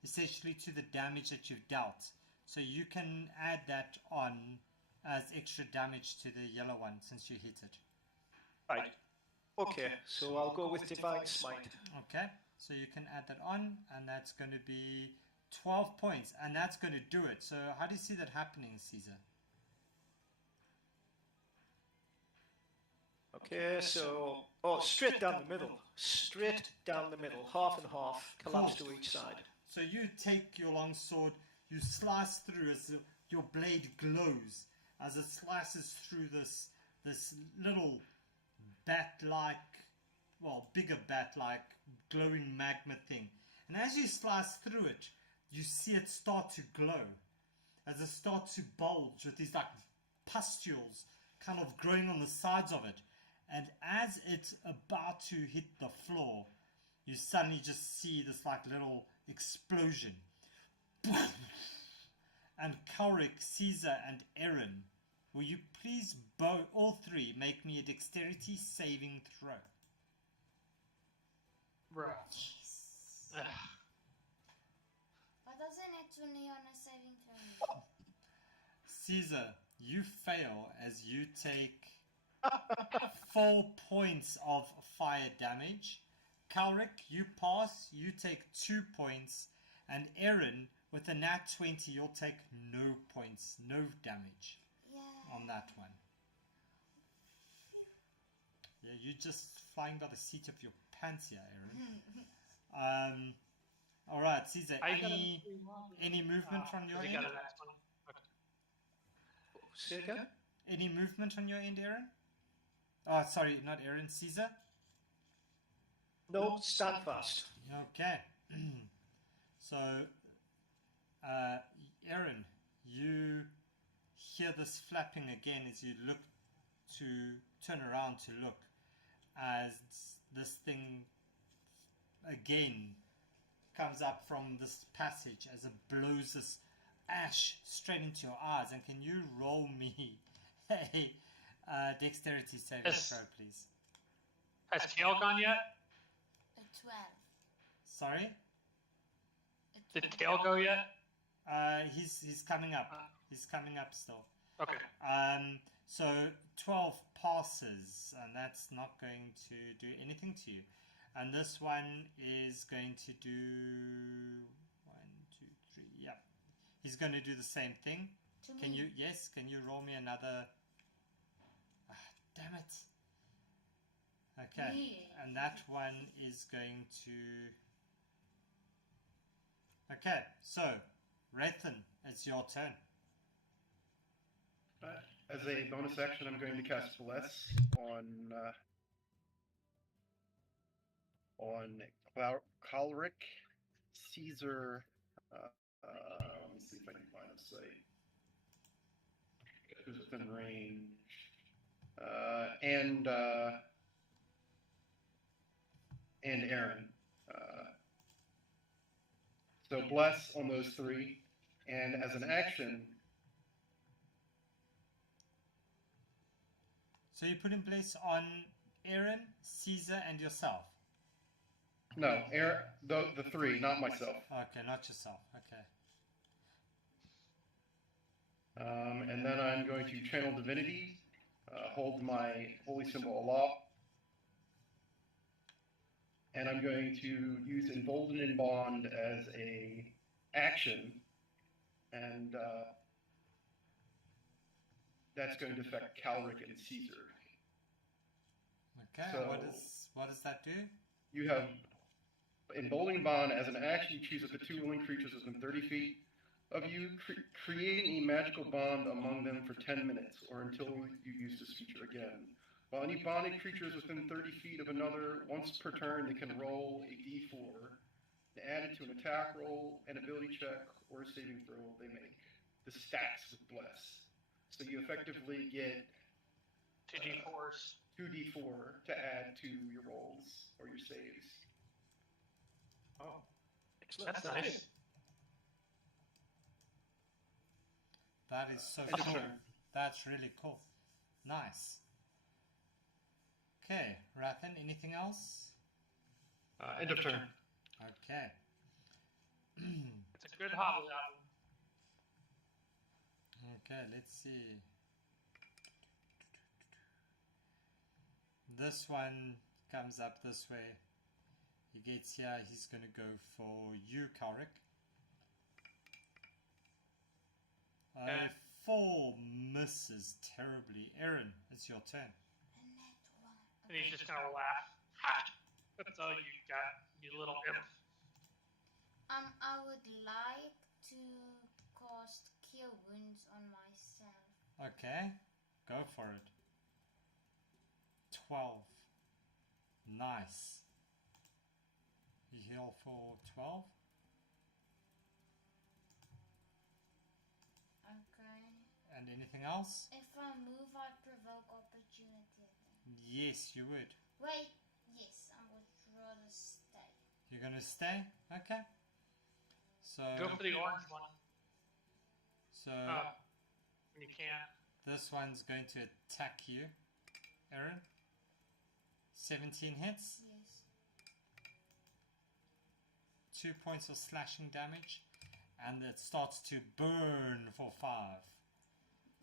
essentially to the damage that you've dealt. So you can add that on as extra damage to the yellow one since you hit it. Right. Okay, so I'll go with Divine Smite. Okay, so you can add that on, and that's going to be 12 points, and that's going to do it. So how do you see that happening, Caesar? Okay, so straight down the middle. Straight down the middle. Half and half. Collapse to each side. So you take your long sword, you slice through as your blade glows as it slices through this little bat-like, well, bigger bat-like glowing magma thing. And as you slice through it, you see it start to glow as it starts to bulge with these like pustules kind of growing on the sides of it. And as it's about to hit the floor, you suddenly just see this like little explosion. And Kaurik, Caesar, and Aaron, will you please all three make me a dexterity saving throw? Right. But doesn't it only on a saving throw? Caesar, you fail as you take 4 points of fire damage. Kaurik, you pass, you take 2 points. And Aaron, with a nat 20, you'll take no points, no damage on that one. Yeah, you're just flying by the seat of your pants here, Aaron. All right, Caesar, any movement from your end? Say again? Any movement on your end, Aaron? Oh, sorry, not Aaron, Caesar? No, stand fast. Okay. So, Aaron, you hear this flapping again as you look to turn around to look as this thing again comes up from this passage as it blows this ash straight into your eyes. And can you roll me a dexterity saving throw, please? Has Kale gone yet? A 12. Sorry? Did Kale go yet? He's coming up. He's coming up still. Okay. So 12 passes, and that's not going to do anything to you. And this one is going to do 1, 2, He's going to do the same thing. To Can me. you? Yes. Can you roll me another? Damn it. Okay. Yeah. And that one is going to. Okay. So, Rathan, it's your turn. As a bonus action, I'm going to cast Bless on Calric, Caesar. Let me see if I can find a site. Who's within range? And Aaron. So Bless on those three, and as an action. So you put in place on Aaron, Caesar, and yourself. No, Aaron, the three, not myself. Okay, not yourself. Okay. And then I'm going to channel divinity, hold my holy symbol aloft, and I'm going to use embolden and bond as a action, and that's going to affect Calric and Caesar. Okay. So what does that do? you have embolden bond as an action. You choose up to 2 willing creatures within 30 feet of you, creating a magical bond among them for 10 minutes, or until you use this feature again. While any bonded creature is within 30 feet of another, once per turn, they can roll a d4 and add it to an attack roll, an ability check, or a saving throw they make. This stacks with Bless. So you effectively get 2d4s. 2d4 to add to your rolls or your saves. Oh, That's nice. That is so End of cool. turn. That's really cool. Nice. Okay, Rathan, anything else? End of turn. Okay. It's a good hobgoblin. Okay, let's see. This one comes up this way. He gets here, he's going to go for you, Calric. Okay. 4 misses terribly. Aaron, it's your turn. And he's just gonna laugh. Ha! That's all you got, you little imp. I would like to cast Cure Wounds on myself. Okay, go for it. 12. Nice. You heal for 12. Okay. And anything else? If I move, I provoke opportunity. Yes, you would. Wait, yes, I would rather stay. You're going to stay? Okay. So Go for the orange one. So When you can. this one's going to attack you, Aaron. 17 hits. Yes. 2 points of slashing damage. And it starts to burn for 5.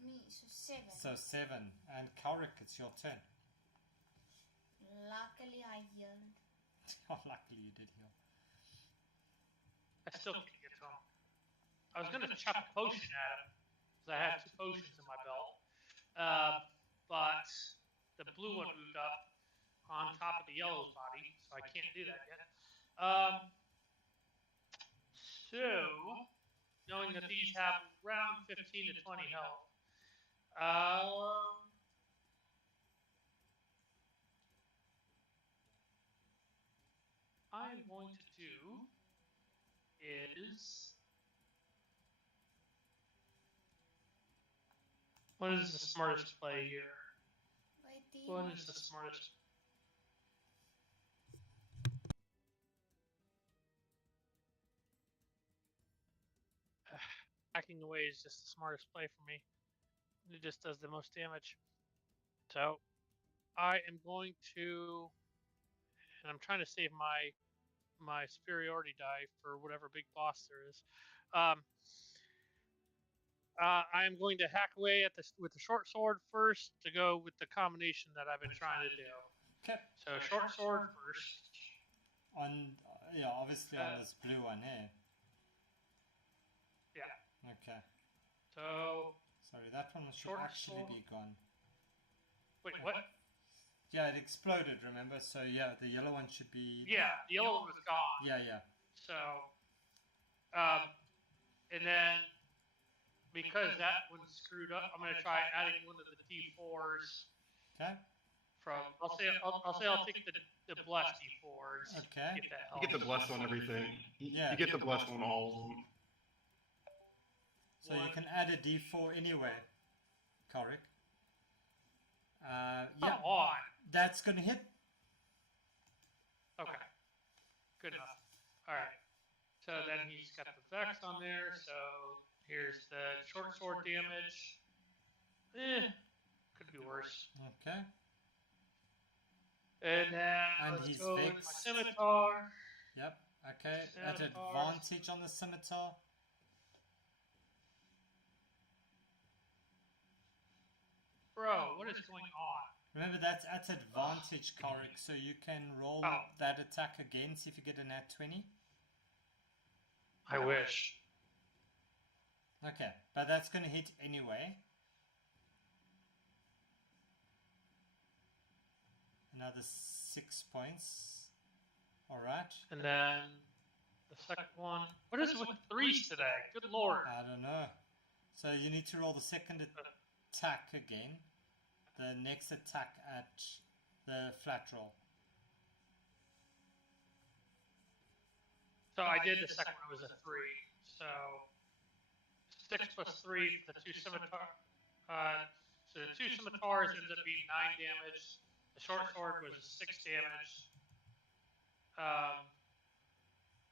Me, so 7. So 7. And Calric, it's your turn. Luckily, I healed. Oh, luckily you did heal. I still can't get to him. I was gonna chuck a potion at him, because I have 2 potions in my belt. But the blue one moved up on top of the yellow's body, so I can't do that yet. So, knowing that these have around 15 to 20 health, I'm going to do is, what is the smartest play here? Wait, do you What want is the to- smartest? Hacking away is just the smartest play for me. It just does the most damage. So I am going to, and I'm trying to save my superiority die for whatever big boss there is. I am going to hack away at with the short sword first to go with the combination that I've been trying to do. Okay. So short sword first. On, yeah, obviously on this blue one here. Yeah. Okay. So Sorry, that one should Short actually sword. be gone. wait, what? Yeah, it exploded, remember? So yeah, the yellow one should be... Yeah, the yellow one was gone. Yeah. So, and then because that one's screwed up, I'm gonna try adding one of the D4s Okay. from. I'll take the blessed D4s. Okay. If that You helps. get the bless on everything. Yeah. You get the bless on all of them. So you can add a D4 anyway, Korik. Yeah, Come on. that's gonna hit. Okay. Good enough. All right. So then he's got the Vex on there. So here's the short sword damage. Could be worse. Okay. And then And let's he's go with my vexed. scimitar. Yep. Okay. At Scimitar. advantage on the scimitar. Bro, what is going on? Remember, that's at advantage, Korik, so you can roll Oh. that attack again, see if you get a nat 20. I wish. Okay, but that's going to hit anyway. Another 6 points. Alright. And then the second one. What is it with threes today? Good lord. I don't know. So you need to roll the second attack again. The next attack at the flat roll. So I did the second one, it was a 3. So 6 plus 3 for the 2 scimitar. So the 2 scimitars ends up being 9 damage. The short sword was 6 damage.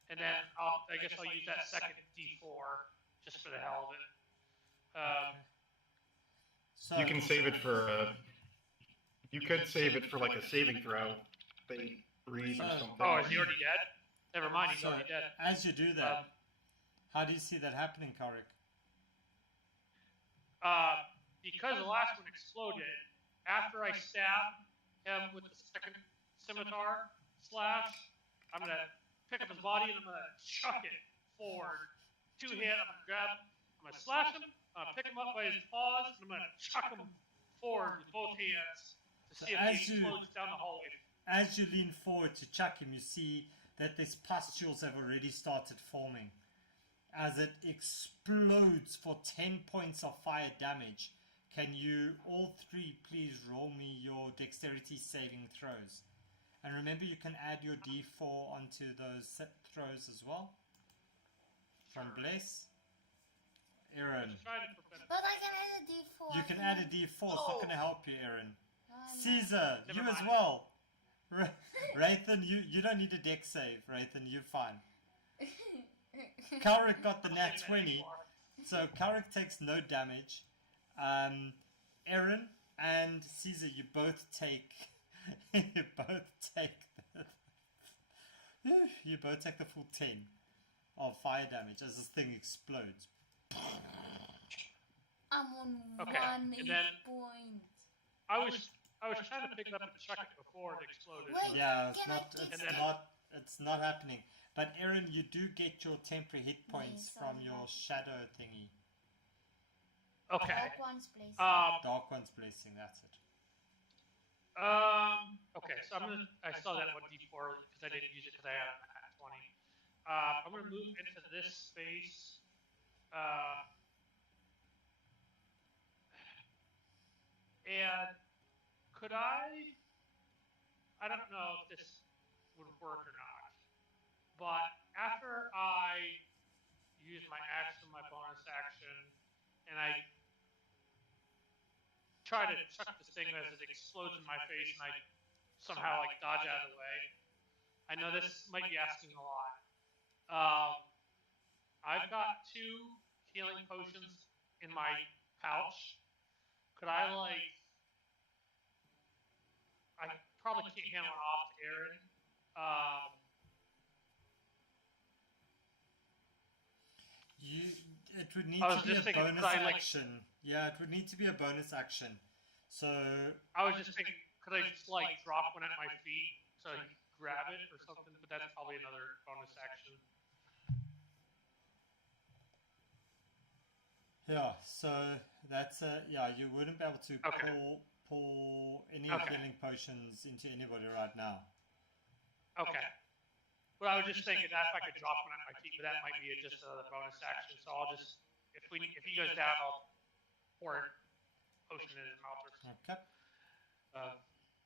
And then I guess I'll use that second D4 just for the hell of it. So You can save it for. You could save it for like a saving throw. They breathe or something. Oh, is he already dead? Never mind, he's So, already dead. as you do that, how do you see that happening, Korik? Because the last one exploded, after I stab him with the second scimitar slash, I'm going to pick up his body and I'm going to chuck it forward. 2 hit, I'm going to slash him, pick him up by his paws, and I'm going to chuck him forward with both hands to So see if as he explodes down the hallway. As you lean forward to chuck him, you see that these pustules have already started forming. As it explodes for 10 points of fire damage, can you all three please roll me your dexterity saving throws? And remember, you can add your d4 onto those throws as well. From Bless. Aaron. But I can add a D4. You can add a d4, it's not going to help you, Aaron. Oh, no. Caesar, you as well. Rathan, you don't need a dex save, Rathan, you're fine. Kaurik got the nat 20, so Kaurik takes no damage. Aaron and Caesar, you both take the full 10 of fire damage as this thing explodes. I'm on Okay, 1 and then- point. I was trying to pick it up and chuck it before it exploded. Wait, Yeah, can I get it's not happening. But Aaron, you do get your temporary hit points Yes, from I'm your happy. shadow thingy. Okay. Dark One's place? Dark One's blessing, that's it. Okay, so I saw that one D4 because I didn't use it because I had a nat 20. I'm gonna move into this space. And could I don't know if this would work or not, but after I use my action, my bonus action, and I try to chuck this thing as it explodes in my face and I somehow like dodge out of the way. I know this might be asking a lot. I've got 2 healing potions in my pouch. Could I I probably can't hand one off to Aaron. It would need I was to be just a thinking, bonus could I, action. Yeah, it would need to be a bonus action. So I was just thinking, could I just drop one at my feet so I can grab it or something? But that's probably another bonus action. Yeah, so that's yeah, you wouldn't be able to Okay. pour any Okay. healing potions into anybody right now. Okay. Well, I was just thinking that if I could drop one at my feet, but that might be just another bonus action. So I'll just if he goes down, I'll pour a potion in his mouth or something. Okay.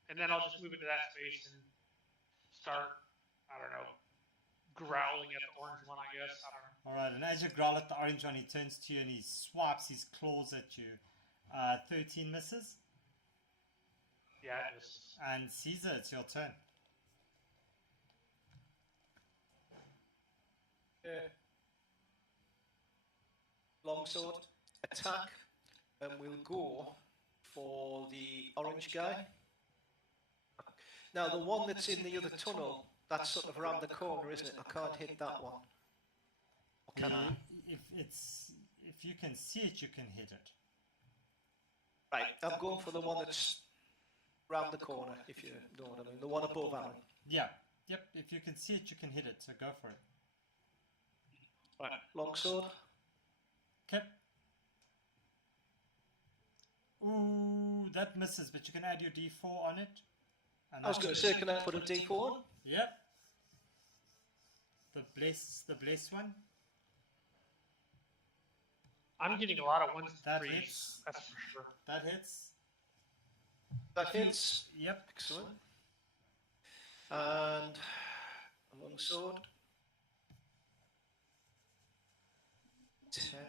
And then I'll just move into that space and start, I don't know, growling at the orange one, I guess. I don't know. Alright, and as you growl at the orange one, he turns to you and he swipes his claws at you. 13 misses. Yeah, it misses. And Caesar, it's your turn. Longsword, attack, and we'll go for the orange guy. Now, the one that's in the other tunnel, that's sort of around the corner, isn't it? I can't hit that one. Or can I? If you can see it, you can hit it. Right, I'm going for the one that's round the corner, if you know what I mean. The one above Aaron. Yeah, yep, if you can see it, you can hit it, so go for it. Right, longsword. Okay. Ooh, that misses, but you can add your d4 on it. And I was going to say, can I put a d4 on? Yep. The bless one. I'm getting a lot of ones That and threes. hits. That's for sure. That hits. That hits. Yep. Excellent. And a longsword. 10.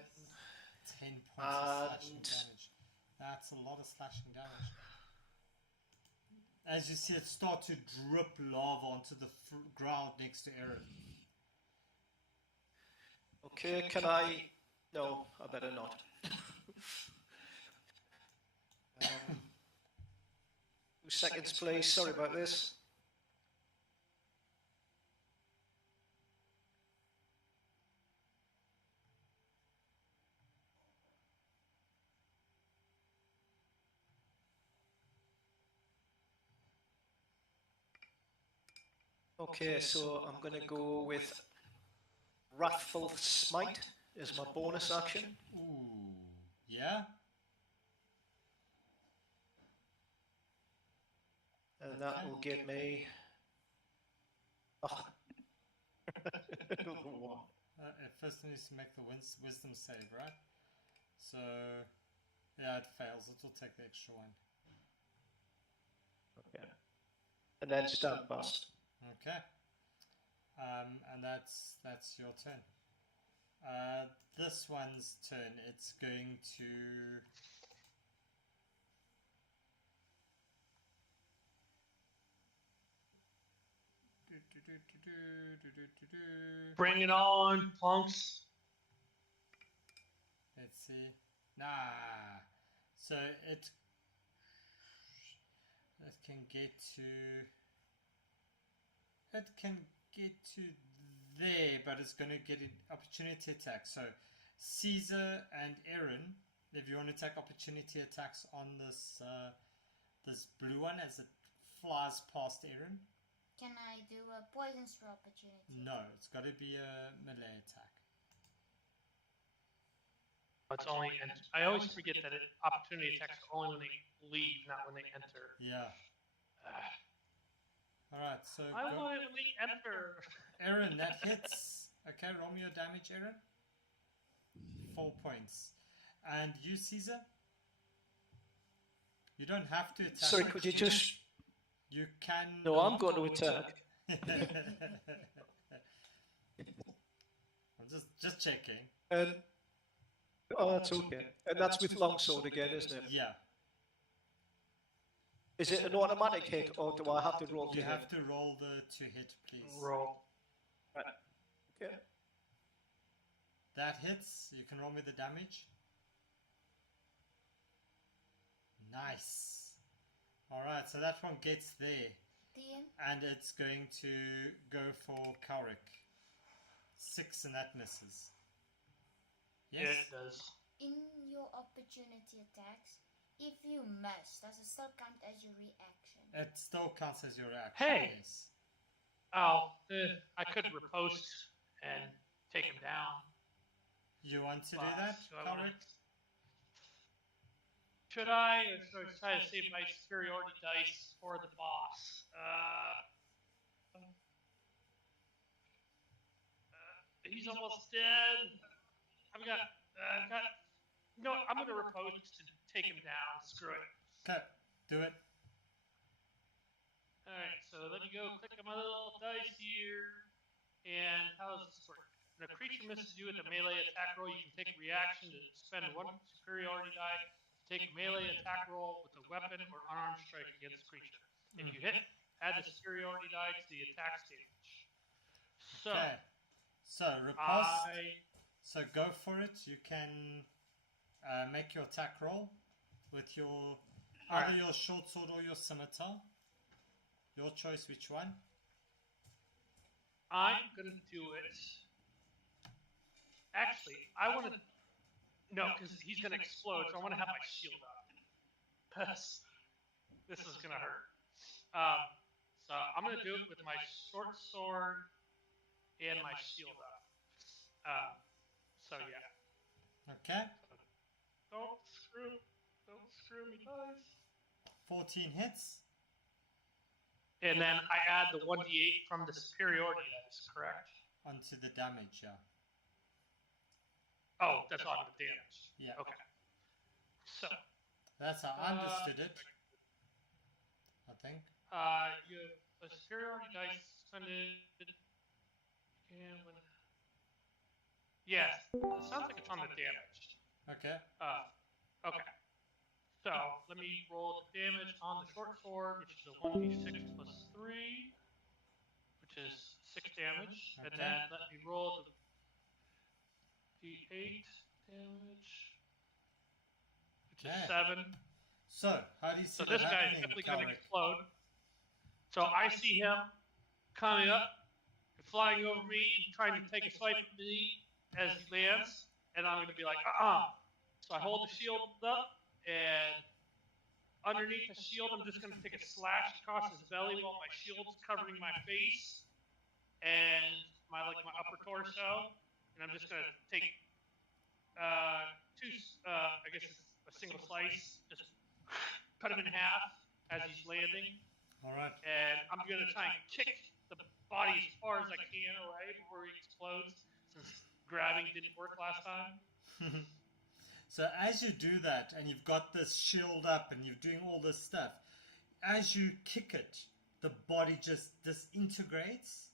10 points of slashing damage. That's a lot of slashing damage. As you see it start to drip lava onto the ground next to Aaron. Okay, can I... No, I better not. Seconds, please. Sorry about this. Okay, so I'm going to go with Wrathful Smite as my bonus action. Ooh, yeah? And that will get me... Oh. Another one. It first needs to make the wisdom save, right? So, yeah, it fails. It will take the extra one. Okay. And then stand fast. Okay. And that's your turn. This one's turn. It's going to... Bring it on, punks. Let's see. Nah. So it can get to... It can get to there, but it's going to get an opportunity attack. So Caesar and Aaron, if you want to take opportunity attacks on this this blue one as it flies past Aaron. Can I do a poison straw opportunity? No, it's got to be a melee attack. It's only, and I always forget that opportunity attacks are only when they leave, not when they enter. Yeah. Alright, so I want it when they enter. Aaron, that hits. Okay, roll me your damage, Aaron. 4 points. And you, Caesar? You don't have to attack. Sorry, could you just... You can... No, I'm going to attack. I'm just checking. Oh, that's okay. And that's with longsword again, isn't it? Yeah. Is it an automatic hit, or do I have to roll to You hit? have to roll to hit, please. Roll. Right. Okay. That hits. You can roll me the damage. Nice. Alright, so that one gets there. DM? And it's going to go for Kaurik. 6 and that misses. Yes? Yeah, it does. In your opportunity attacks, if you miss, does it still count as your reaction? It still counts as your reaction. Hey! Yes. Oh, I could riposte and take him down. You want to do that, So I wanna- Kaurik? Should I, or should I try to save my superiority dice for the boss? He's almost dead. I've got. You know what? I'm gonna repose to take him down. Screw it. Okay, do it. Alright, so let me go click on my little dice here. And how does this work? When a creature misses you with a melee attack roll, you can take a reaction to spend one superiority die to take a melee attack roll with a weapon or unarmed strike against the creature. If you hit, add the superiority die to the attack's damage. So, Okay. So riposte. So go for it. You can make your attack roll with your either your short sword or your scimitar. Your choice, which one? I'm gonna do it. Actually, I want to. No, because he's gonna explode, so I want to have my shield up. This is gonna hurt. So I'm gonna do it with my short sword and my shield up. So yeah. Okay. Don't screw me, guys. 14 hits. And then I add the 1d8 from the superiority dice, correct? Onto the damage, yeah. Oh, that's on the damage. Yeah. Okay. So. That's how I understood it. I think. You have a superiority dice suspended. And when. Yes, it sounds like it's on the damage. Okay. Okay. So, let me roll the damage on the short sword, which is a 1d6 plus 3, which is 6 damage. Okay. And then let me roll the d8 damage, which is 7. So, how do you see So this guy is definitely going to explode. So I see him coming up, flying over me, and trying to take a swipe at me as he lands, and I'm going to be like, So I hold the shield up, and underneath the shield, I'm just going to take a slash across his belly while my shield's covering my face and my upper torso, and I'm just going to take I guess it's a single slice, just cut him in half as he's landing. All right. And I'm going to try and kick the body as far as I can away before he explodes, since grabbing didn't work last time. So as you do that, and you've got this shield up, and you're doing all this stuff, as you kick it, the body just disintegrates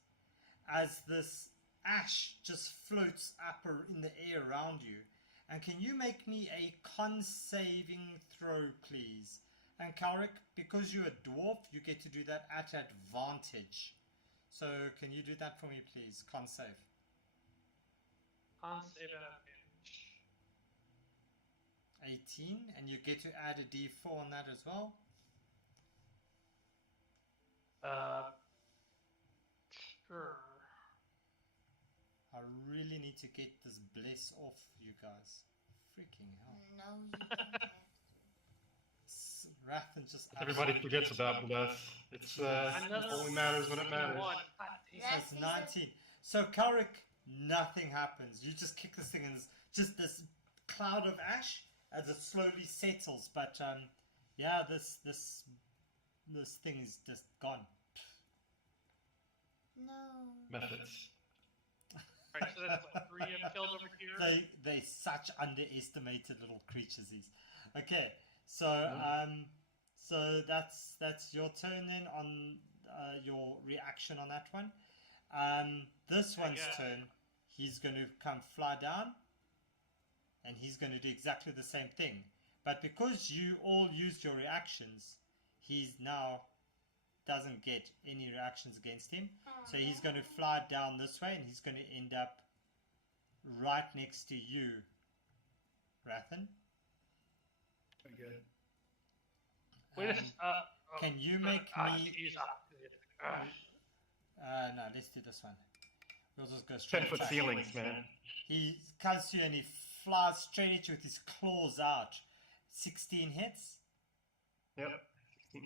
as this ash just floats up in the air around you. And can you make me a con saving throw, please? And Kalric, because you're a dwarf, you get to do that at advantage. So can you do that for me, please? Con save. Con save at advantage. 18, and you get to add a d4 on that as well. Sure. I really need to get this bless off you guys. Freaking hell. No, you don't have to. Rathan just Everybody forgets about bless. It's only matters when it matters. That's 19. So Kalric, nothing happens. You just kick this thing and it's just this cloud of ash as it slowly settles. But yeah, this thing is just gone. No. Methods. Alright, so that's what, 3 I've killed over here? They such underestimated little creatures, these. Okay, so so that's your turn then on your reaction on that one. This one's turn, he's going to come fly down, and he's going to do exactly the same thing. But because you all used your reactions, he's now doesn't get any reactions against him. So he's going to fly down this way, and he's going to end up right next to you, Rathan. Okay. Can you make me... no, let's do this one. We'll just go straight. 10-foot ceilings, man. He comes to you and he flies straight at you with his claws out. 16 hits. Yep.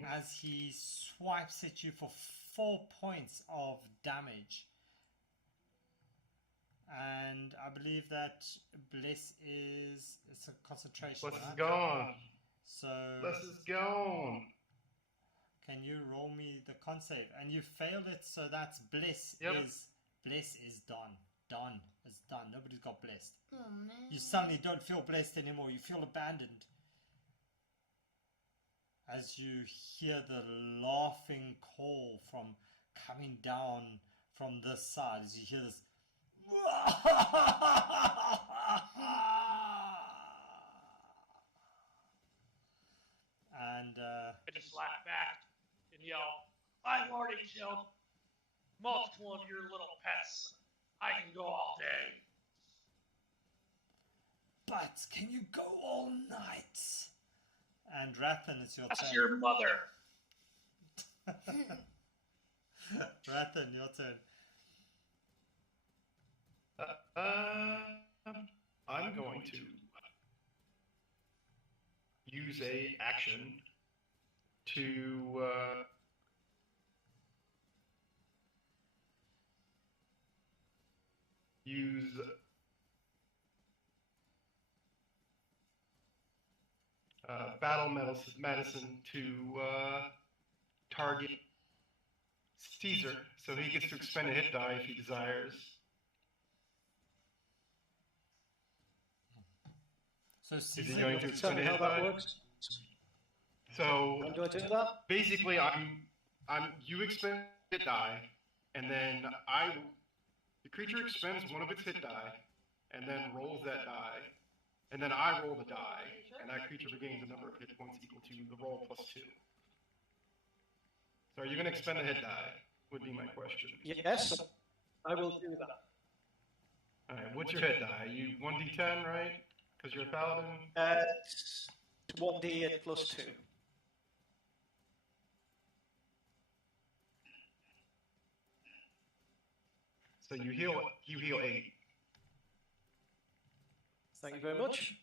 As he swipes at you for 4 points of damage. And I believe that Bless is a concentration. Bless is gone. So Bless is gone. can you roll me the con save? And you failed it, so that's bless is done. Done is done. Nobody's got blessed. Oh man. You suddenly don't feel blessed anymore. You feel abandoned. As you hear the laughing call from coming down from this side, as you hear this. And I just laugh back and yell, I've already killed multiple of your little pets. I can go all day. but can you go all night? And Rathan, it's your That's turn. your mother. Rathan, your turn. I'm going to use a action to use battle medicine to target Caesar, so he gets to expend a hit die if he desires. So Is he Caesar, going to Tell expend me a how hit that die? works. So How do I do that? basically, you expend a hit die, and then the creature expends one of its hit die, and then rolls that die, and then I roll the die, and that creature regains a number of hit points equal to the roll plus 2. So are you going to expend a hit die? Would be my question. Yes, I will do that. All right, what's your hit die? You 1d10, right? Because you're a paladin. It's 1d8 plus 2. So you heal 8. Thank you very much.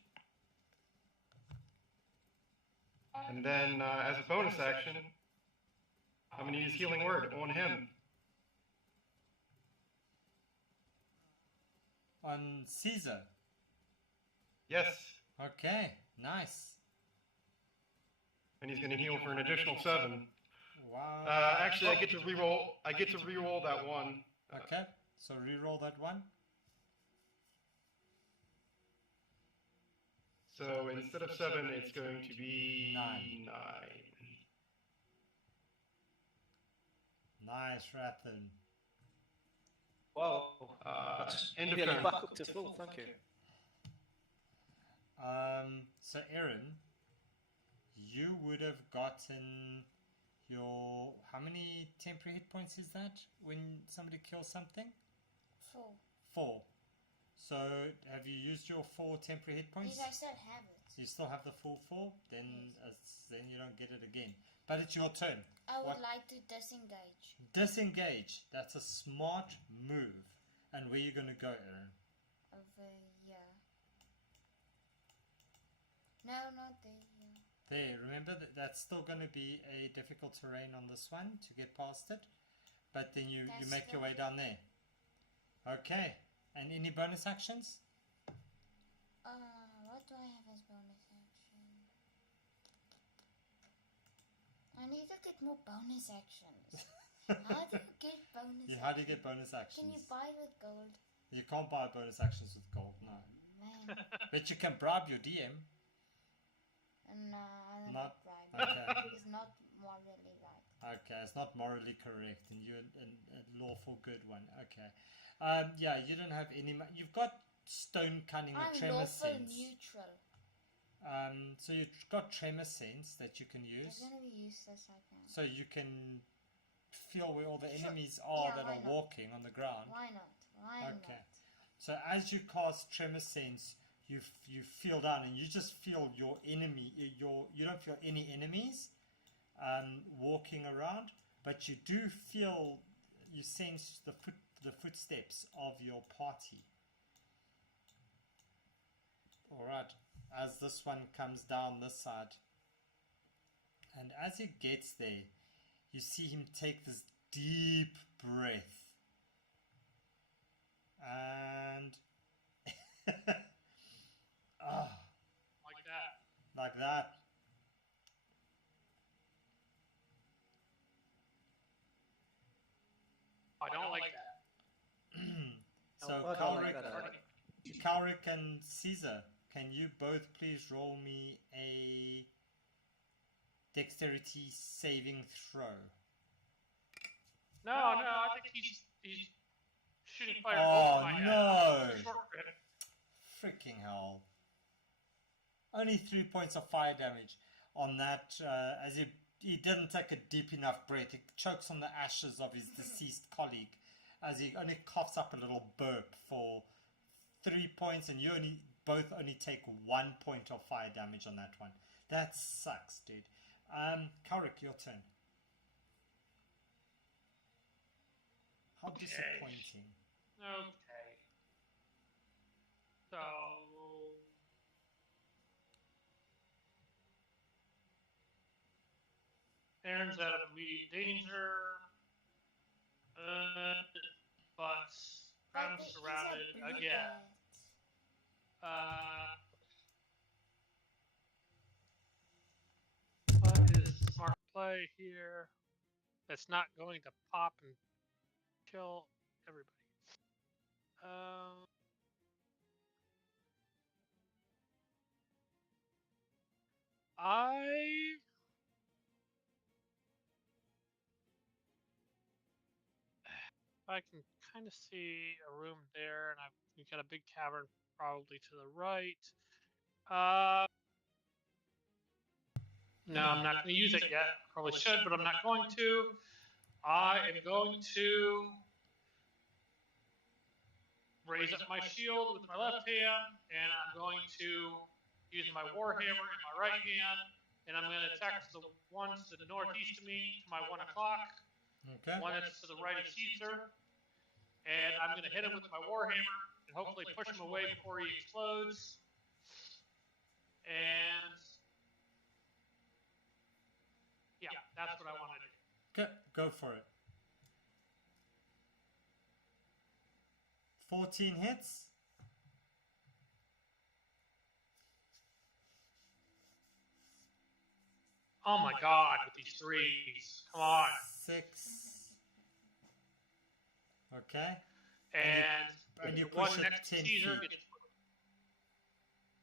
And then as a bonus action, I'm going to use Healing Word on him. on Caesar. Yes. Okay, nice. And he's going to heal for an additional 7. Wow. Actually, I get to reroll that one. Okay, so reroll that one. So instead of 7, it's going to be 9. Nice, Rathan. Wow. That's end of Nearly turn. back up to full, thank you. So Aaron, you would have gotten your, how many temporary hit points is that when somebody kills something? 4. 4. So have you used your 4 temporary hit points? Yes, I still have it. You still have the full 4? Then then you don't get it again. But it's your turn. I would What? like to disengage. Disengage. That's a smart move. And where are you going to go, Aaron? Over here. No, not there. Yeah. There, remember that's still going to be a difficult terrain on this one to get past it. But then you That's make your the- way down there. Okay. And any bonus actions? What do I have as bonus action? I need to get more bonus actions. How do you get bonus How do you actions? get bonus actions? Can you buy with gold? You can't buy bonus actions with gold, no. Man. But you can bribe your DM. No, I don't Not- like okay. bribe. It's not morally right. Okay, it's not morally correct, and you're a lawful good one. Okay. Yeah, you don't have any. You've got stone cunning or I'm tremor lawful sense. neutral. So you've got tremor sense that you can use. It's gonna be useless right now. So you can feel where all the Sure. enemies are Yeah, that why are not? walking on the ground. Why not? Why Okay. not? So as you cast tremor sense, you feel down, and you just feel your enemy. You don't feel any enemies walking around, but you do feel, you sense the footsteps of your party. All right, as this one comes down this side, and as he gets there, you see him take this deep breath, and Like that. like that, So I'd like that. Kaurik and Caesar, can you both please roll me a dexterity saving throw? No, I think he's shooting fire Oh over my head. no! Too short for him. Freaking hell. Only 3 points of fire damage on that, as he didn't take a deep enough breath. He chokes on the ashes of his deceased colleague as he only coughs up a little burp for 3 points, and you both only take 1 point of fire damage on that one. That sucks, dude. Kaurik, your turn. How disappointing. Okay. So Aaron's out of immediate danger, but I'm surrounded again. What is the smart play here? That's not going to pop and kill everybody. I can kind of see a room there, and we've got a big cavern probably to the right. No, I'm not going to use it yet. Probably should, but I'm not going to. I am going to raise up my shield with my left hand, and I'm going to use my warhammer in my right hand, and I'm going to attack the one to the northeast of me, to my 1 o'clock. Okay. One that's to the right of Caesar. And I'm going to hit him with my warhammer and hopefully push him away before he explodes. And yeah, that's what I want to do. Okay, go for it. 14 hits. Oh my god, with these threes. Come on. 6. Okay. And you the one push it next to 10 Caesar feet.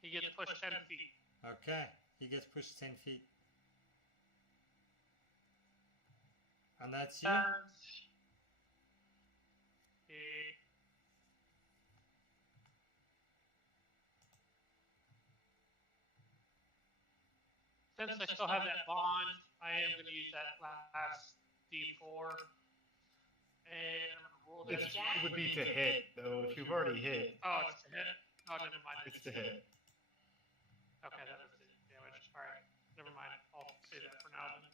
he gets pushed 10 feet. Okay, he gets pushed 10 feet. And that's you? Since I still have that bond, I am going to use that last D4. And I'm going to roll that. It would be to hit, though, if you've already hit. Oh, it's to hit? Oh, never mind. It's to hit. Okay, that was the damage. Alright, never mind. I'll say that for now then.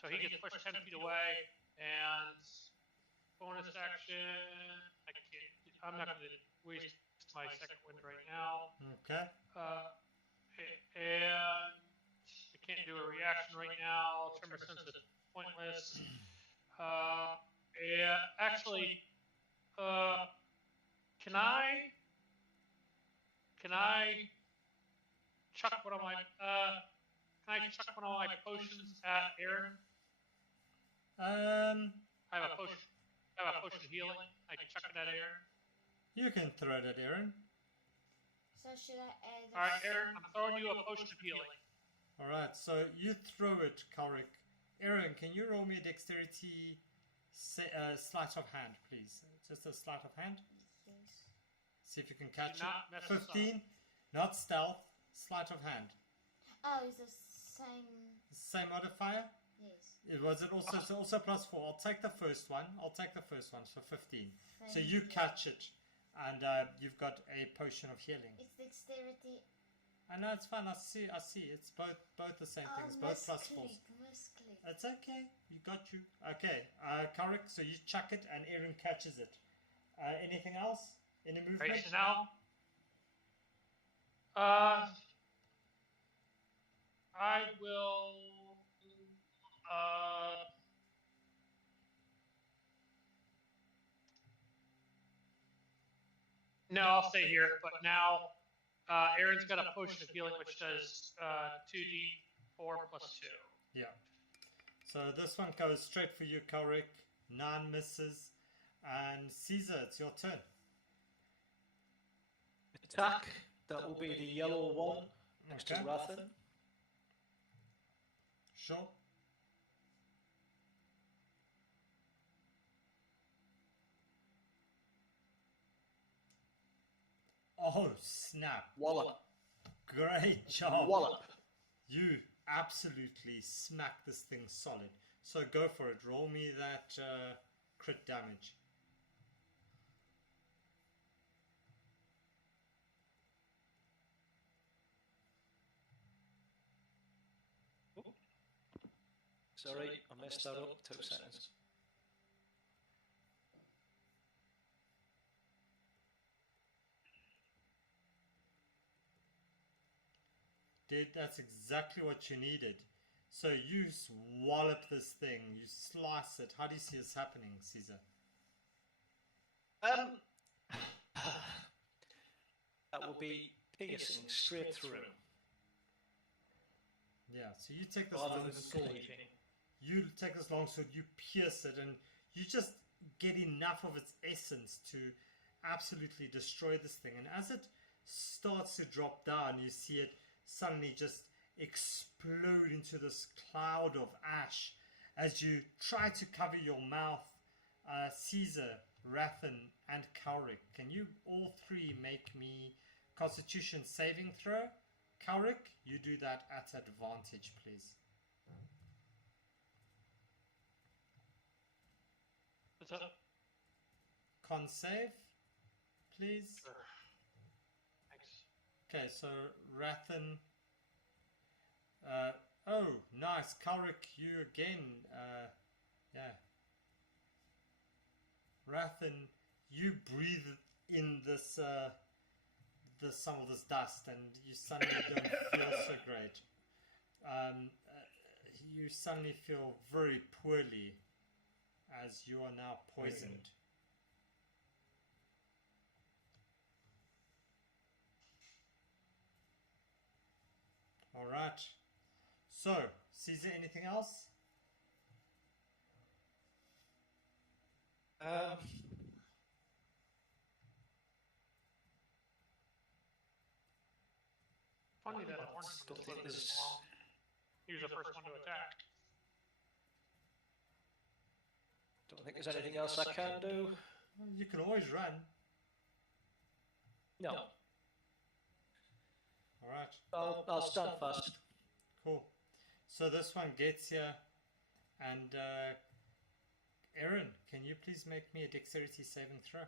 So he gets pushed 10 feet away, and bonus action. I'm not going to waste my second wind right now. Okay. And I can't do a reaction right now. Tremor sense is pointless. Yeah, actually, can I chuck one of my potions at Aaron? I have a potion of healing. I can chuck it at Aaron. You can throw it at Aaron. So should I add? All right, Aaron, I'm throwing you a potion of healing. All right, so you throw it, Kaurik. Aaron, can you roll me a dexterity sleight of hand, please? Just a sleight of hand. Yes. See if you can catch not it. mess us 15, not stealth, sleight of hand. Oh, it's the same. Same modifier? Yes. It was it also so also +4. I'll take the first one. So 15. So you catch it, and you've got a potion of healing. It's dexterity. I know it's fine. I see. It's both the same things. Both +4s. Misclick. It's okay. You got you. Okay, Kaurik. So you chuck it, and Aaron catches it. Anything else? Any movement? Right, so now, I will. No, I'll stay here. But now, Aaron's got a potion of healing, which does 2d4 plus 2. Yeah. So this one goes straight for you, Kaurik. 9 misses. And Caesar, it's your turn. Attack. That will be the yellow one next to Okay. Rathan. Sure. Oh, snap. Wallop. Great job. Wallop. You absolutely smack this thing solid. So go for it. Roll me that crit damage. Sorry, I messed that up. 2 seconds. Dude, that's exactly what you needed. So you wallop this thing, you slice it. How do you see this happening, Caesar? That will be piercing straight through. Yeah, so you take this Rather long than sword. cleaving. You take this long sword, you pierce it, and you just get enough of its essence to absolutely destroy this thing. And as it starts to drop down, you see it suddenly just explode into this cloud of ash as you try to cover your mouth. Caesar, Rathan, and Kaurik, can you all three make me Constitution saving throw? Kaurik, you do that at advantage, please. What's up? Con save, please. Sure. Thanks. Okay, so Rathan. Oh, nice. Kaurik, you again. Yeah. Rathan, you breathe in this some of this dust, and you suddenly don't feel so great. You suddenly feel very poorly as you are now poisoned. All right. So, Caesar, anything else? Funny that a horn still Don't think this there's- long. He was the first one to attack. Don't think there's anything else I can do. You can always run. No. All right. I'll stand fast. Cool. So this one gets here, and Aaron, can you please make me a dexterity saving throw?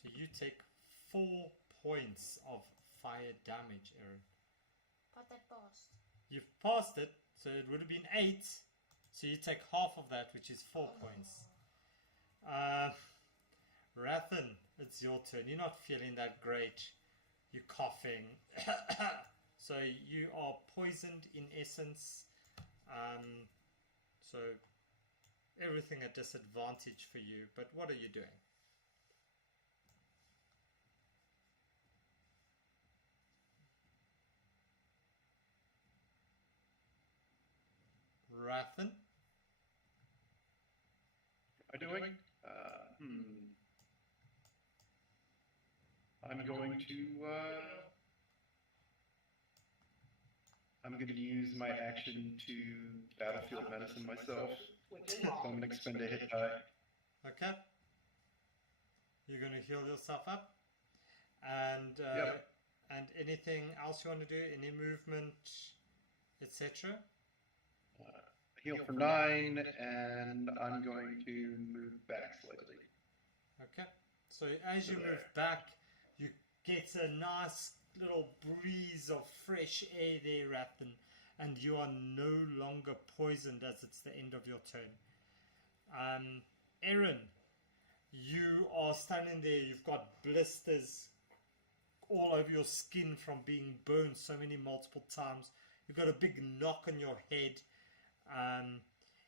So you take 4 points of fire damage, Aaron. But I passed. You've passed it, so it would have been 8. So you take half of that, which is 4 points. Rathan, it's your turn. You're not feeling that great. You're coughing. So you are poisoned in essence. So everything at disadvantage for you. But what are you doing? Rathan? Am I doing? I'm going to. I'm going to use my action to battlefield medicine myself. So I'm going to expend a hit die. Okay. You're going to heal yourself up. And Yep. and anything else you want to do? Any movement, etc.? Heal for 9, and I'm going to move back slightly. Okay. So as you move back, you get a nice little breeze of fresh air there, Rathan, and you are no longer poisoned as it's the end of your turn. Aaron, you are standing there. You've got blisters all over your skin from being burned so many multiple times. You've got a big knock on your head.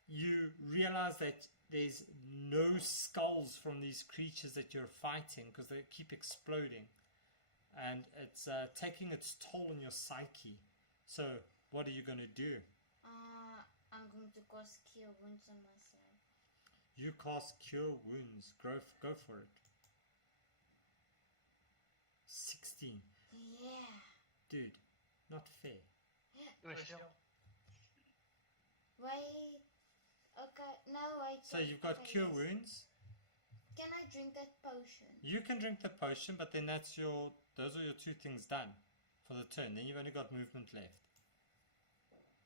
You realize that there's no skulls from these creatures that you're fighting because they keep exploding, and it's taking its toll on your psyche. So what are you going to do? to cast Cure Wounds on myself. You cast Cure Wounds. Go for it. 16. Yeah. Dude, not fair. Nice deal. Wait. Okay. No, wait. So you've got okay, Cure yes. Wounds. Can I drink that potion? You can drink the potion, but then those are your 2 things done for the turn. Then you've only got movement left.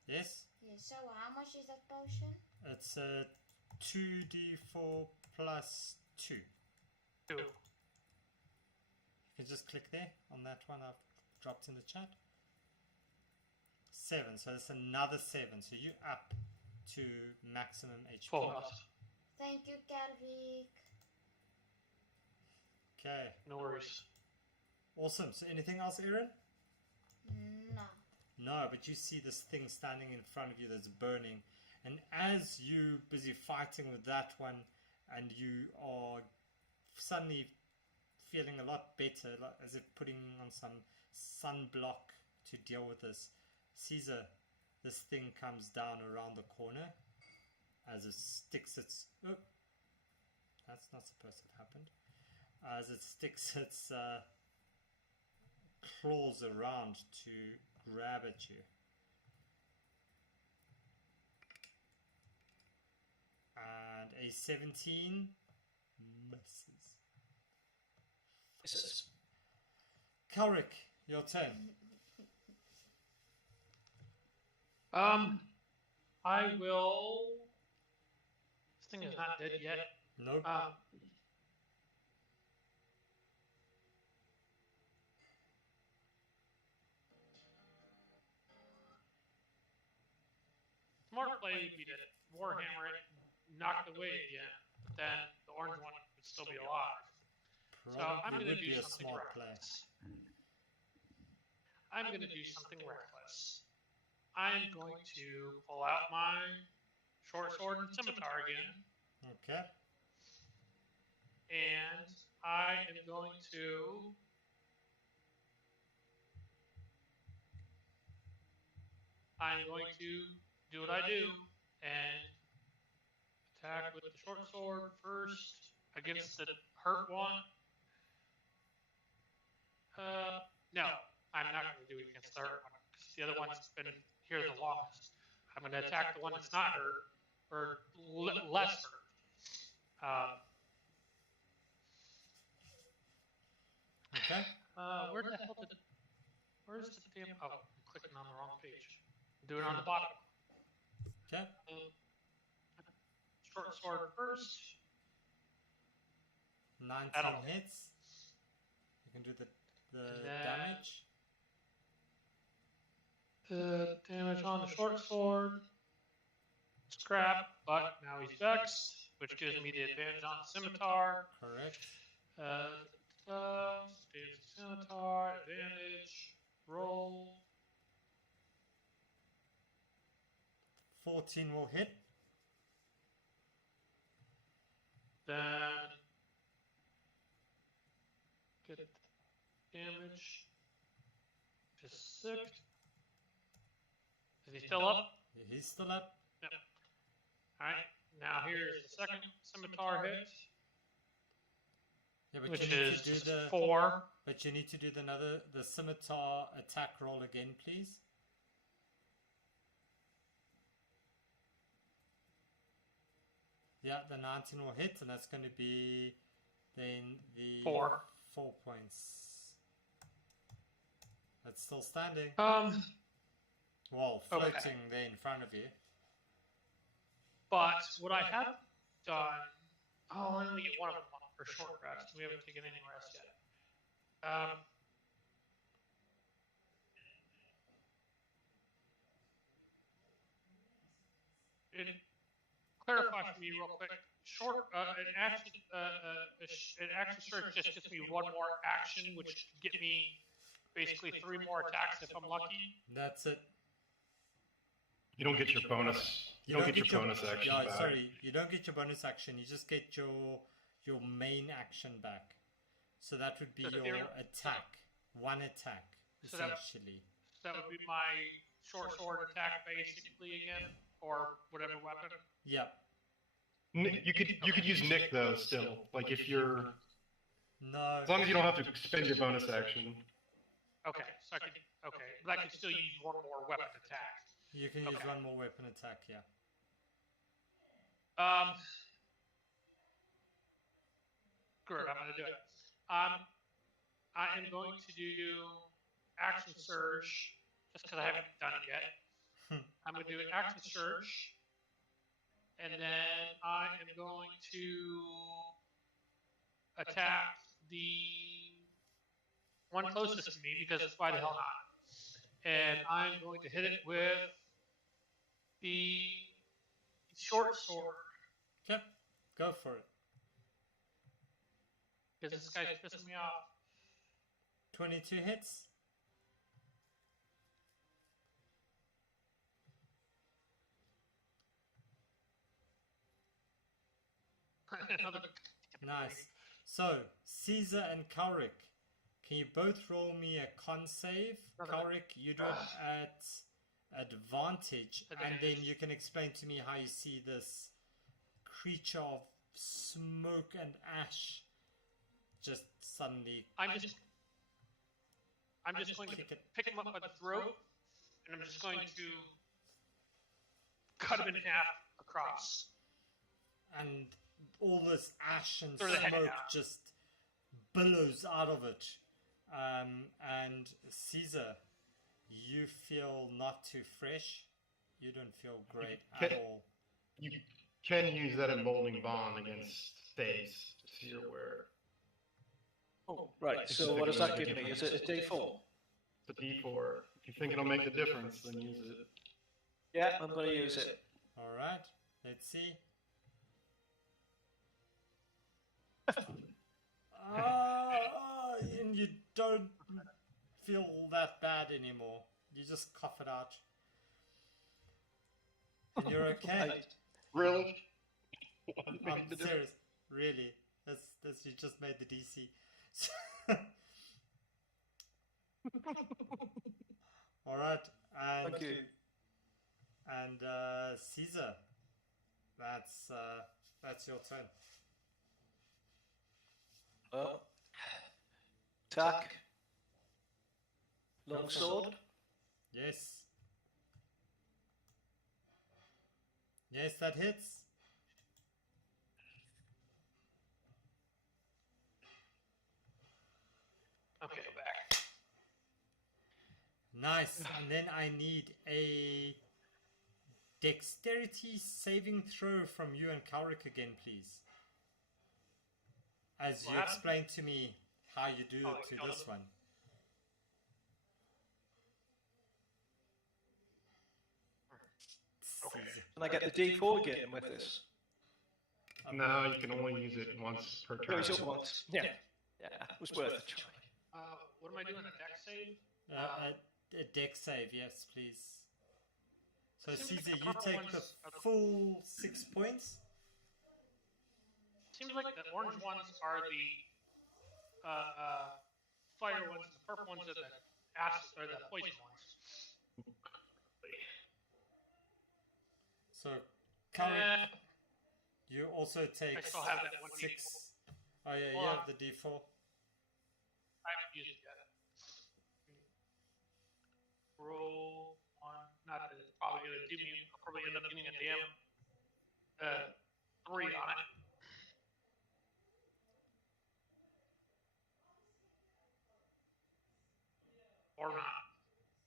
Yes? Yes. So how much is that potion? It's a 2d4 plus 2. 2. You can just click there on that one I've dropped in the chat. 7, so it's another 7. So you up to maximum HP. Full health. Thank you, Calvic. Okay. No worries. Awesome. So anything else, Aaron? No. No, but you see this thing standing in front of you that's burning. And as you're busy fighting with that one, and you are suddenly feeling a lot better, like as if putting on some sunblock to deal with this, Caesar, this thing comes down around the corner as it sticks its... Oh, that's not supposed to have happened. As it sticks its claws around to grab at you. And a 17 misses. Misses. Kelric, your turn. I will. This thing is not dead yet. Nope. Smart play would be to warhammer it, and knock it away again, but then the orange one would still be alive. So I'm Probably going to would do be a something smart play. reckless. I'm going to do something reckless. I'm going to pull out my short sword and scimitar again, Okay. and I am going to do what I do and attack with the short sword first against the hurt one. No, I'm not going to do it against the hurt one because the other one's been here the longest. I'm going to attack the one that's not hurt or less hurt. Okay. Where's the damn? Oh, I'm clicking on the wrong page. I'm doing it on the bottom. Okay. Short sword first. 19 That'll hits. You can do the And then- damage. The damage on the short sword. It's crap, but now he's vexed, which gives me the advantage on the scimitar. Correct. Scimitar, advantage, roll. 14 will hit. Then get damage to 6. Is he still up? He's still up. Yep. Alright, now here's the second scimitar hit, Yeah, but which you need is to do the 4. But you need to do the scimitar attack roll again, please. Yeah, the 19 will hit, and that's going to be then the 4. 4 points. That's still standing. Well, floating Okay. there in front of you. But what I have done, I only get one of them for short rest. We haven't taken any rest yet. It clarify for me real quick. Short, an action surge just gives me one more action, which could get me basically 3 more attacks if I'm lucky. That's it. You don't get your bonus. You don't get your bonus action Yeah, back. sorry, you don't get your bonus action. You just get your main action back. So that would be So your attack. One attack, So that- essentially. So that would be my short sword attack basically again. or whatever weapon. Yep. You could use Nick though still. Like if you're No. as long as you don't have to spend your bonus action. Okay, so I could. Okay, but I could still use one more weapon attack. You can use one more weapon attack. Yeah. Good. I'm going to do it. I am going to do action surge just because I haven't done it yet. I'm going to do action surge, and then I am going to attack the one closest to me because why the hell not? And I'm going to hit it with the short sword. Yep. Go for it. Because this guy's pissing me off. 22 hits. Nice. So, Caesar and Kaurik, can you both roll me a con save? Kaurik, you do it at advantage, and then you can explain to me how you see this creature of smoke and ash just suddenly. I'm just going to pick him up by the throat, and I'm just going to cut him in half across. And all this ash and Throw the head smoke out. just billows out of it. And Caesar, you feel not too fresh. You don't feel great at all. You can use that emboldening bond against stays, just so you're aware. Oh, right. So what does that give me? Is it a D4? It's a D4. If you think it'll make the difference, then use it. Yeah, I'm going to use it. All right, let's see. And you don't feel that bad anymore. You just cough it out. And you're okay. Really? I'm serious. Really. That's you just made the DC. Alright, and Thank you. And Caesar. That's your turn. Well, attack. Longsword. Yes. Yes, that hits. Okay, go back. Nice. And then I need a dexterity saving throw from you and Kaurik again, please. As you explain to me how you do it to this one. Okay. Can I get the D4 again with this? No, you can only use it once per turn. Use it once. Yeah. Yeah, it was worth a try. What am I doing? A dex save? A dex save, yes, please. So Caesar, you take the full 6 points. Seems like the orange ones are the fire ones, the purple ones are the acid or the poison ones. So, Kaurik, you also take I still have that one 6. D4. Oh yeah, you have the D4. I haven't used it yet. Roll one. Not that it's probably going to do me. I'll probably end up getting a damn 3 on it. Or not.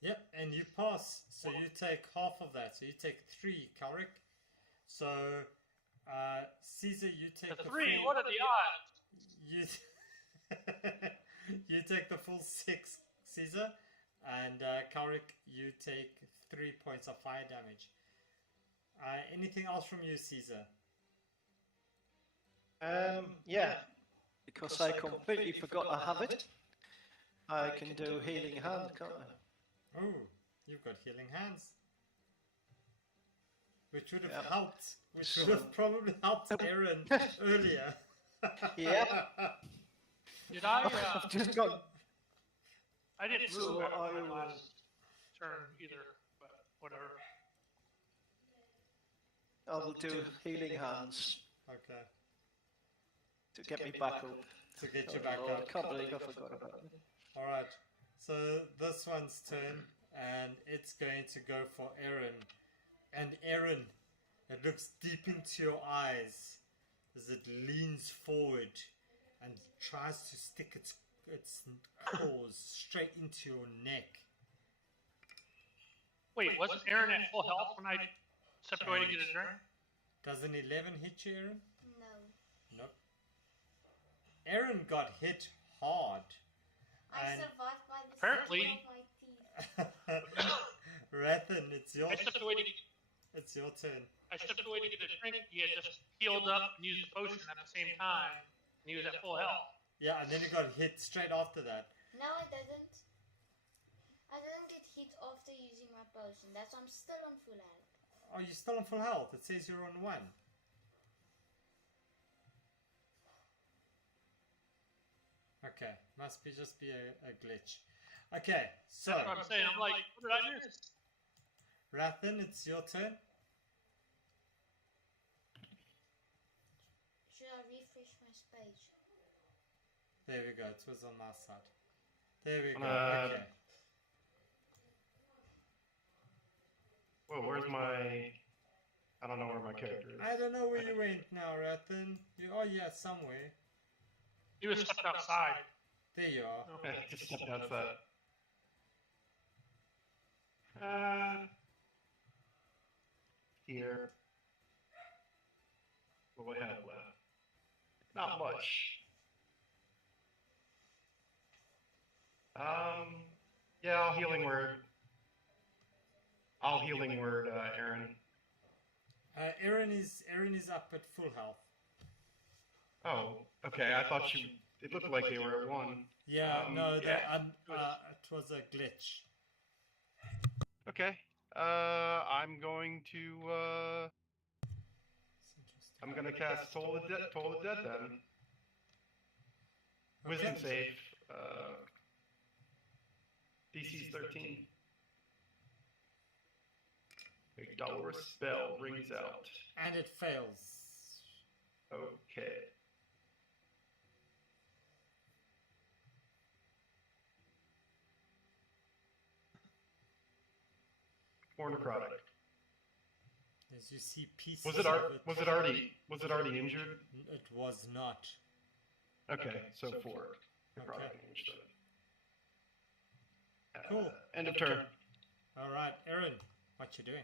Yep, and you pass. So you take half of that. So you take 3, Kaurik. So, Caesar, you take the 3. full... What are the odds? You, you take the full 6, Caesar. And Kaurik, you take 3 points of fire damage. Anything else from you, Caesar? Yeah. Because I completely forgot I have it. I can do healing hand, can't I? Oh, you've got healing hands. Which would have helped. Which would have probably helped Aaron earlier. Yeah. Did I? I've just got. I didn't move So after I my will- last turn either, but whatever. I'll do healing hands Okay. to get me back up. To get you Oh, back Lord, up. I can't believe I forgot about it. Alright. So this one's turn, and it's going to go for Aaron. And Aaron, it looks deep into your eyes as it leans forward and tries to stick its claws straight into your neck. Wait, wasn't Aaron at full health when I stepped away to get a drink? Does an 11 hit you, Aaron? No. Nope. Aaron got hit hard. I And survived by the apparently- skin of my teeth. Rathan, it's your I stepped away to it's your turn. I stepped away to get a drink. He had just healed up and used the potion at the same time, and he was at full health. Yeah, and then he got hit straight after that. No, I didn't. I didn't get hit after using my potion. That's why I'm still on full health. Oh, you're still on full health. It says you're on 1. Okay, must be just be a glitch. Okay, so That's what I'm saying. I'm like, what did I miss? Rathan, it's your turn. Should I refresh my page? There we go. It was on my side. There we go. Okay. Whoa, where's my... I don't know where my character is. I don't know where you went now, Rathan. Oh yeah, somewhere. He was stepped outside. There you are. Okay, just stepped outside. Here. What do I have left? Not much. Yeah, I'll healing word. I'll healing word, Aaron. Aaron is up at full health. Oh, okay. I thought you. It looked like they were at 1. Yeah, no, yeah. it was a glitch. Okay. I'm going to. I'm gonna cast Toll the Dead then. Wisdom save. DC's 13. A dolorous spell rings out. And it fails. Okay. More necrotic. As you see pieces Was it already injured? It was not. Okay, so 4 necrotic Okay. damage. Cool. End of turn. Alright, Aaron, what you doing?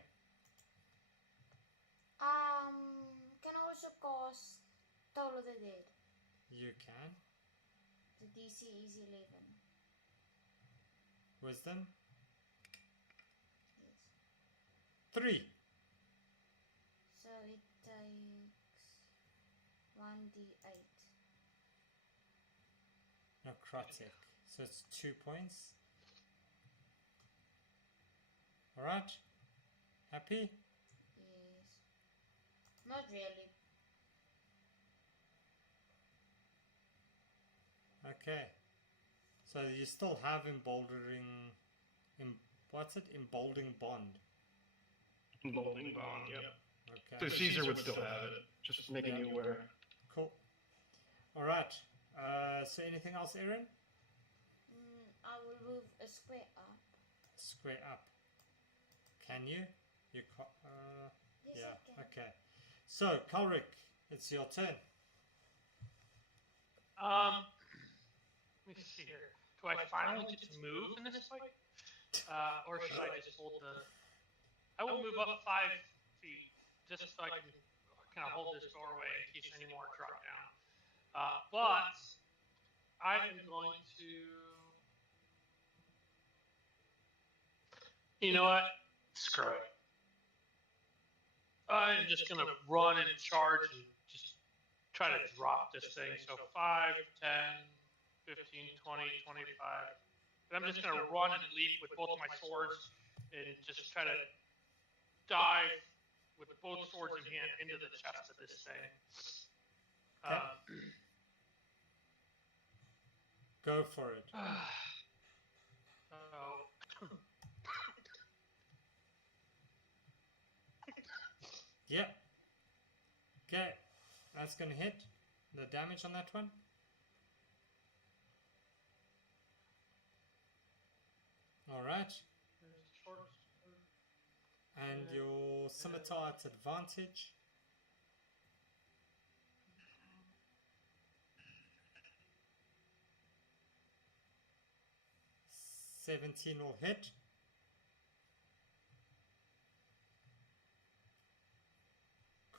Can I also cast Toll of the Dead? You can. The DC is 11. Wisdom? Yes. 3. So it takes 1d8. Necrotic. So it's 2 points. Alright. Happy? Yes. Not really. Okay. So you still have emboldening... what's it? Emboldening bond. Emboldening bond, yep. Okay. So Caesar would still have it. Just making you aware. Cool. Alright. So anything else, Aaron? I will move a square up. Square up. Can you? You Yes, yeah. I can. Okay. So Kalric, it's your turn. Let me see here. Do I finally get to move in this fight? Or should I just hold the... I will move up 5 feet, just so I can kind of hold this doorway in case any more drop down. But I am going to... You know what? Screw it. I'm just going to run and charge and just try to drop this thing. So 5, 10, 15, 20, 25. And I'm just going to run and leap with both of my swords and just try to dive with both swords in hand into the chest of this thing. Go for it. Yeah. That's going to hit. The damage on that one. Alright. And your scimitar at advantage. $17 will hit.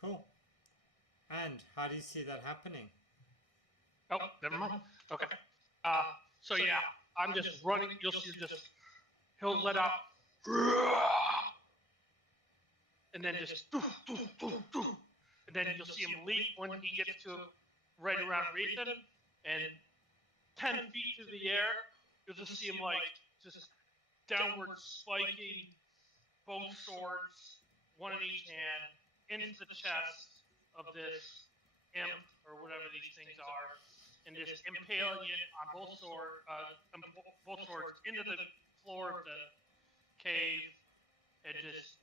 Cool. And how do you see that happening? Oh, never mind. Okay. So yeah, I'm just running. You'll see just he'll let out, and then just, and then you'll see him leap when he gets to right around Rethan, and 10 feet through the air, you'll just see him like just downward spiking both swords, one in each hand, into the chest of this imp or whatever these things are, and just impaling it on both swords into the floor of the cave, and just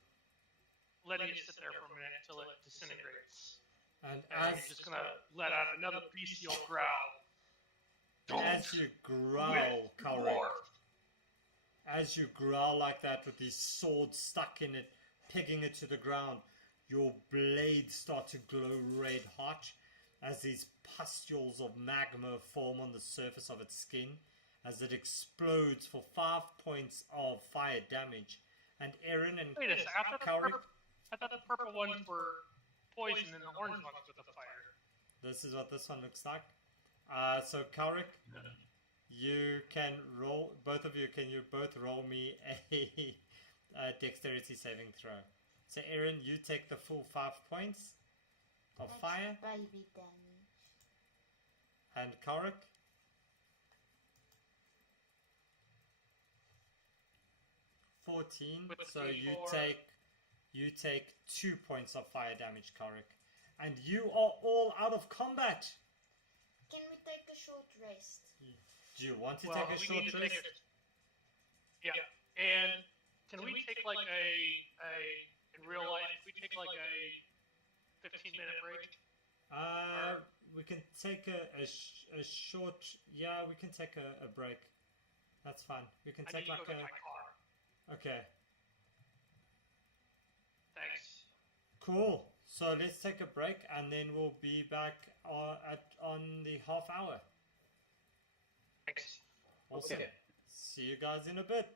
letting it sit there for a minute until it disintegrates. And he's just gonna let out another bestial growl. As you growl, Kalric, as you growl like that with his sword stuck in it, pegging it to the ground, your blades start to glow red hot as these pustules of magma form on the surface of its skin as it explodes for 5 points of fire damage. And Aaron and Wait a second, Kalric, I thought the purple ones were poison and the orange ones were the fire. this is what this one looks like. So Kalric, you can roll, both of you, can you both roll me a dexterity saving throw. So Aaron, you take the full 5 points of fire. Baby damage. And Kalric? So you take 2 points of fire damage, Kalric. And you are all out of combat. Can we take a short rest? Do you want to take a short rest? Yeah, and can we take like in real life, we take like a 15-minute break? We can take a short, yeah, we can take a break. That's fine. We can take like a... my car. Okay. Thanks. Cool. So let's take a break and then we'll be back on the half hour. Thanks. Awesome. Okay. See you guys in a bit.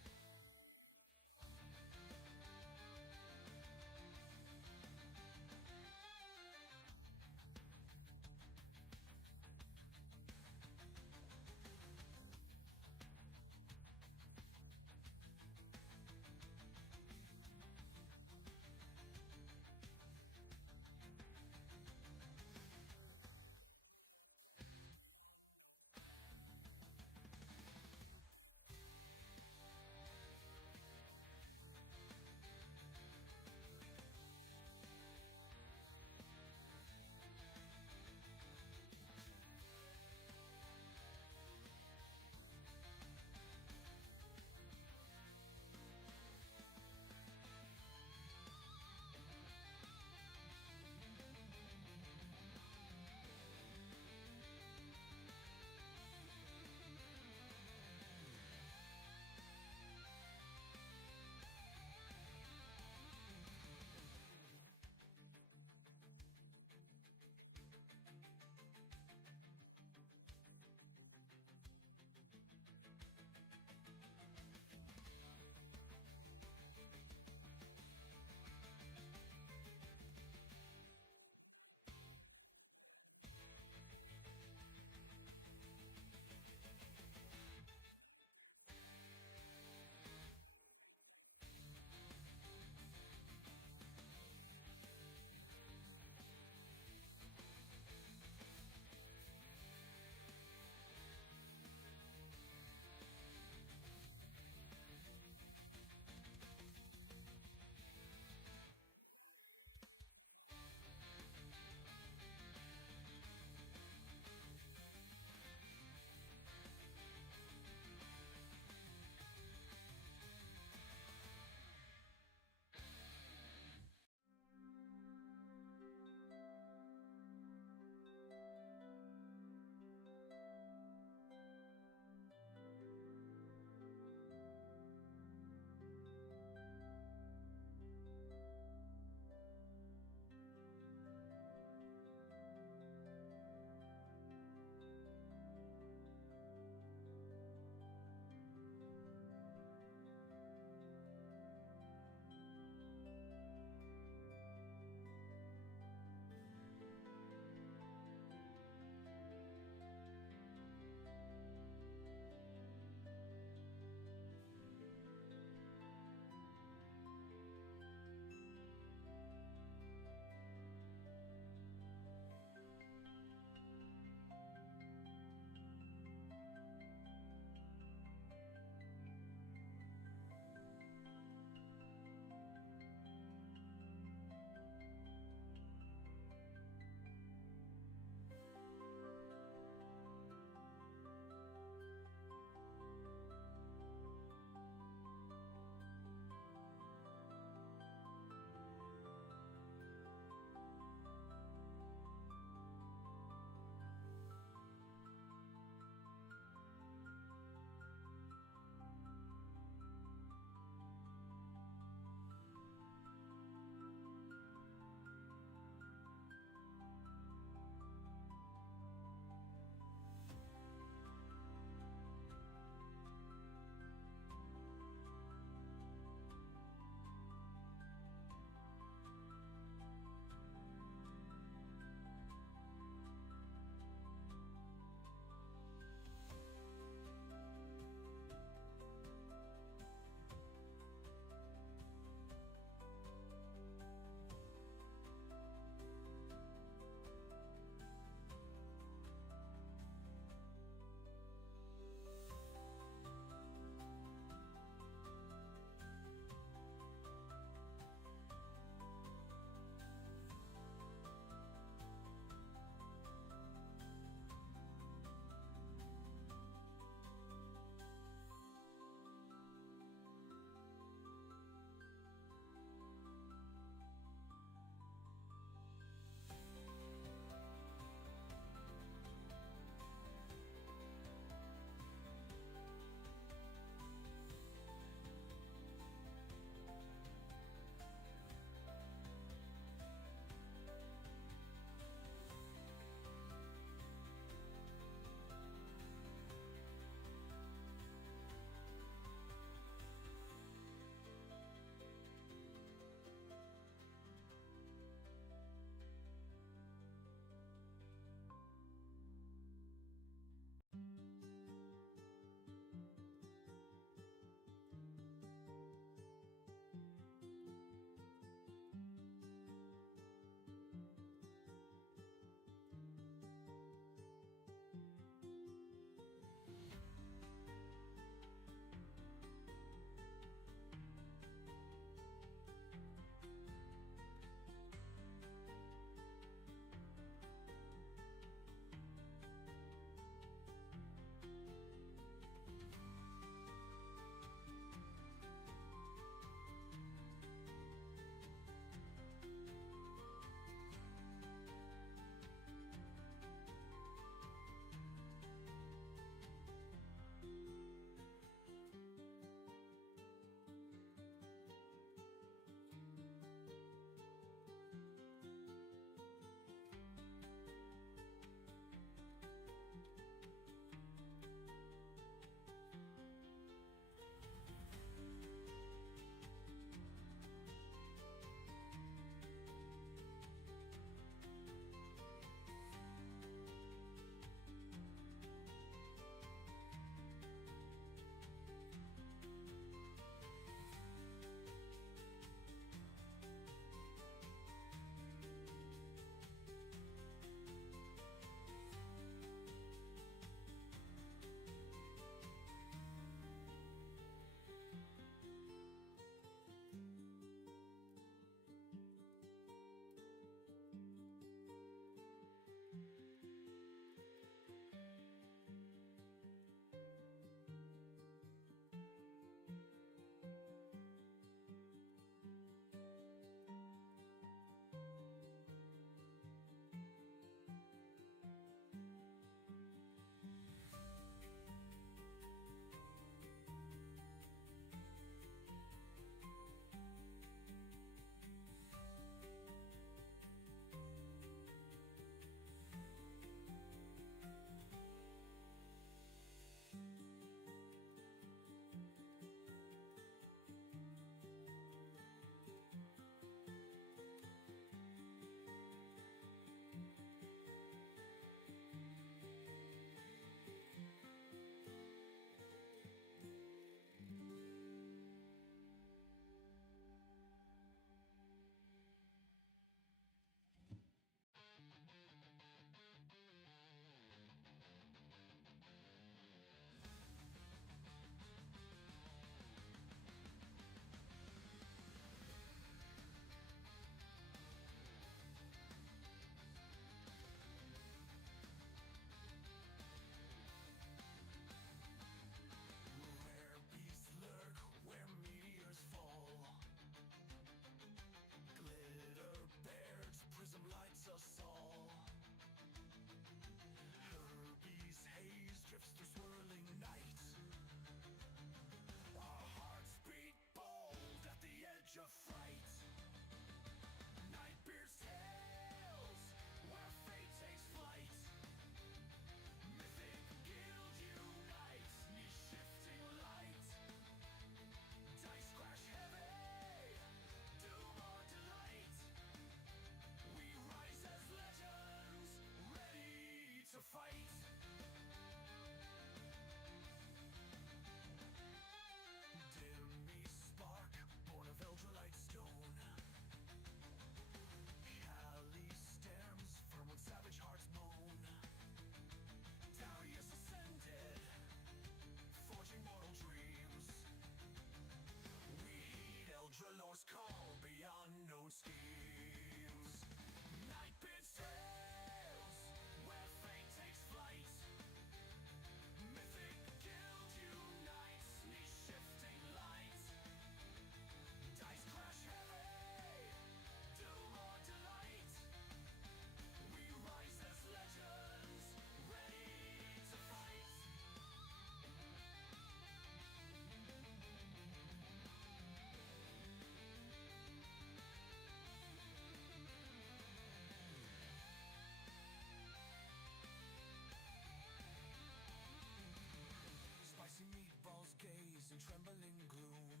trembling gloom.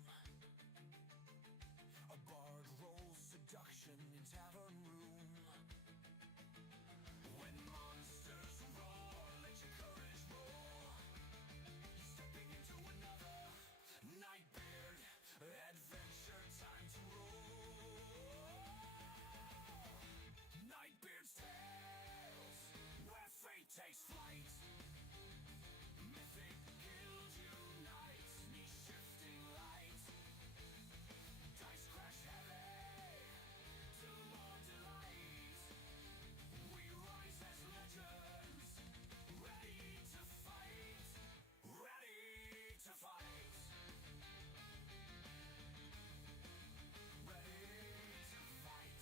A bard rolls seduction in tavern room. When monsters roar, let your courage roar. You're stepping into another Nightbeard adventure, time to roll. Nightbeard's tales, where fate takes flight. Mythic Guilds unite, knee-shifting light. Dice crash heavy, to more delight. We rise as legends, ready to fight. Ready to fight. Ready to fight.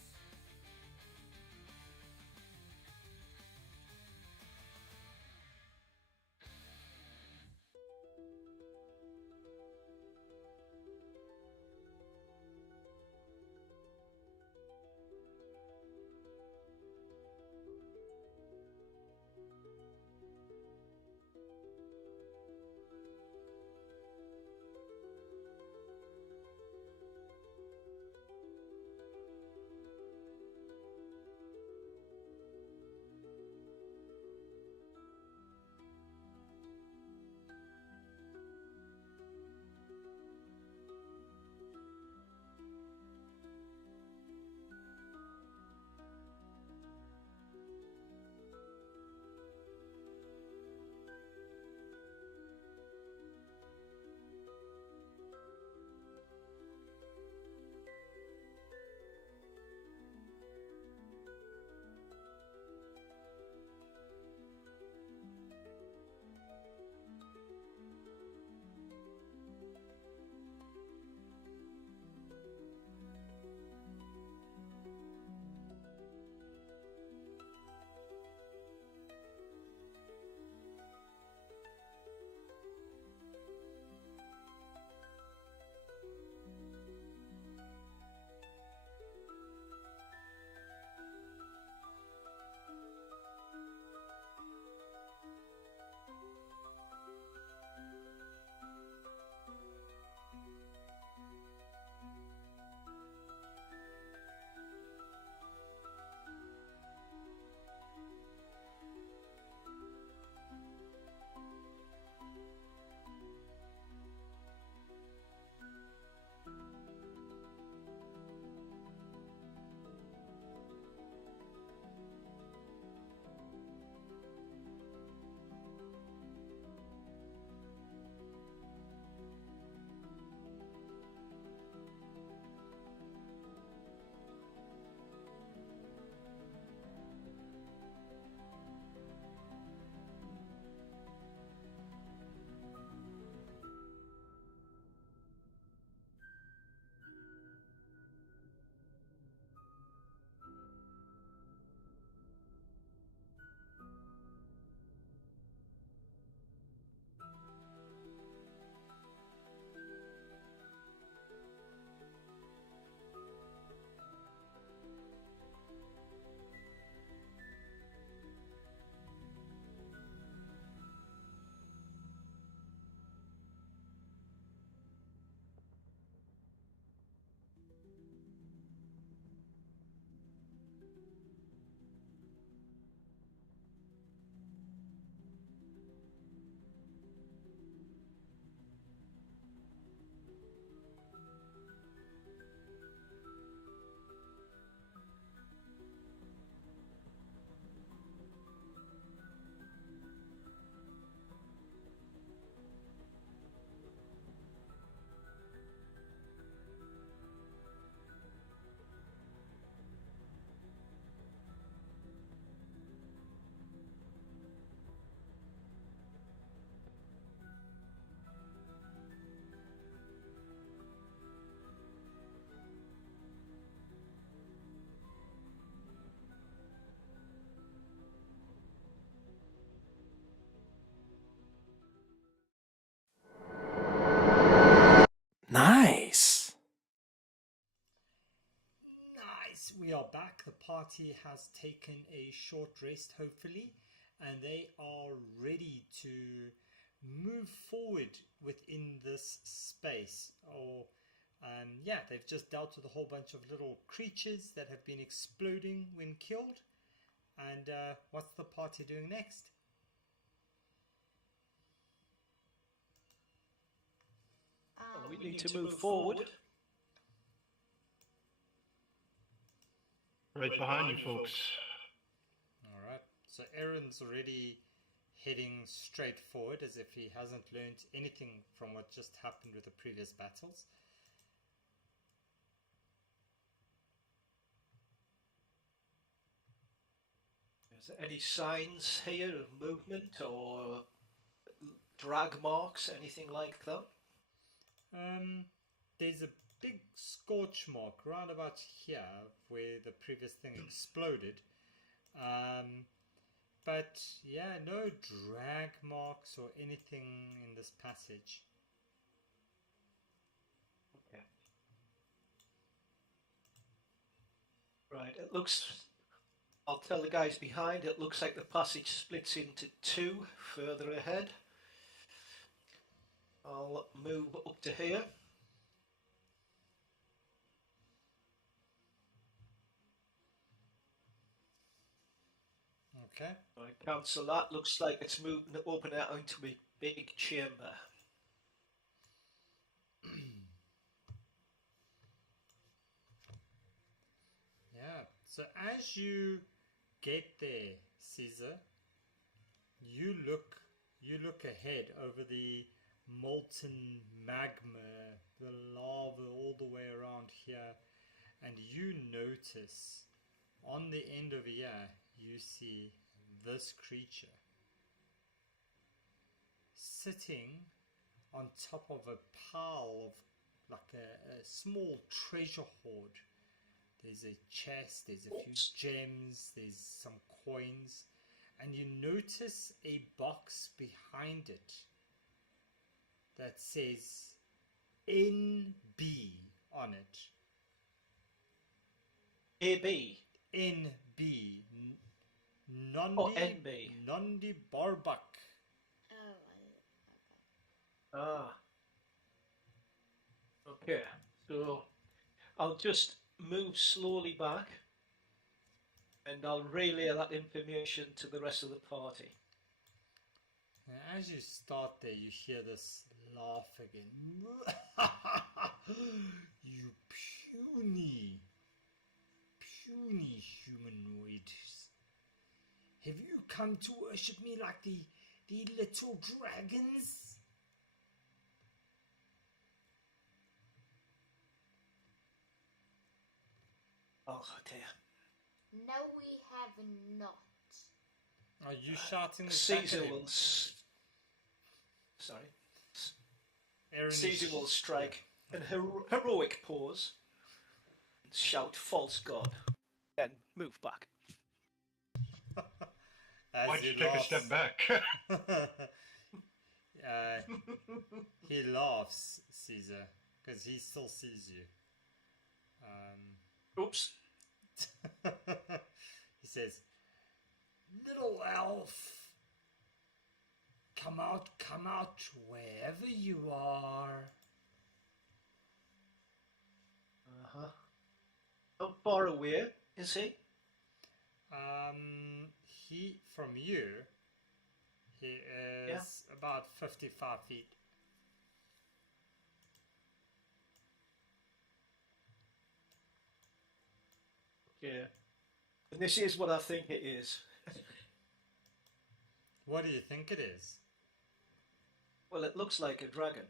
Nice. Nice. We are back. The party has taken a short rest, hopefully, and they are ready to move forward within this space. Or, yeah, they've just dealt with a whole bunch of little creatures that have been exploding when killed. And what's the party doing next? Well, we need to move forward. Right behind you, folks. Alright, so Aaron's already heading straight forward as if he hasn't learned anything from what just happened with the previous battles. Is there any signs here of movement or drag marks, anything like that? There's a big scorch mark right about here where the previous thing exploded. But yeah, no drag marks or anything in this passage. Okay. Right, it looks... I'll tell the guys behind, it looks like the passage splits into two further ahead. I'll move up to here. Okay. I cancel that. Looks like it's moving, opening out into a big chamber. Yeah, so as you get there, Caesar, you look ahead over the molten magma, the lava all the way around here, and you notice on the end of here you see this creature sitting on top of a pile of like a small treasure hoard. There's a chest, there's a few gems, there's some coins, and you notice a box behind it that says NB on it. AB? NB. Nondi, or NB? Nondi Barbak. Oh, okay. Ah. Okay, so I'll just move slowly back and I'll relay that information to the rest of the party. And as you start there, you hear this laugh again. You puny humanoids. Have you come to worship me like the little dragons? Oh dear. No, we have not. Are you shouting this Caesar back at him? will... Sorry. Aaron Caesar will strike an heroic pose and shout false god. Then move back. Why'd you take a step back? He laughs, Caesar, because he still sees you. Oops. He says, "Little elf, come out, wherever you are." Uh-huh. How far away is he? He, from you, he is about 55 feet. Yeah. And this is what I think it is. What do you think it is? Well, it looks like a dragon.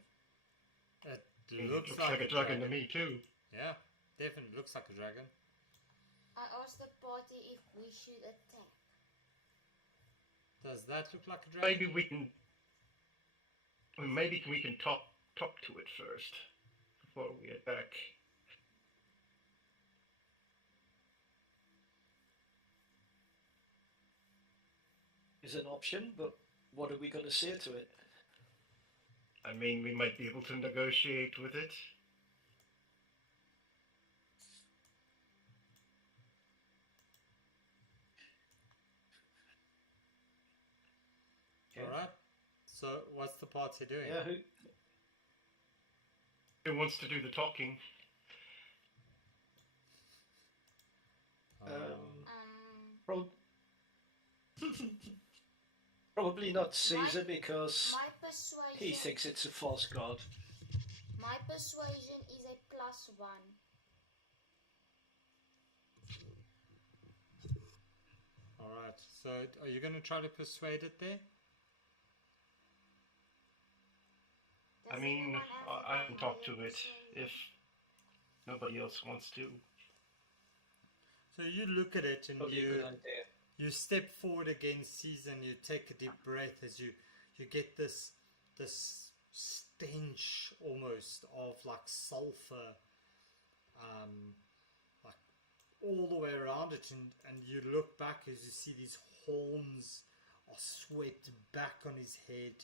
It looks like a dragon to me too. Yeah, definitely looks like a dragon. I asked the party if we should attack. Does that look like a dragon? Maybe we can talk to it first before we attack. Is an option, but what are we going to say to it? I mean, we might be able to negotiate with it. Alright, So what's the party doing? Yeah, Who wants to do the talking? prob- probably not Caesar because My he persuasion. thinks it's a false god. My persuasion is a +1. All right. So are you going to try to persuade it there? I Does mean, anyone else I have can a talk higher to it persuasion? if nobody else wants to. So you look at it and Probably a good idea. you step forward against Caesar and you take a deep breath as you get this stench almost of like sulfur, like all the way around it, and you look back as you see these horns are swept back on his head,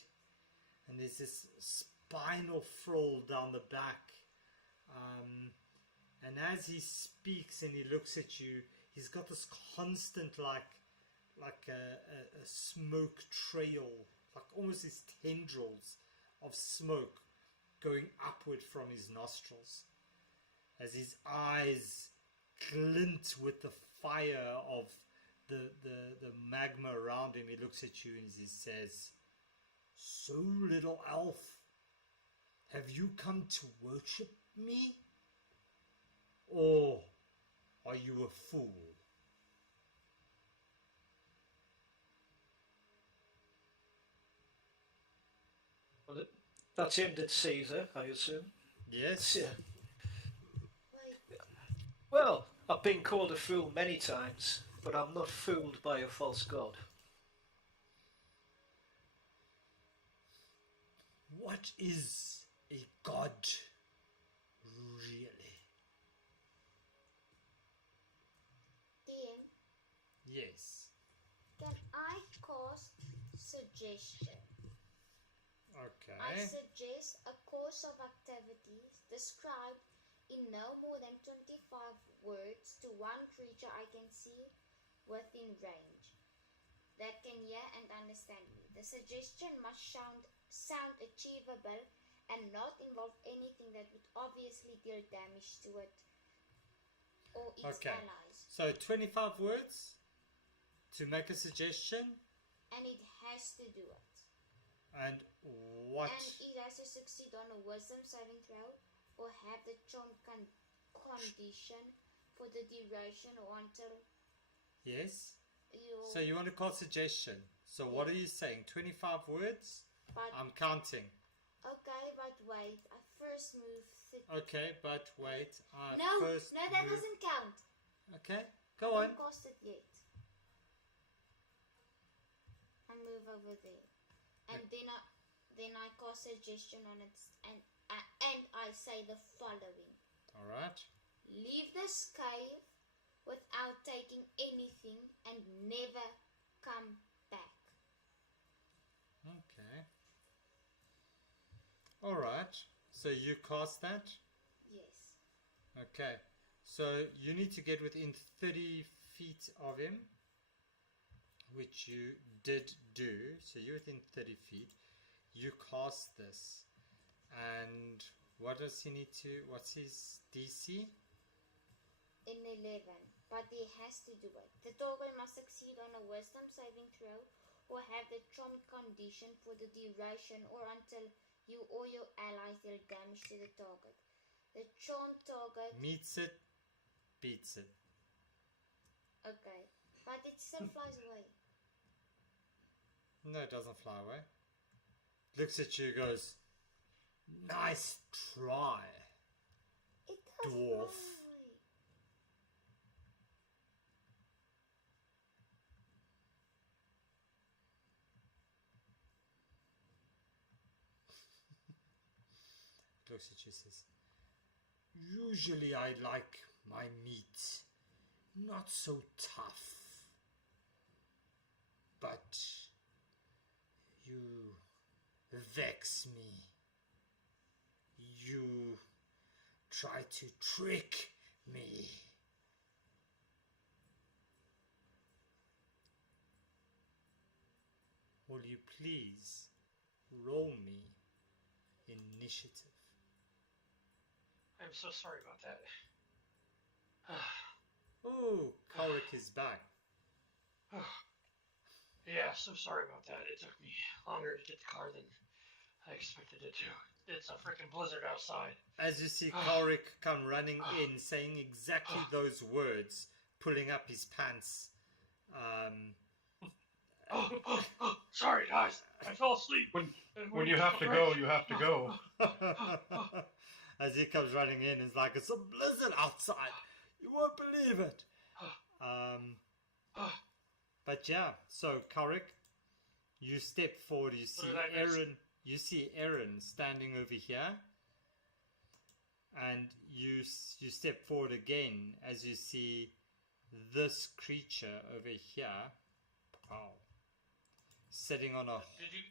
and there's this spinal frill down the back. And as he speaks and he looks at you, he's got this constant like a smoke trail, like almost these tendrils of smoke going upward from his nostrils. As his eyes glint with the fire of the magma around him, he looks at you and he says, "So, little elf, have you come to worship me? Or are you a fool?" Well, that's aimed at Caesar, I assume. Yes. Yeah. Wait, Well, I've been called a fool many times, but I'm not fooled by a false god. What is a god really? DM, Yes. can I cast suggestion? I Okay. suggest a course of activities described in no more than 25 words to one creature I can see within range that can hear and understand me. The suggestion must sound achievable and not involve anything that would obviously deal damage to it or its Okay. allies. So 25 words to make a suggestion, And it has to do it. and what? And it has to succeed on a wisdom saving throw or have the charm condition for the duration or until Yes. you. So you want to call suggestion. So what are you saying? 25 words? But I'm counting. okay, but wait. I first move. Okay, but wait. No, first that move- doesn't count. Okay, go I on. haven't cast it yet. And move over there, and then I cast suggestion on it, and I say the following: All right. leave this cave without taking anything and never come back. Okay. All right. So you cast that. Yes. Okay. So you need to get within 30 feet of him, which you did do. So you're within 30 feet. You cast this. And what does he need to... What's his DC? In 11, but he has to do it. The target must succeed on a wisdom saving throw or have the charmed condition for the duration or until you or your allies deal damage to the target. The charmed target... Meets it, beats it. Okay, but it still flies away. No, it doesn't fly away. Looks at you, goes, "Nice try." It does Dwarf. fly away. Looks at you, says, "Usually I like my meat not so tough, but you vex me. You try to trick me. Will you please roll me initiative. I'm so sorry about that. Oh, Korik is back. Yeah, so sorry about that. It took me longer to get the car than I expected it to. It's a freaking blizzard outside. As you see Korik come running in, saying exactly those words, pulling up his pants. Sorry, guys. I fell asleep. When you have to go, you have to go. As he comes running in, it's like, it's a blizzard outside. You won't believe it. But yeah, so Korik, you step forward. You see Aaron. You see Aaron standing over here, and you step forward again as you see this creature over here. Wow. Sitting on a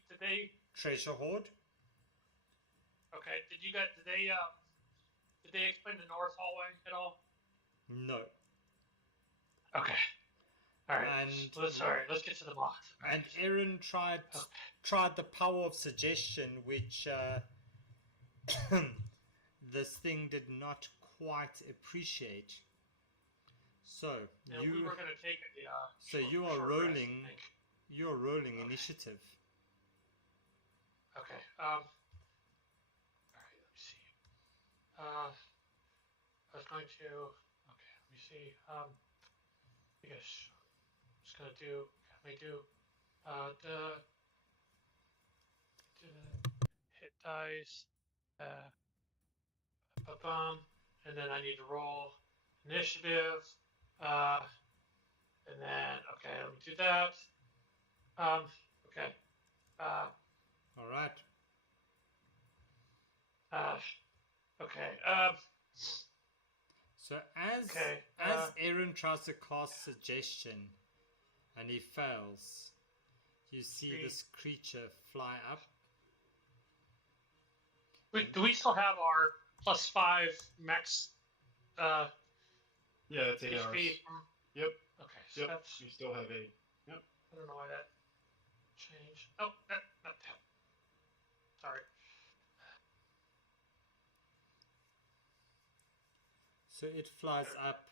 Did they treasure hoard. Okay. Did they explain the north hallway at all? No. Okay. All right. And Let's get to the box. And Aaron tried the power of suggestion, which this thing did not quite appreciate. So we were going to take it. So you are rolling. You're rolling initiative. Okay. All right. Let me see. I was going to. Okay. Let me see. I guess I'm just gonna do. Let me do. The hit dice. And then I need to roll initiative. And then okay, let me do that. Okay. All right. Okay. So as Aaron tries to cast suggestion, and he fails, you see this creature fly up. Wait, do we still have our +5 max? Yeah, it's 8 hours. HP? Yep. Okay, so that's. You still have 8. Yep. I don't know why that changed. Oh, not that. Sorry. So it flies up,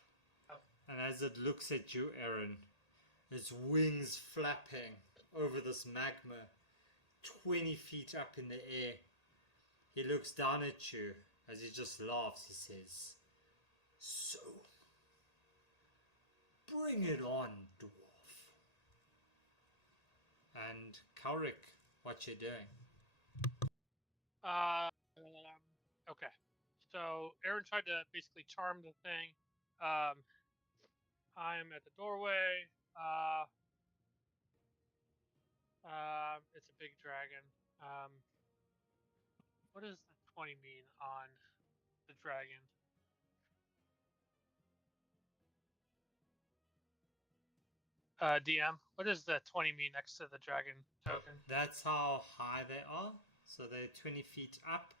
and as it looks at you, Aaron, its wings flapping over this magma, 20 feet up in the air. He looks down at you as he just laughs. He says, "So, bring it on, dwarf." And Korik, what you doing? Okay. So Aaron tried to basically charm the thing. I am at the doorway. It's a big dragon. What does the 20 mean on the dragon? DM, what does the 20 mean next to the dragon token? That's how high they are. So they're 20 feet up.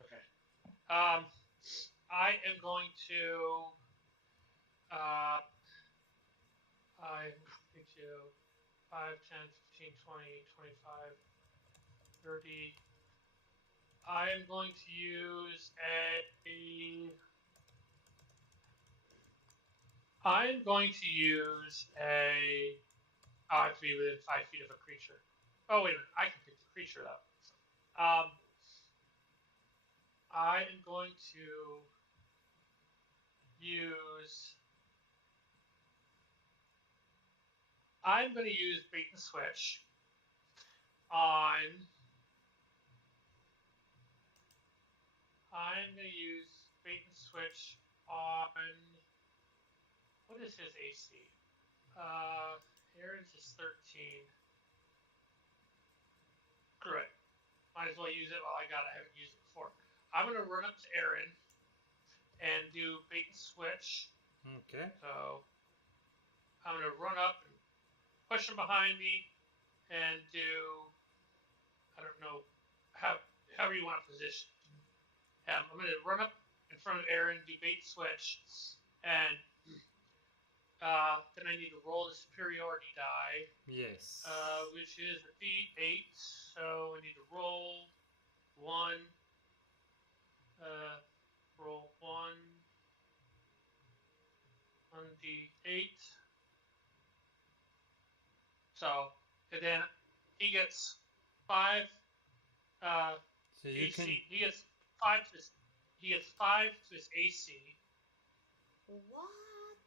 Okay. I am going to. I'm going to 5, 10, 15, 20, 25, 30. I am going to use I'm going to use a. I have to be within 5 feet of a creature. Oh wait a minute! I can pick the creature up. I am going to use. I'm going to use bait and switch on. I'm going to use bait and switch on. What is his AC? Aaron's is 13. Screw it. Might as well use it while I got it. I haven't used it before. I'm going to run up to Aaron and do bait and switch. Okay. So I'm going to run up and push him behind me and do. I don't know however you want to position. I'm going to run up in front of Aaron, do bait and switch, and then I need to roll the superiority die, Yes. which is a D8. So I need to roll 1. Roll 1 D8. So, and then he gets 5 so you AC. can. He gets 5 to his. He gets 5 to his AC. What?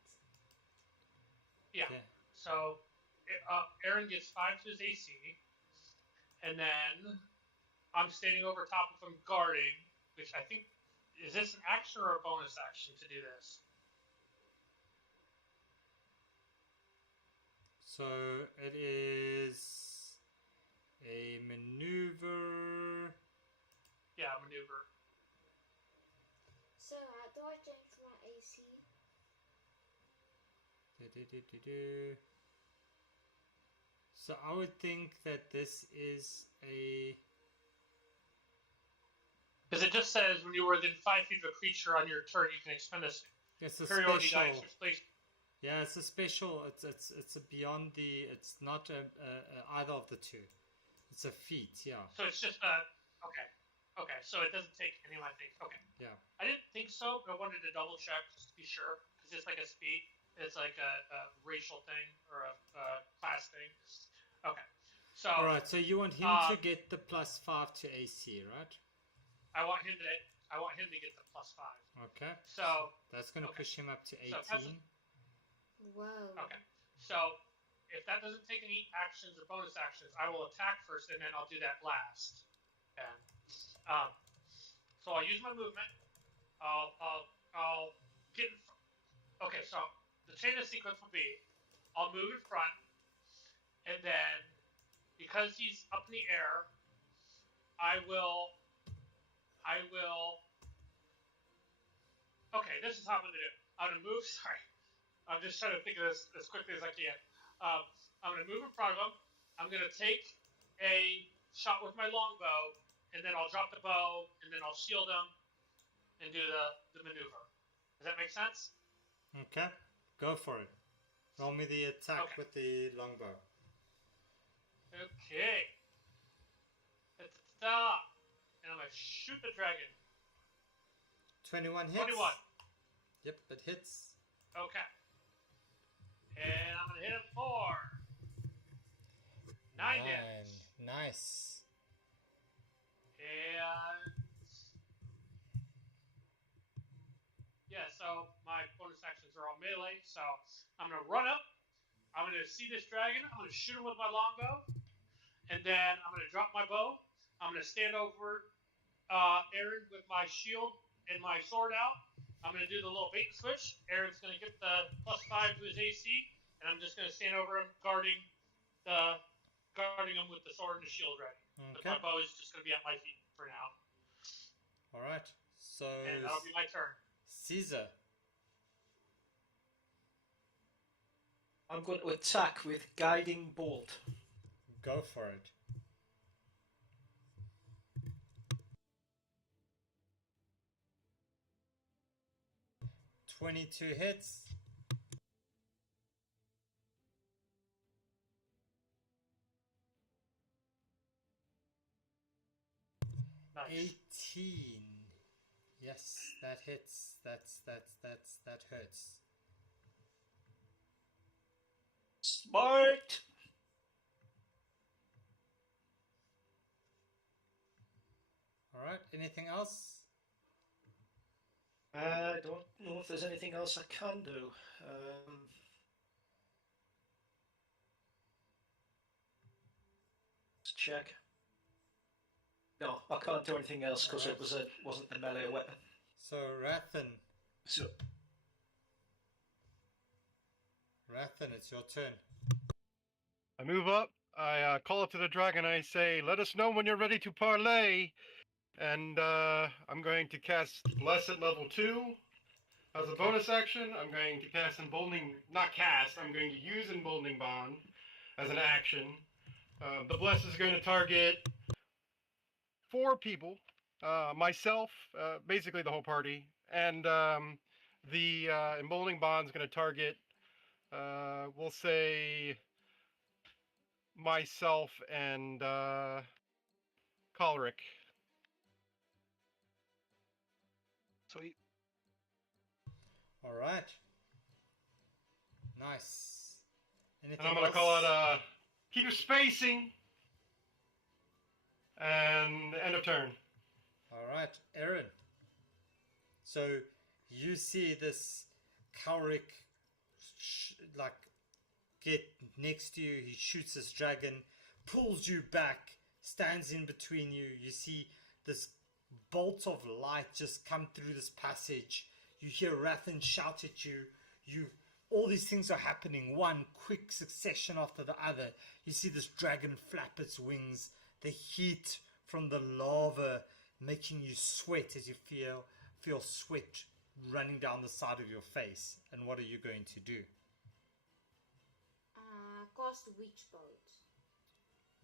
Yeah. Okay. So, Aaron gets 5 to his AC, and then I'm standing over top of him guarding, which I think is this an action or a bonus action to do this? So it is a maneuver. Yeah, maneuver. So how do I change my AC? So I would think that this is a. Because it just says when you were within 5 feet of a creature on your turn, you can expend a It's a superiority special. die to place. Yeah, it's a special. It's a beyond the. It's not either of the two. It's a feat. Yeah. So it's just okay. Okay, so it doesn't take any of my things. Okay. Yeah. I didn't think so, but I wanted to double check just to be sure. Because it's like a speed. It's like a racial thing or a class thing. Okay. So. All right. So you want him to get the +5 to AC, right? I want him to get the +5. Okay. So that's going to push him up to 18. So Whoa. okay. So if that doesn't take any actions or bonus actions, I will attack first, and then I'll do that last. And so I'll use my movement. I'll get in front. Okay, so the chain of sequence will be I'll move in front, and then because he's up in the air, I will. Okay, this is how I'm gonna do it. I'm gonna move. Sorry, I'm just trying to think of this as quickly as I can. I'm gonna move in front of him. I'm gonna take a shot with my longbow, and then I'll drop the bow, and then I'll shield him, and do the maneuver. Does that make sense? Okay, go for it. Roll me the attack with the longbow. Okay. Da-da-da-da. And I'm gonna shoot the dragon. 21 hits. 21. Yep, it hits. Okay. And I'm gonna hit him for 9 damage. Nice. And yeah, so my bonus actions are all melee. So I'm gonna run up. I'm gonna see this dragon. I'm gonna shoot him with my longbow, and then I'm gonna drop my bow. I'm gonna stand over Aaron with my shield and my sword out. I'm going to do the little bait and switch. Aaron's going to get the +5 to his AC, and I'm just going to stand over him, guarding him with the sword and the shield ready. Okay. But my bow is just going to be at my feet for now. All right. So. And that'll be my turn. Caesar. I'm going to attack with Guiding Bolt. Go for it. $22 hits. Nice. 18. Yes, that hits. That hurts. Smart! Alright, anything else? I don't know if there's anything else I can do. Let's check. No, I can't do anything else because it wasn't a melee weapon. So Rathan, it's your turn. I move up. I call up to the dragon. I say, "Let us know when you're ready to parlay." And I'm going to cast Bless at level 2. As a bonus action, I'm going to cast Emboldening... Not cast, I'm going to use Emboldening Bond as an action. The Bless is going to target 4 people. Myself, basically the whole party. And the Emboldening Bond is going to target We'll say myself and Choleric. Sweet. All right. Nice. Anything And I'm gonna else? call it keep your spacing. And end of turn. All right, Aaron. So you see this Cowrick like get next to you. He shoots his dragon, pulls you back, stands in between you. You see this bolt of light just come through this passage. You hear Rathan shout at you. All these things are happening, one quick succession after the other. You see this dragon flap its wings, the heat from the lava making you sweat as you feel sweat running down the side of your face. And what are you going to do? Cast Witch Bolt.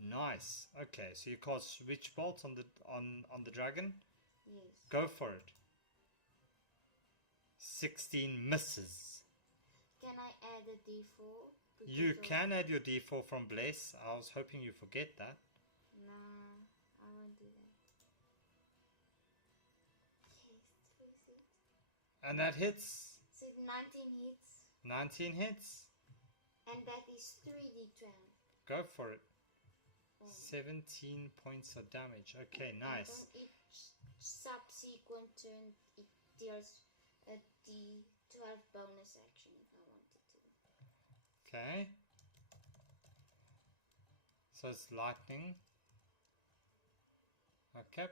Nice. Okay, so you cast Witch Bolt on the dragon? Yes. Go for it. 16 misses. Can I add a d4? You can add your d4 from Bless. I was hoping you forget that. Nah, I won't do that. Yes, 26. And that hits. So 19 hits. 19 hits. And that is 3d12. Go for it. Oh. 17 points of damage. Okay, nice. And on each subsequent turn, it deals a d12 bonus action if I wanted to. Okay. So it's lightning. Okay.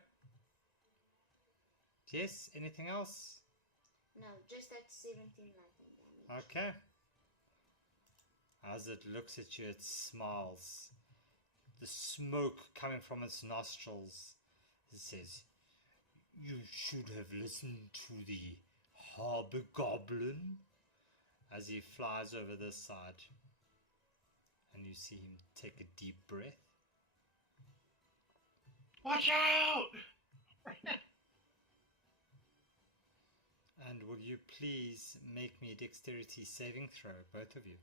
Yes, anything else? No, just that 17 lightning damage. Okay. As it looks at you, it smiles. The smoke coming from its nostrils. It says, "You should have listened to the Harbour Goblin," as he flies over this side. And you see him take a deep breath. Watch out! And will you please make me a dexterity saving throw, both of you?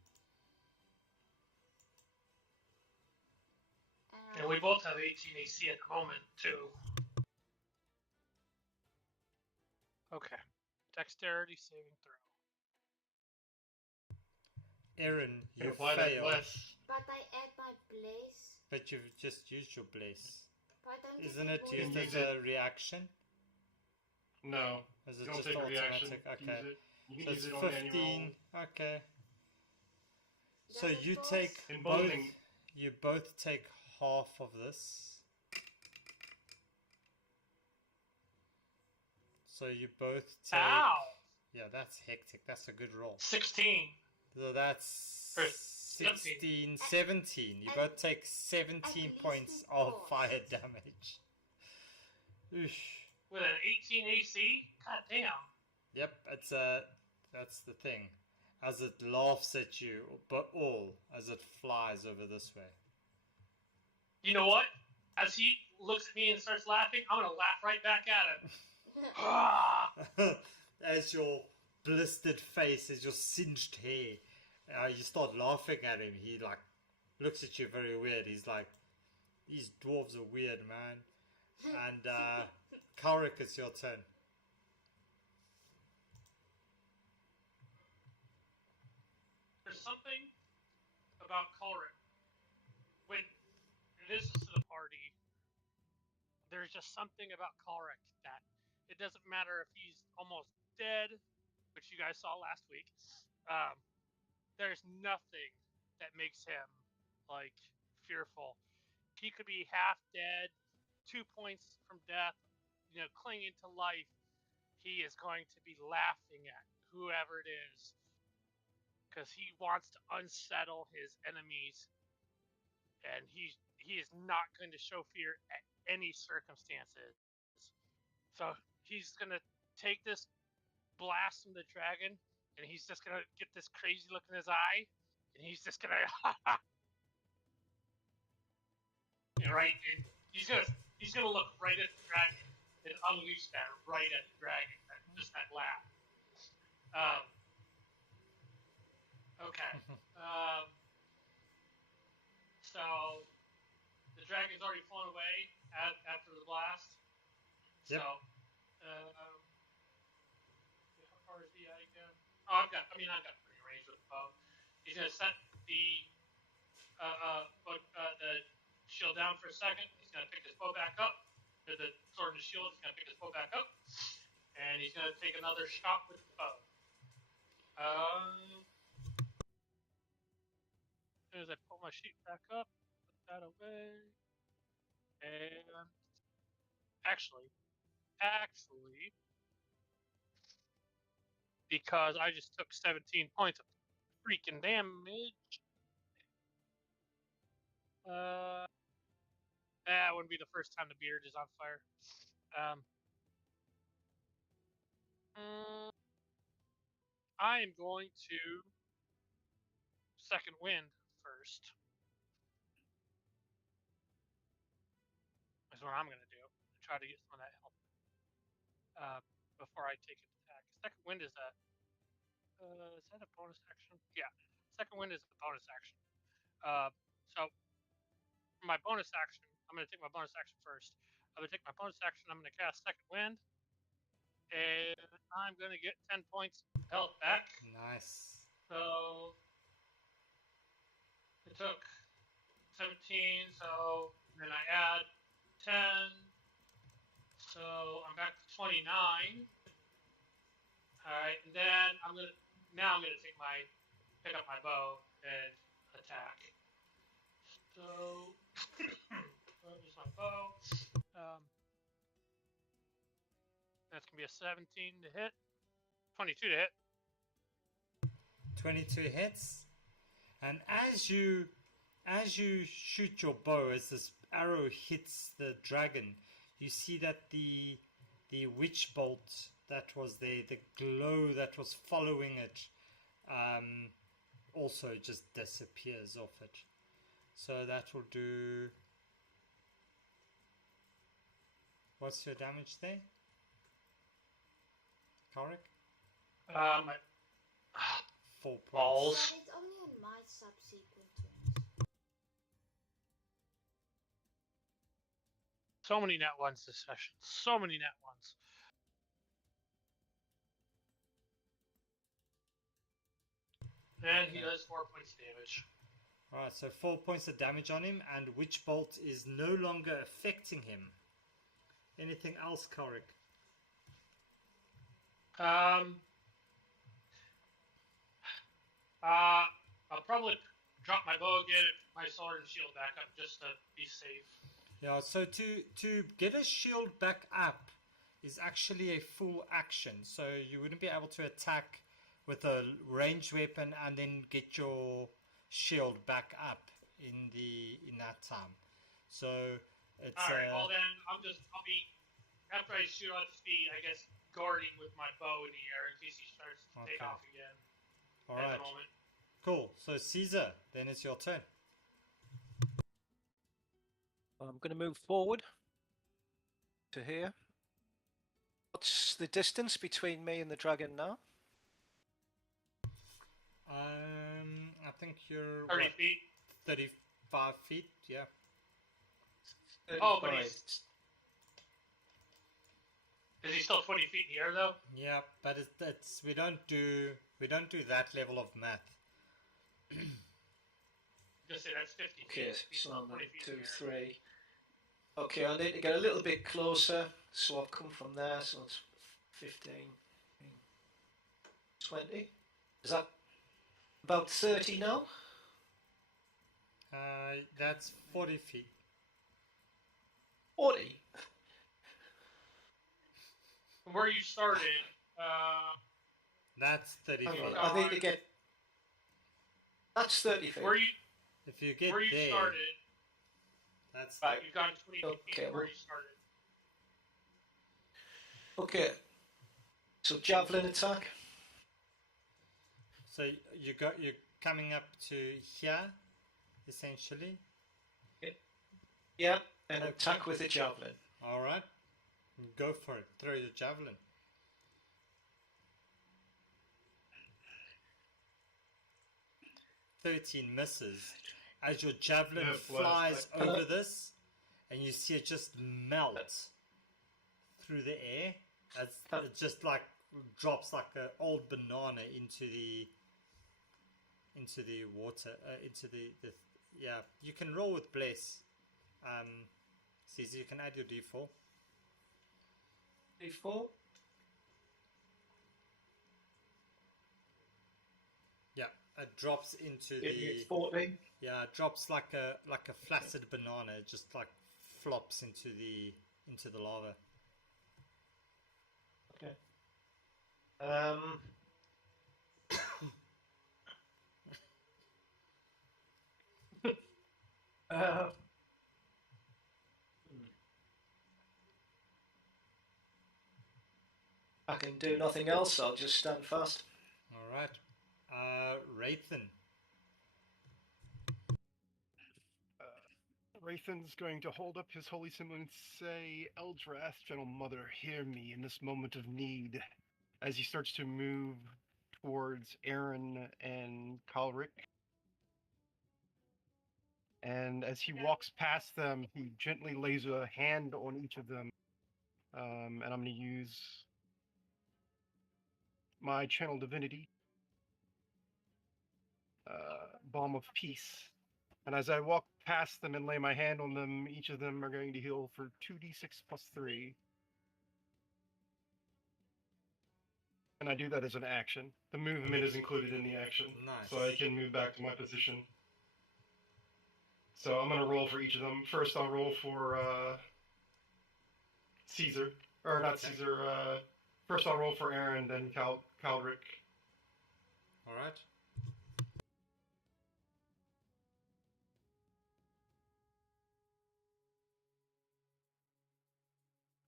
And we both have 18 AC at the moment, too. Okay. Dexterity saving throw. Aaron, you Apply that fail. bless. But I add my blaze. But you've just used your bless. But I don't Isn't get it bonus. used as a reaction? No. Is You it don't just take a reaction. automatic? Use Okay. it. You So can it's use it on any 15. roll. Okay. So Does it you cost- take In both. bowling. You both take half of this. So you both take. Ow! Yeah, that's hectic. That's a good roll. 16. So that's Or 16, 17. You both take 17 least points it of costs. fire damage. Oosh. With an 18 AC? God damn. Yep, that's the thing. As it laughs at you, but all as it flies over this way. You know what? As he looks at me and starts laughing, I'm gonna laugh right back at him. Ah! As your blistered face, as your singed hair, you start laughing at him. He like looks at you very weird. He's like, "These dwarves are weird, man." And Kaurik, it's your turn. There's something about Colric. When this is to the party, there's just something about Colric that it doesn't matter if he's almost dead, which you guys saw last week. There's nothing that makes him like fearful. He could be half dead, 2 points from death, clinging to life. He is going to be laughing at whoever it is because he wants to unsettle his enemies, and he is not going to show fear at any circumstances. So he's going to take this blast from the dragon, and he's just going to get this crazy look in his eye, and he's just going to right, and he's gonna look right at the dragon and unleash that right at the dragon, just that laugh. Okay. So the dragon's already flown away after the blast. Yep. So, how far is he at again? Oh, I've got pretty range with the bow. He's gonna set the shield down for a second. He's gonna pick his bow back up. The sword and the shield. He's gonna pick his bow back up, and he's gonna take another shot with the bow. As soon as I pull my sheet back up, put that away, and actually, because I just took 17 points of freaking damage. That wouldn't be the first time the beard is on fire. I am going to second wind first. Is what I'm going to do. Try to get some of that help before I take an attack. Second wind is that a bonus action? Yeah, second wind is a bonus action. So for my bonus action, I'm going to take my bonus action first. I'm going to take my bonus action. I'm going to cast second wind, and I'm going to get 10 points health back. Nice. So it took 17, so then I add 10, so I'm back to 29. All right, and then I'm gonna pick up my bow and attack. So where's my bow? That's gonna be a 17 to hit, 22 to hit. 22 hits, and as you shoot your bow, as this arrow hits the dragon, you see that the witch bolt that was there, the glow that was following it, also just disappears off it. So that will do. What's your damage there, Karik? 4 points. Balls. But it's only on my subsequent turns. So many net ones this session. So many net ones. And he does 4 points damage. Alright, so 4 points of damage on him, and Witch Bolt is no longer affecting him. Anything else, Karik? I'll probably drop my bow again and put my sword and shield back up just to be safe. Yeah, so to get a shield back up is actually a full action. So you wouldn't be able to attack with a ranged weapon and then get your shield back up in that time. So it's alright, well then I'll be after I shoot, I'll just be, I guess, guarding with my bow in the air in case he starts to take off again. Alright. At the moment. Cool. So Caesar, then it's your turn. I'm going to move forward to here. What's the distance between me and the dragon now? I think you're 30 feet. 35 feet, yeah. 35. Oh, but is he still 20 feet in the air though? Yeah, but we don't do that level of math. Just say that's 50 feet. Okay, He's so still I'm 20 at feet 2, in the air. 3. Okay, I need to get a little bit closer, so I've come from there, so it's 15, 20. Is that about 30 now? That's 40 feet. 40? Where you started, That's 30 Hang feet. on, I need to get... That's 30 feet. If you get where you there, started, that's Right. you've gone 20 feet Okay, from where well- you started. Okay. So javelin attack. so you're coming up to here, essentially. Yeah, and Okay. attack with a javelin. All right, go for it. Throw the javelin. 13 misses. As your javelin Yeah, flies blast. over this, and you see it just melt through the air. As it just like drops like an old banana into the water, into the yeah. You can roll with bless. Caesar, you can add your d4. D4. Yeah, it drops into Give me the 14. yeah. It drops like a flaccid banana. It just like flops into the lava. Okay. Uh, I can do nothing else. I'll just stand fast. All right, Rathan. Rathan's going to hold up his holy symbol and say, Eldrath, gentle mother, hear me in this moment of need. As he starts to move towards Aaron and Kalric. And as he walks past them, he gently lays a hand on each of them. And I'm going to use my channel divinity, Balm of Peace. And as I walk past them and lay my hand on them, each of them are going to heal for 2d6 plus 3. And I do that as an action. The movement is included in the action. Nice. So I can move back to my position. So I'm going to roll for each of them. First I'll roll for Caesar. Or not Okay. Caesar. First I'll roll for Aaron, then Kalric. All right.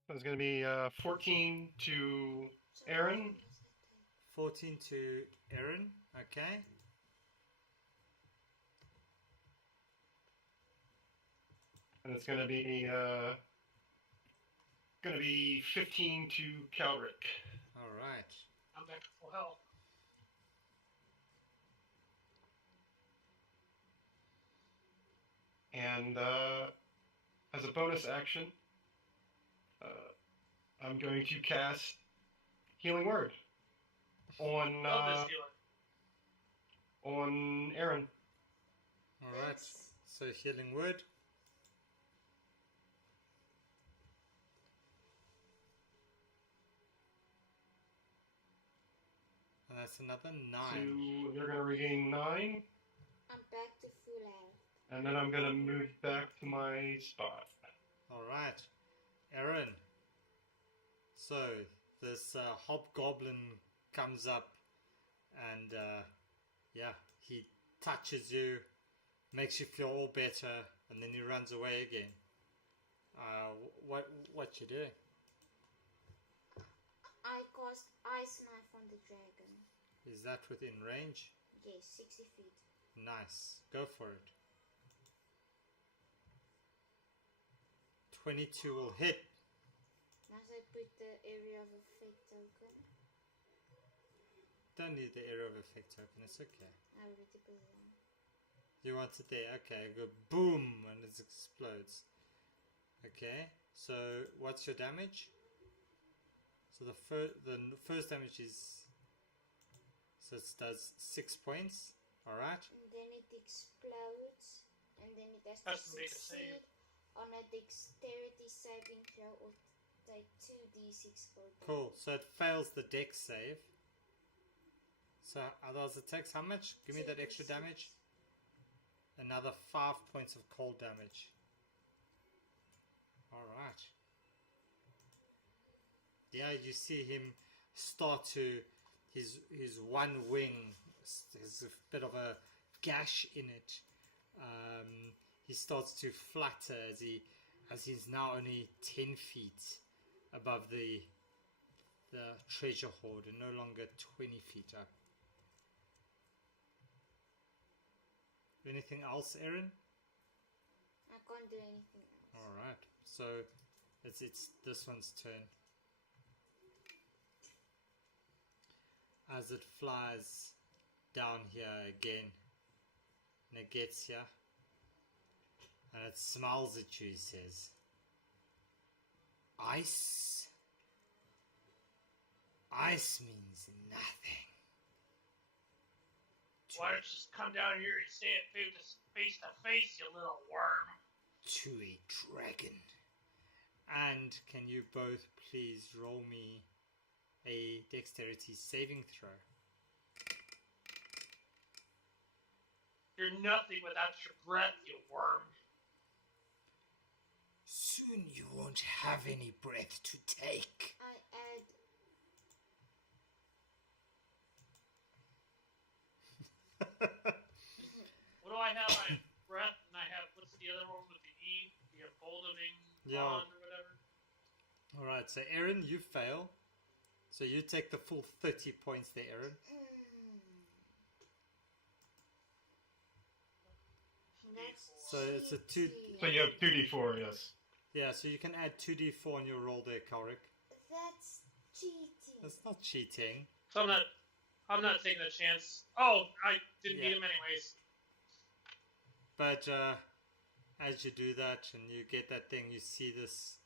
So it's going to be 14 to Aaron. 14 to Aaron. Okay. And it's going to be 15 to Kalric. All right. I'm back to full health. And as a bonus action, I'm going to cast Healing Word on Love this healer. on Aaron. All right. So healing word. And that's another 9. So they're going to regain 9. I'm back to full health. And then I'm going to move back to my spot. All right, Aaron. So this hobgoblin comes up, and yeah, he touches you, makes you feel all better, and then he runs away again. What you doing? I cast Ice Knife on the dragon. Is that within range? Yes, 60 feet. Nice. Go for it. 22 will hit. Now I put the area of effect token. Don't need the area of effect token. It's okay. I already put it on. You want it there? Okay. Go boom when it explodes. Okay. So what's your damage? So the first damage is. So it does 6 points. All right. And then it explodes, and then it has Has to to make a succeed save. on a dexterity saving throw or take 2d6 for damage. Cool. So it fails the dex save. So otherwise it takes how much? Give me that extra damage. Another 5 points of cold damage. All right. Yeah, you see him start to his one wing has a bit of a gash in it. He starts to flutter as he's now only 10 feet above the treasure hoard and no longer 20 feet up. Anything else, Aaron? I can't do anything else. All right. So it's this one's turn. As it flies down here again, And it gets here. And it smiles at you, says, ice? Ice means nothing. Why don't you just come down here and say it face to face, you little worm? To a dragon. And can you both please roll me a dexterity saving throw? You're nothing without your breath, you worm. Soon you won't have any breath to take. I add What do I have? I have breath, and I have, what's the other one with the E? The emboldening bond or whatever? Alright, so Aaron, you fail. So you take the full 30 points there, Aaron. So it's a 2... So you have 2d4, yes. Yeah, so you can add 2d4 on your roll there, Karik. that's cheating. That's not cheating. So I'm not taking a chance. Oh, I didn't need him anyways. But as you do that and you get that thing, you see this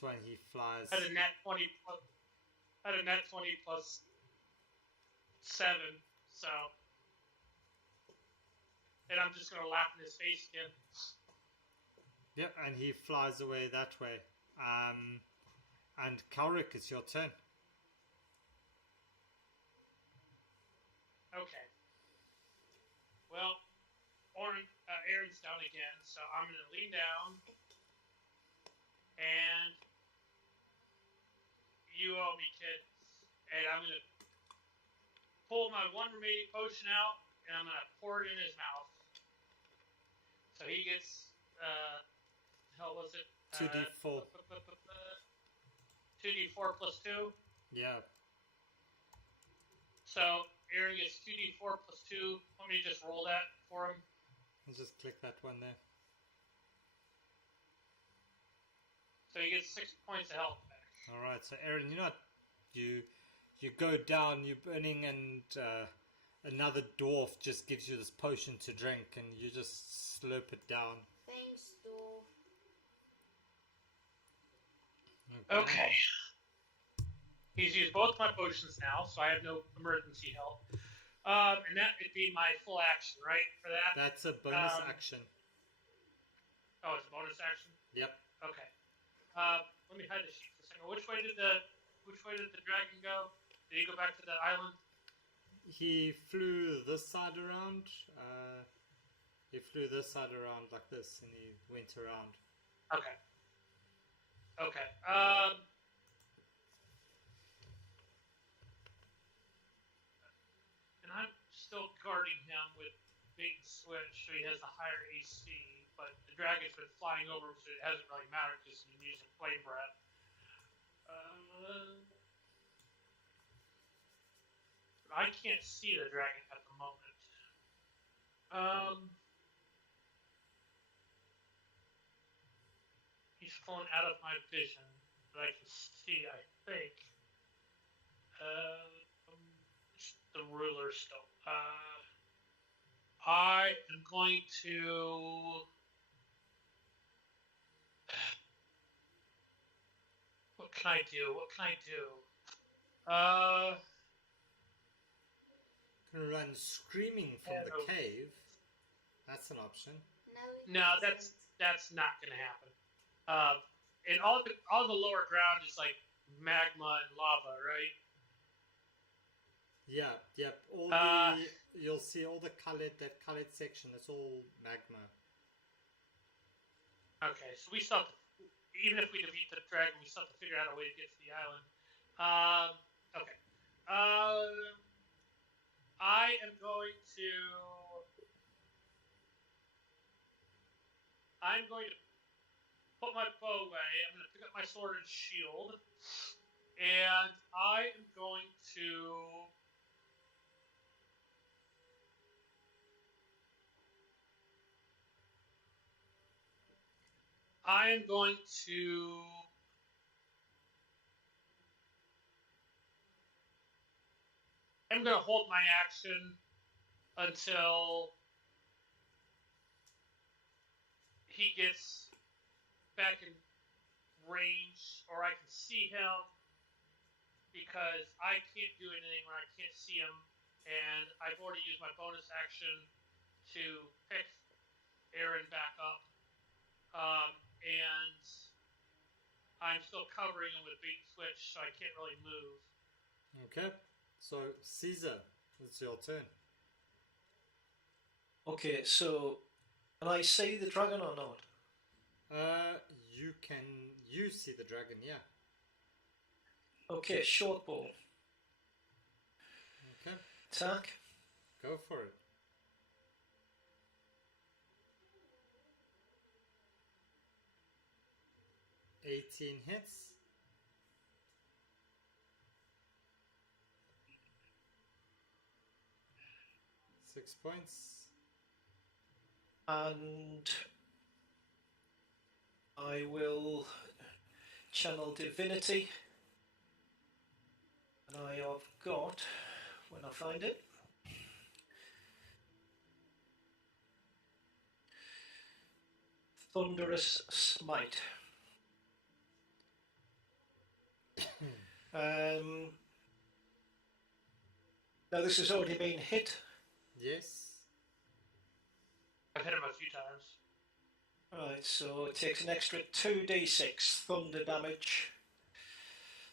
one, he flies. I had a net 20 plus 7, so. And I'm just gonna laugh in his face again. Yep, and he flies away that way. And Karik, it's your turn. Okay. Well, Aaron's down again, so I'm gonna lean down. And you owe me, kid. And I'm gonna pull my one remaining potion out, and I'm gonna pour it in his mouth. So he gets, hell was it? 2d4. 2d4 plus 2. Yeah. So Aaron gets 2d4 plus 2. Let me just roll that for him. I'll just click that one there. So he gets 6 points of health back. Alright, so Aaron, you go down, you're burning, and another dwarf just gives you this potion to drink, and you just slurp it down. Thanks, dwarf. Okay. He's used both my potions now, so I have no emergency help. And that would be my full action, right? For that? That's a bonus action. Oh, it's a bonus action? Yep. Okay. Let me hide the sheet for a second. Which way did the dragon go? Did he go back to the island? He flew this side around. He flew this side around like this, and he went around. Okay. Okay. And I'm still guarding him with bait and switch, so he has a higher AC. But the dragon's been flying over him, so it hasn't really mattered because he's using flame breath. I can't see the dragon at the moment. He's flown out of my vision, but I can see, I think. The ruler still. I am going to. What can I do? What can I do? Can run screaming from the cave. That's an option. No, that's not going to happen. And all the lower ground is like magma and lava, right? Yeah, yep. You'll see all that colored section. It's all magma. Okay, so we still have to, even if we defeat the dragon, we still have to figure out a way to get to the island. Okay. I am going to put my bow away. I'm going to pick up my sword and shield. And I am going to hold my action until he gets back in range, or I can see him, because I can't do anything when I can't see him, and I've already used my bonus action to pick Aaron back up, and I'm still covering him with bait switch, so I can't really move. Okay, so Caesar, it's your turn. Okay, so can I see the dragon or not? You see the dragon, yeah. Okay, short bow. Okay, Attack. go for it. $18 hits. Six points. And I will channel divinity. And I have got, when I find it, Thunderous Smite. Now this has already been hit. Yes. I've hit him a few times. Right, so it takes an extra 2d6 thunder damage.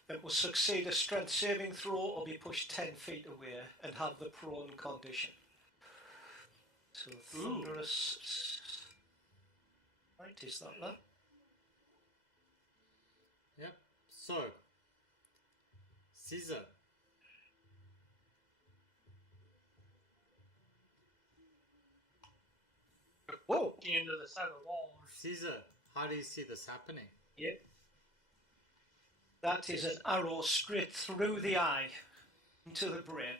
It will succeed a strength saving throw or be pushed 10 feet away and have the prone condition. So thunderous. Right, is that? Yep. So, Caesar. Whoa! Into the side of the wall. Caesar, how do you see this happening? Yep. That is an arrow straight through the eye into the brain.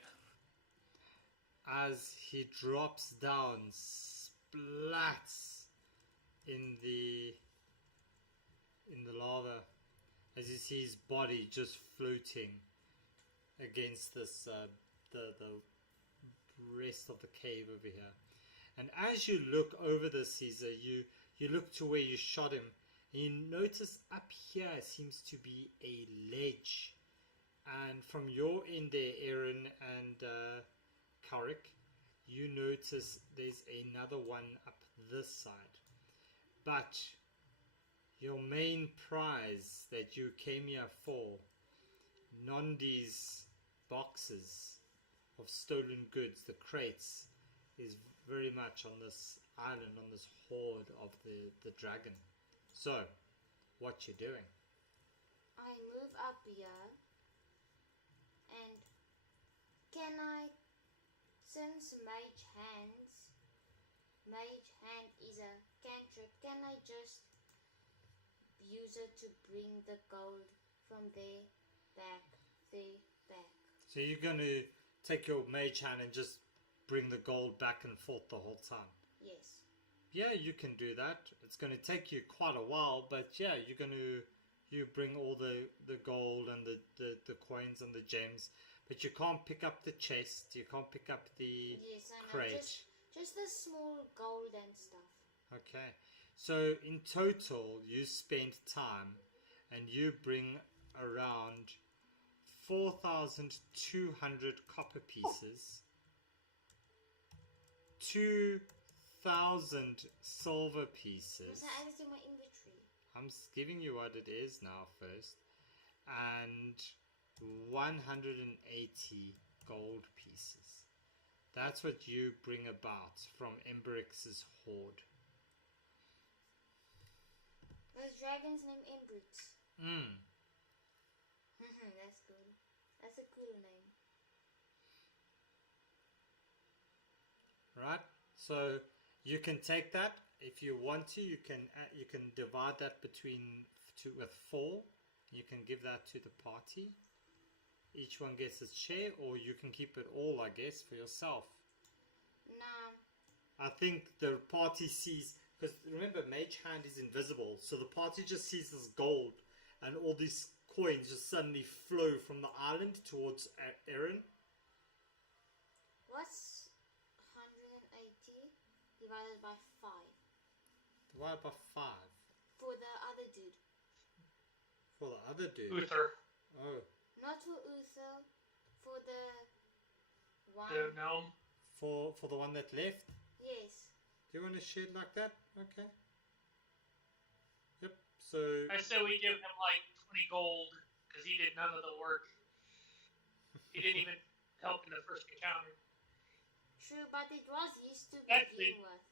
As he drops down, splats in the lava, as you see his body just floating against this the rest of the cave over here. And as you look over the Caesar, you look to where you shot him, and you notice up here seems to be a ledge. And from your end there, Aaron and Carrick, you notice there's another one up this side. But your main prize that you came here for, Nondi's boxes of stolen goods, the crates, is very much on this island, on this horde of the dragon. So, what you doing? I move up here, and can I, since Mage Hand is a cantrip, can I just use it to bring the gold from there back? So you're going to take your mage hand and just bring the gold back and forth the whole time? Yes. Yeah, you can do that. It's going to take you quite a while, but yeah, you bring all the gold and the coins and the gems, but you can't pick up the chest, you can't pick up the crate. Just the small gold and stuff. Okay, so in total you spend time and you bring around 4,200 copper pieces, 2,000 silver pieces. Must I add it to my inventory? I'm giving you what it is now first, and 180 gold pieces. That's what you bring about from Emberix's horde. There's dragons named Embrix. That's good. That's a cool name. Right, so you can take that if you want to. You can divide that between with 4. You can give that to the party. Each one gets its share, or you can keep it all, I guess, for yourself. Nah. I think the party sees, because remember, Mage Hand is invisible, so the party just sees this gold and all these coins just suddenly flow from the island towards Aaron. What's 180 divided by 5? Divided by 5. For the other dude. For the other dude. Uther. Oh. Not for Uther. For the one. The gnome. For the one that left? Yes. Do you want to share it like that? Okay. Yep. So I say we give him like 20 gold because he did none of the work. He didn't even help in the first encounter. True, but it was his to Actually, begin with.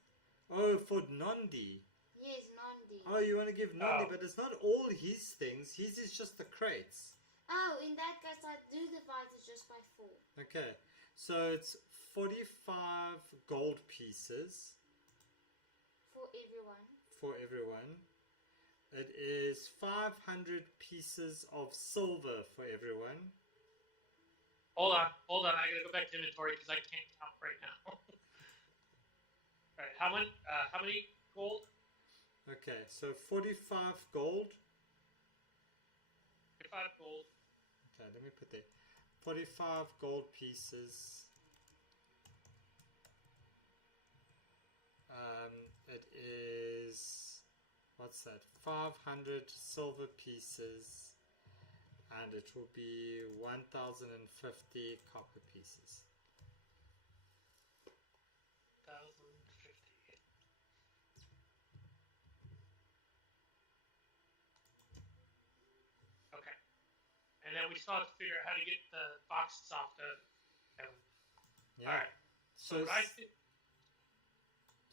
oh, for Nandi. Yes, Nandi. Oh, you want to give Nandi, Oh. but it's not all his things. His is just the crates. Oh, in that case, I do divide it just by 4. Okay. So it's 45 gold pieces For everyone. for everyone. It is 500 pieces of silver for everyone. Hold on. I gotta go back to inventory because I can't count right now. Alright, how many gold? Okay, so 45 gold. 5 gold. Okay, let me put there. 45 gold pieces. It is, what's that? 500 silver pieces, and it will be 1,050 copper pieces. 1,050. Okay. And then we still have to figure out how to get the boxes off the. Yeah. Alright. So what I think.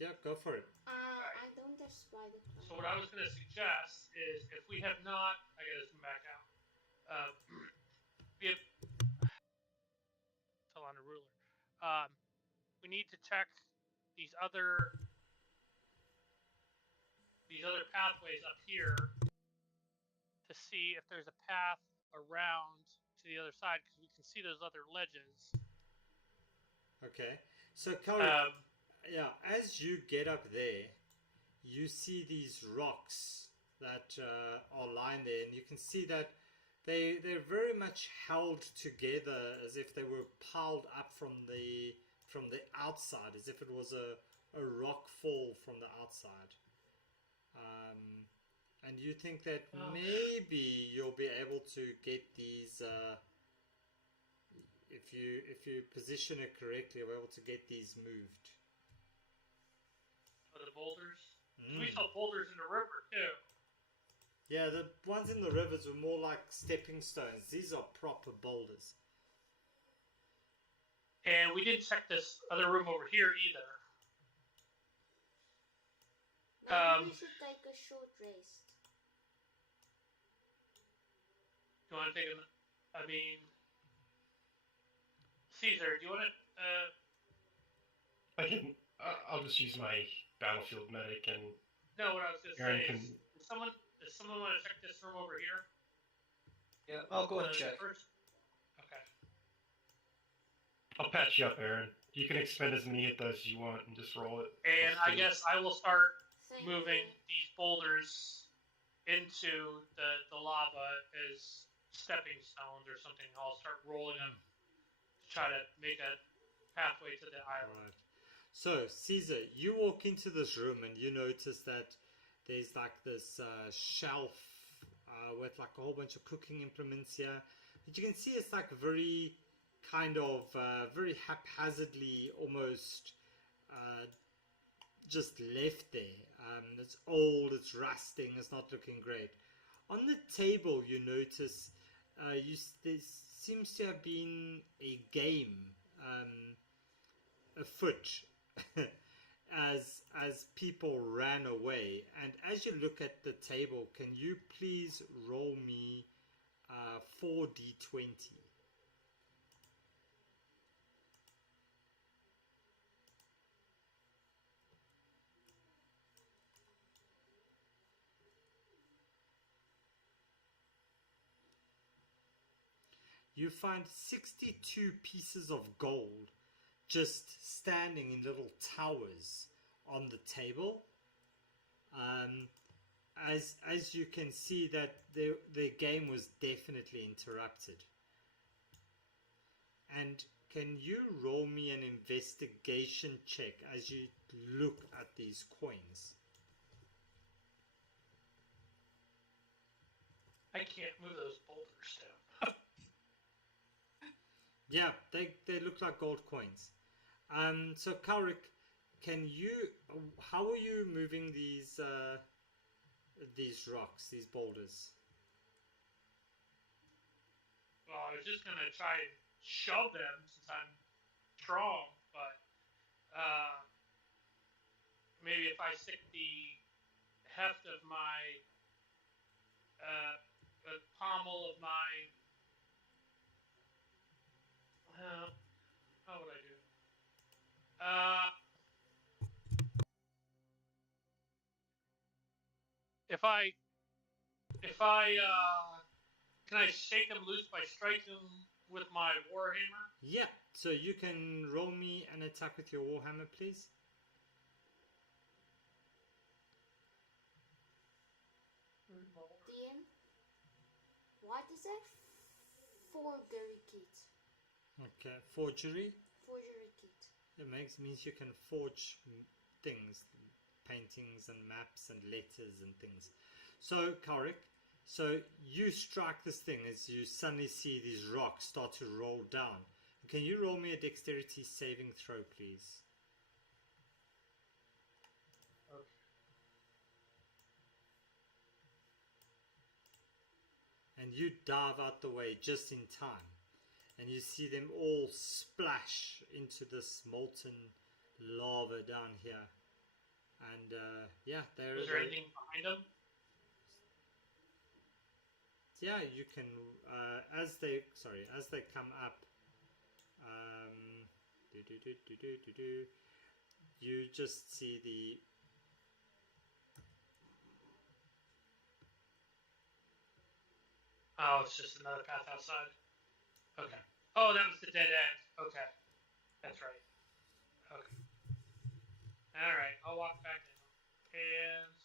Yeah, go for it. I don't have spider climb. So what I was going to suggest is if we have not, I got to zoom back out. We have still on a ruler. We need to check these other pathways up here to see if there's a path around to the other side because we can see those other ledges. Okay. So, Cully, yeah, as you get up there, you see these rocks that are lying there, and you can see that they're very much held together as if they were piled up from the outside, as if it was a rock fall from the outside. And you think that maybe you'll be able to get these if you position it correctly, you'll be able to get these moved. For the boulders? We saw boulders in the river too. Yeah, the ones in the rivers were more like stepping stones. These are proper boulders. And we didn't check this other room over here either. Maybe we should take a short rest. Do you want to take Caesar, do you want to, I can, I'll just use my battlefield medic and... No, what I was going to Aaron say can... is, does someone want to check this room over here? Yeah, I'll go and check. First? Okay. I'll patch you up, Aaron. You can expend as many hit dice as you want and just roll it. And I guess I will start moving these boulders into the lava as stepping stones or something. I'll start rolling them to try to make a pathway to the island. Right. So, Caesar, you walk into this room and you notice that there's like this shelf with like a whole bunch of cooking implements here. But you can see it's like very kind of very haphazardly almost just left there. It's old, it's rusting, it's not looking great. On the table you notice there seems to have been a game afoot as people ran away. And as you look at the table, can you please roll me 4d20? You find 62 pieces of gold just standing in little towers on the table. As you can see that the game was definitely interrupted. And can you roll me an investigation check as you look at these coins? I can't move those boulders down. Yeah, they look like gold coins. So Kaurik, can you? How are you moving these rocks, these boulders? Well, I was just gonna try and shove them since I'm strong, but maybe if I stick the heft of my the pommel of my how would I do it? If I can I shake them loose by striking them with my warhammer? Yeah. So you can roll me an attack with your warhammer, please. DM, what is that? Forgery kit. Okay, forgery. Forgery kit. It means you can forge things, paintings and maps and letters and things. So Kaurik, so you strike this thing as you suddenly see these rocks start to roll down. Can you roll me a dexterity saving throw, please? Okay. And you dive out the way just in time. And you see them all splash into this molten lava down here. And yeah, is there anything behind them? Yeah, you can as they come up. You just see the. Oh, it's just another path outside. Okay. Oh, that was the dead end. Okay. That's right. Okay. Alright, I'll walk back down. And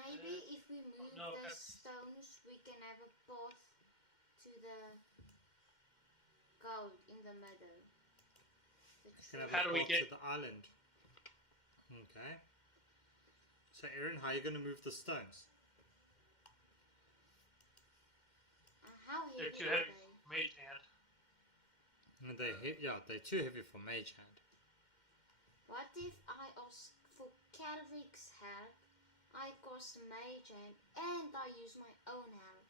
maybe if we move the stones, we can have a path to the gold in the middle. How do we get to the island? Okay. So, Aaron, how are you going to move the stones? They're too heavy for mage hand. They're too heavy for mage hand. What if I ask for Calric's help? I cast mage hand and I use my own help.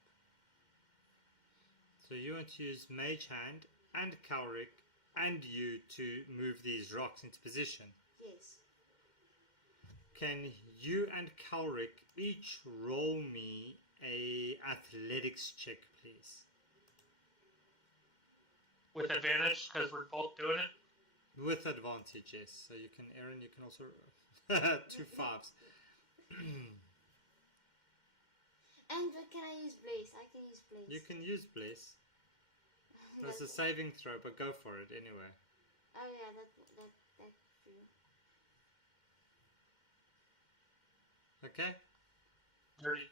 So you want to use mage hand and Calric and you to move these rocks into position? Yes. Can you and Calric each roll me a athletics check, please? With advantage, because we're both doing it? With advantage, yes. So you can, Aaron, you can also 2 5s. And can I use Blaze? I can use Blaze. You can use Blaze. That's a saving throw, but go for it anyway. Oh yeah, that's true. Okay. 30,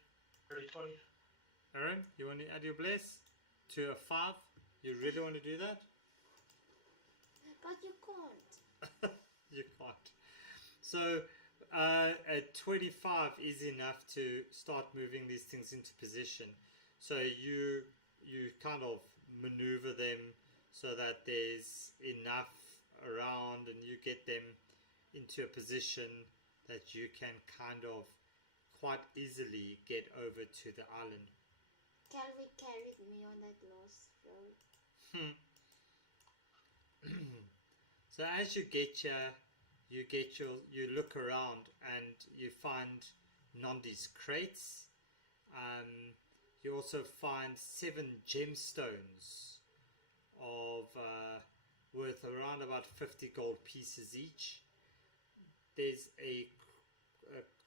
20. Aaron, you want to add your Blaze to a 5? You really want to do that? But you can't. You can't. So a 25 is enough to start moving these things into position. So you kind of maneuver them so that there's enough around and you get them into a position that you can kind of quite easily get over to the island. Calvin carried me on that last road. So as you get here, you look around and you find Nondi's crates. You also find 7 gemstones of worth around about 50 gold pieces each. There's a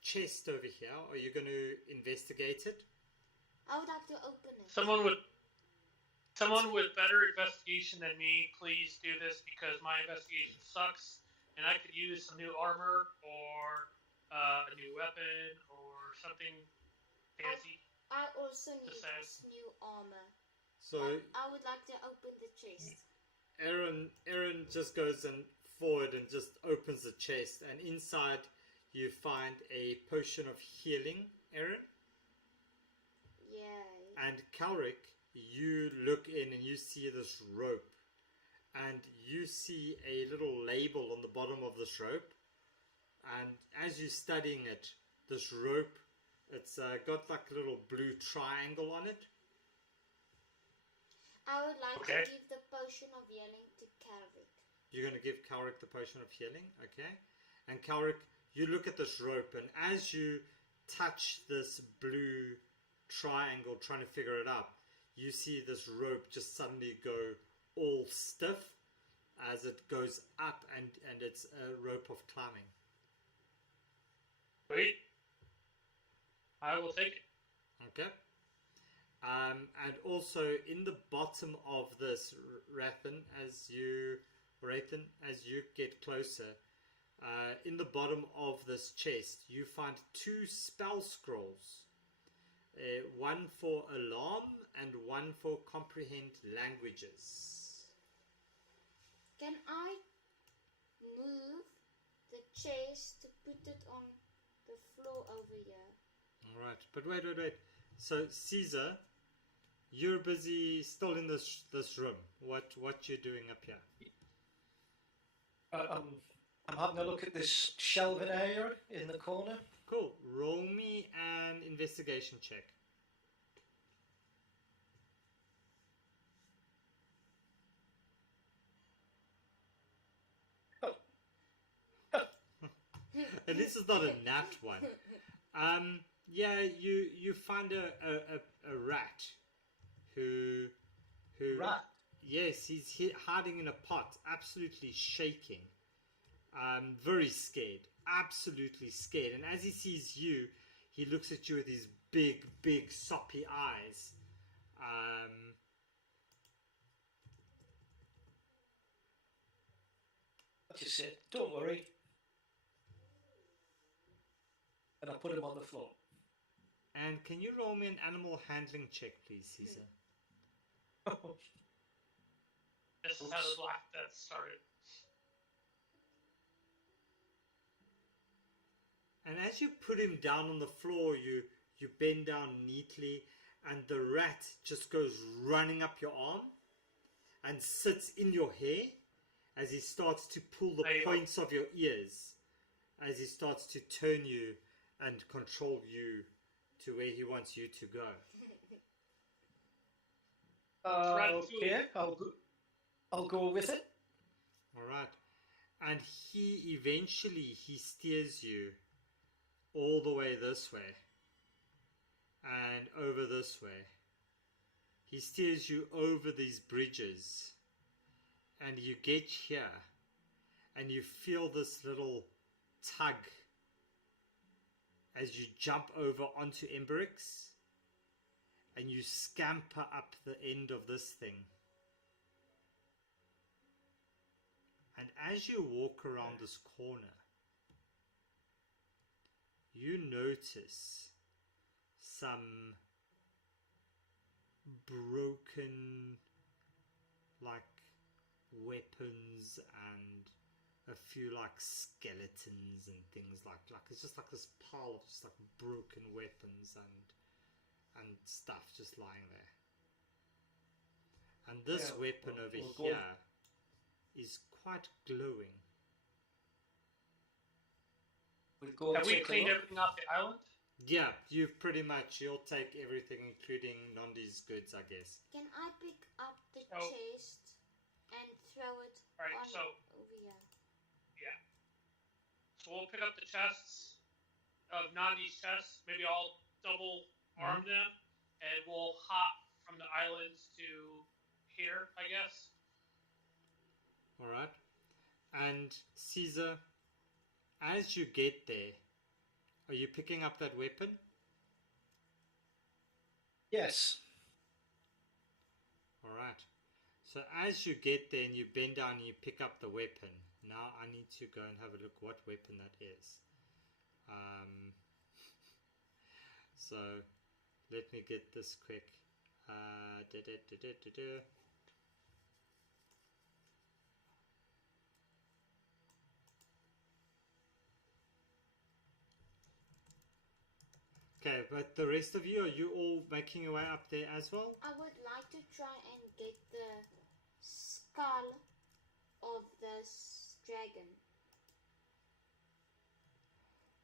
chest over here. Are you going to investigate it? I would like to open it. Someone with better investigation than me, please do this because my investigation sucks, and I could use some new armor or a new weapon or something fancy. I also need new armor. So I would like to open the chest. Aaron just goes forward and just opens the chest, and inside you find a potion of healing. Aaron? And Calric, you look in and you see this rope, and you see a little label on the bottom of this rope. And as you're studying it, this rope, it's got like a little blue triangle on it. I would like Okay. to give the potion of healing to Calric. You're going to give Calric the potion of healing, okay? And Calric, you look at this rope, and as you touch this blue triangle trying to figure it out, you see this rope just suddenly go all stiff as it goes up, and it's a rope of climbing. Wait. I will take it. Okay. And also in the bottom of this, Rathan, as you get closer, in the bottom of this chest, you find 2 spell scrolls. One for alarm and one for comprehend languages. Can I move the chest to put it on the floor over here? Alright, but wait. So Caesar, you're busy still in this room. What you doing up here? I'm having a look at this shelving area in the corner. Cool. Roll me an investigation check. And this is not a nat one. Yeah, you find a rat who Rat? Yes, he's hiding in a pot, absolutely shaking, very scared, absolutely scared. And as he sees you, he looks at you with his big soppy eyes. What you said? Don't worry. And I put him on the floor. And can you roll me an animal handling check, please, Caesar? This is how the Black Death started. And as you put him down on the floor, you bend down neatly, and the rat just goes running up your arm and sits in your hair as he starts to pull the points of your ears, as he starts to turn you and control you to where he wants you to go. Okay, I'll go with it. Alright. And he steers you all the way this way and over this way. He steers you over these bridges, and you get here and you feel this little tug as you jump over onto Emberix, and you scamper up the end of this thing. And as you walk around this corner, you notice some broken like weapons and a few like skeletons and things like it's just like this pile of just like broken weapons and stuff just lying there. And this weapon over here is quite glowing. Have we cleaned everything off the island? Yeah, you'll take everything, including Nondi's goods, I guess. Can I pick up the chest and throw it over here? Yeah. So we'll pick up the chests of Nandi's chests. Maybe I'll double arm them, and we'll hop from the islands to here, I guess. Alright. And Caesar, as you get there, are you picking up that weapon? Yes. Alright. So as you get there and you bend down and you pick up the weapon, now I need to go and have a look what weapon that is. So let me get this quick. Okay, but the rest of you, are you all making your way up there as well? I would like to try and get the skull of this dragon.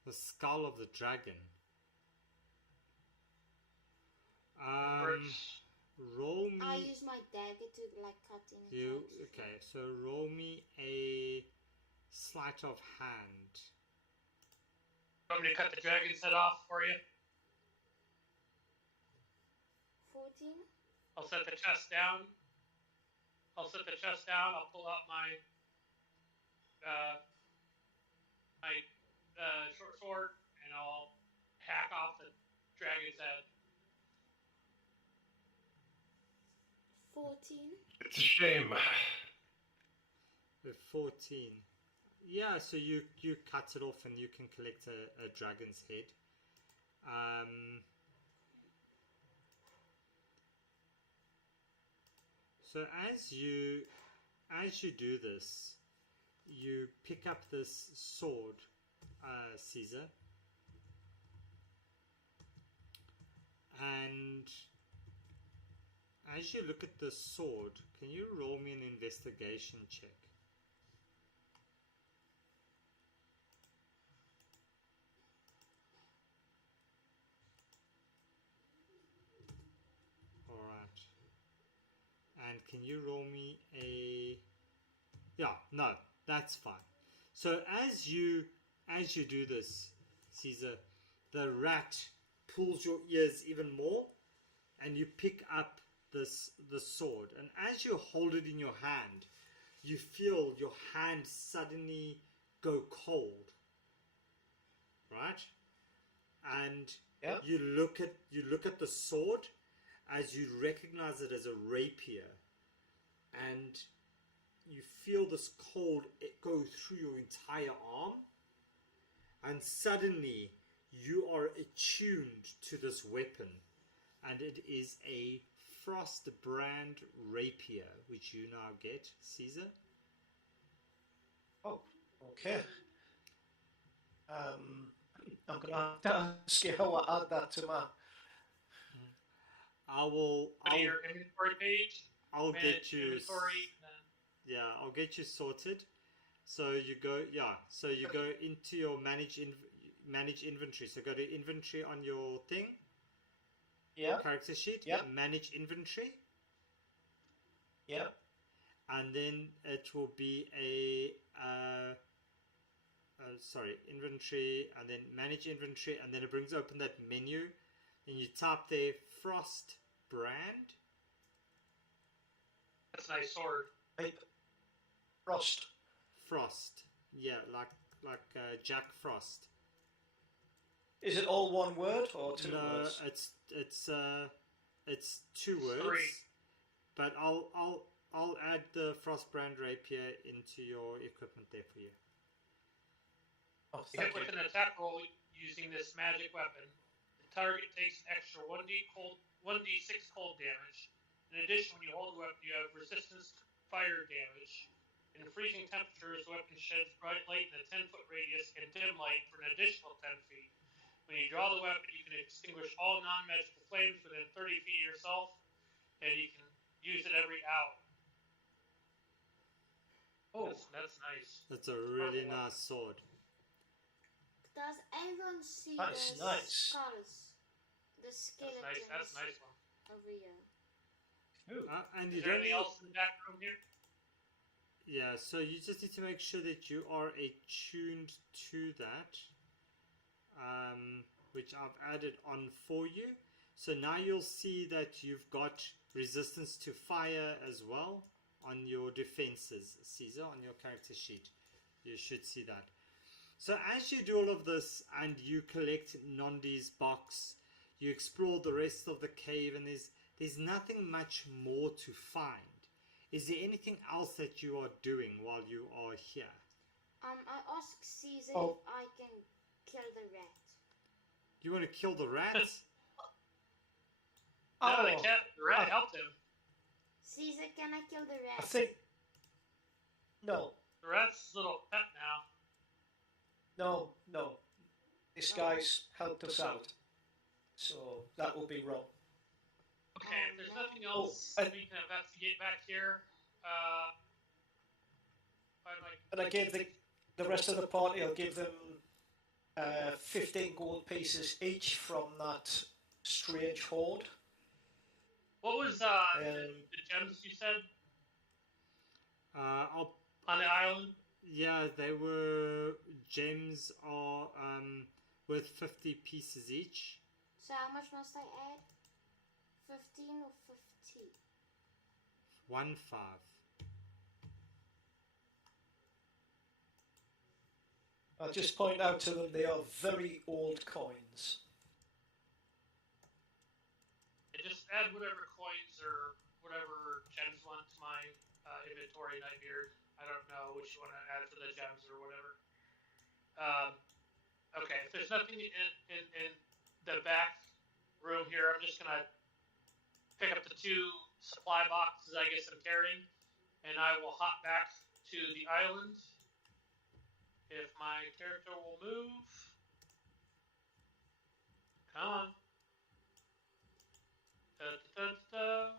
The skull of the dragon. Roll me. I use my dagger to like cut in. You okay? So roll me a sleight of hand. Want me to cut the dragon's head off for you? 14. I'll set the chest down. I'll pull out my short sword, and I'll hack off the dragon's head. 14. It's a shame. With 14. Yeah, so you cut it off and you can collect a dragon's head. So as you do this, you pick up this sword, Caesar, and as you look at the sword, can you roll me an investigation check? Alright. And can you roll me a... Yeah, no, that's fine. So as you do this, Caesar, the rat pulls your ears even more, and you pick up the sword, and as you hold it in your hand, you feel your hand suddenly go cold, right? And you look at the sword as you recognize it as a rapier, and you feel this cold go through your entire arm, and suddenly you are attuned to this weapon, and it is a Frostbrand rapier, which you now get, Caesar. Oh, okay. I'm going to have to ask you how I add that to my... Your inventory page. I'll get you... Inventory, yeah, I'll get you sorted. So you go, so you go into your manage inventory. So go to inventory on your thing. Yeah. Character sheet. Yeah. Manage inventory. Yeah. And then it will be a inventory, and then manage inventory, and then it brings open that menu, and you type there Frostbrand. That's a nice sword. Frost. Yeah, like Jack Frost. Is it all one word or two words? No, it's 2 words. 3. But I'll add the Frostbrand rapier into your equipment there for you. Oh, Except with an attack roll using this magic weapon, the target takes an extra 1d6 cold damage. In addition, when you hold the weapon, you have resistance to fire damage. In freezing temperatures, the weapon sheds bright light in a 10-foot radius and dim light for an additional 10 feet. When you draw the weapon, you can extinguish all non-magical flames within 30 feet of yourself, and you can use it every hour. Oh, that's nice. That's a really nice sword. Does anyone see That's the nice. skulls? The skeletons That's a nice one. over here. And Is you there don't anything else in the back room here? Yeah, so you just need to make sure that you are attuned to that, which I've added on for you. So now you'll see that you've got resistance to fire as well on your defenses, Caesar, on your character sheet. You should see that. So as you do all of this and you collect Nondi's box, you explore the rest of the cave, and there's nothing much more to find. Is there anything else that you are doing while you are here? I asked Caesar if I can kill the rat. You want to kill the rat? No, they can't. The rat helped him. Caesar, can I kill the rat? I think... No. The rat's his little pet now. No. This guy's helped us out. that would be wrong. Okay, if there's nothing else and- we can investigate back here, And I gave the rest of the party, I'll give them 15 gold pieces each from that strange hoard. what was the gems you said I'll on the island? Yeah, they were gems are worth 50 pieces each. So how much must I add? 15 or 50? 1-5. I'll just point out to them they are very old coins. And just add whatever coins or whatever gems you want to my inventory, Nightbeard. I don't know which you want to add to the gems or whatever. Okay, if there's nothing in the back room here, I'm just gonna pick up the 2 supply boxes I guess I'm carrying, and I will hop back to the island. If my character will move. Come on. Da, da, da, da.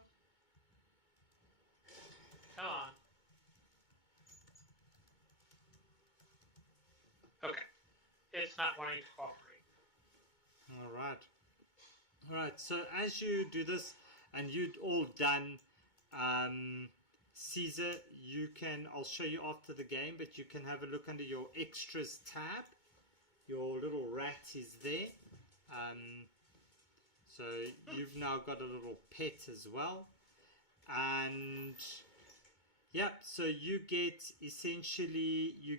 Come on. Okay. It's not wanting to cooperate. Alright, so as you do this, and you'd all done, Caesar, I'll show you after the game, but you can have a look under your extras tab. Your little rat is there. So you've now got a little pet as well. And yeah, so you get essentially, you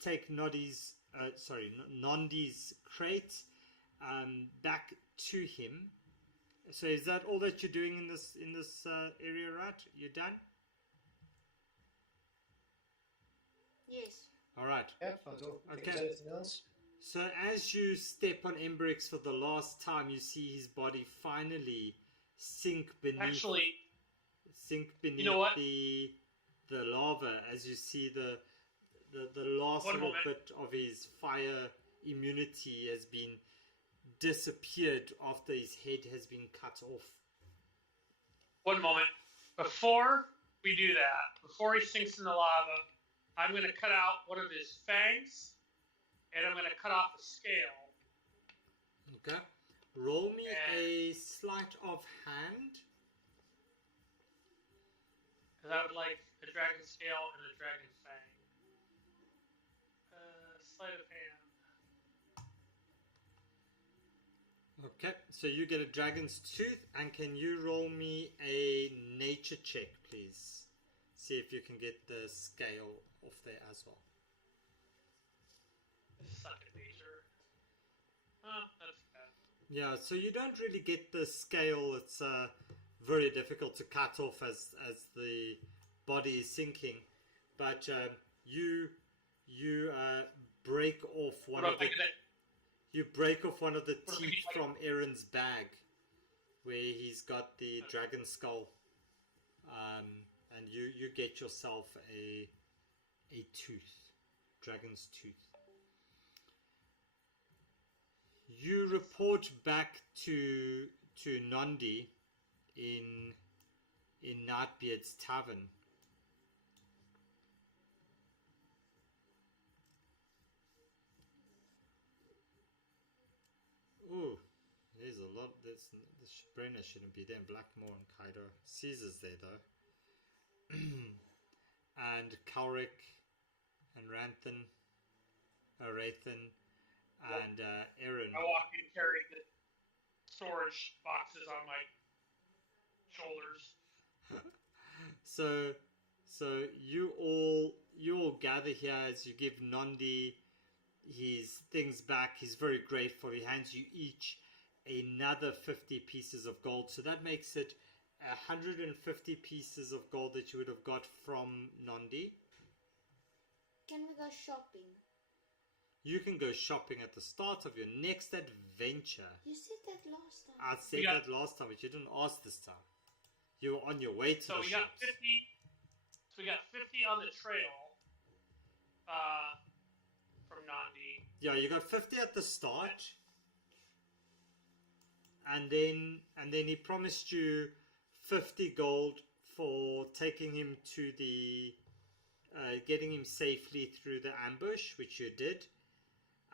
take Nondi's crate back to him. So is that all that you're doing in this area, right? You're done? Yes. All right. Yeah, I don't think there's anything else. So as you step on Emberix for the last time, you see his body finally sink beneath. You know what? the lava, as you see the last little bit of his fire immunity has been disappeared after his head has been cut off. One moment. Before we do that, before he sinks in the lava, I'm going to cut out one of his fangs, and I'm going to cut off a scale. Okay. Roll me a sleight of hand. Because I would like a dragon scale and a dragon fang. Sleight of hand. Okay, so you get a dragon's tooth, and can you roll me a nature check, please? See if you can get the scale off there as well. Suck at nature. Oh, that's bad. Yeah, so you don't really get the scale. It's very difficult to cut off as the body is sinking. But you break off one of the... You break off one of the teeth from Aaron's bag, where he's got the dragon skull, and you get yourself a tooth, dragon's tooth. You report back to Nondi in Nightbeard's tavern. Ooh, there's a lot. This Brenner shouldn't be there. Blackmore and Kaido. Caesar's there though. And Kalric and Rathan, and Aaron. I walk in carrying the storage boxes on my shoulders. So you all gather here as you give Nondi his things back. He's very grateful. He hands you each another 50 pieces of gold. So that makes it 150 pieces of gold that you would have got from Nondi. Can we go shopping? You can go shopping at the start of your next adventure. You said that last time. I said that last time, but you didn't ask this time. You were on your way to the shops. So we got 50 on the trail from Nondi. Yeah, you got 50 at the start. and then he promised you 50 gold for taking him to the getting him safely through the ambush, which you did,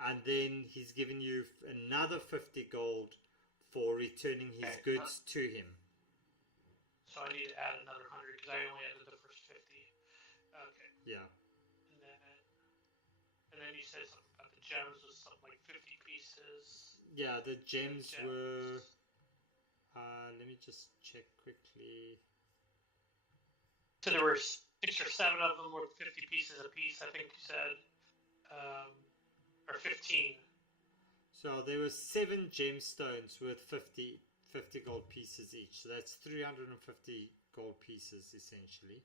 and then he's given you another 50 gold for returning his goods to him. So I need to add another 100 because I only added the first 50. Okay. Yeah. And then you said something about the gems was something like 50 pieces. Yeah, the gems were. Let me just check quickly. So there were 6 or 7 of them worth 50 pieces a piece, I think you said. Or 15. So there were 7 gemstones worth 50 gold pieces each. So that's 350 gold pieces essentially.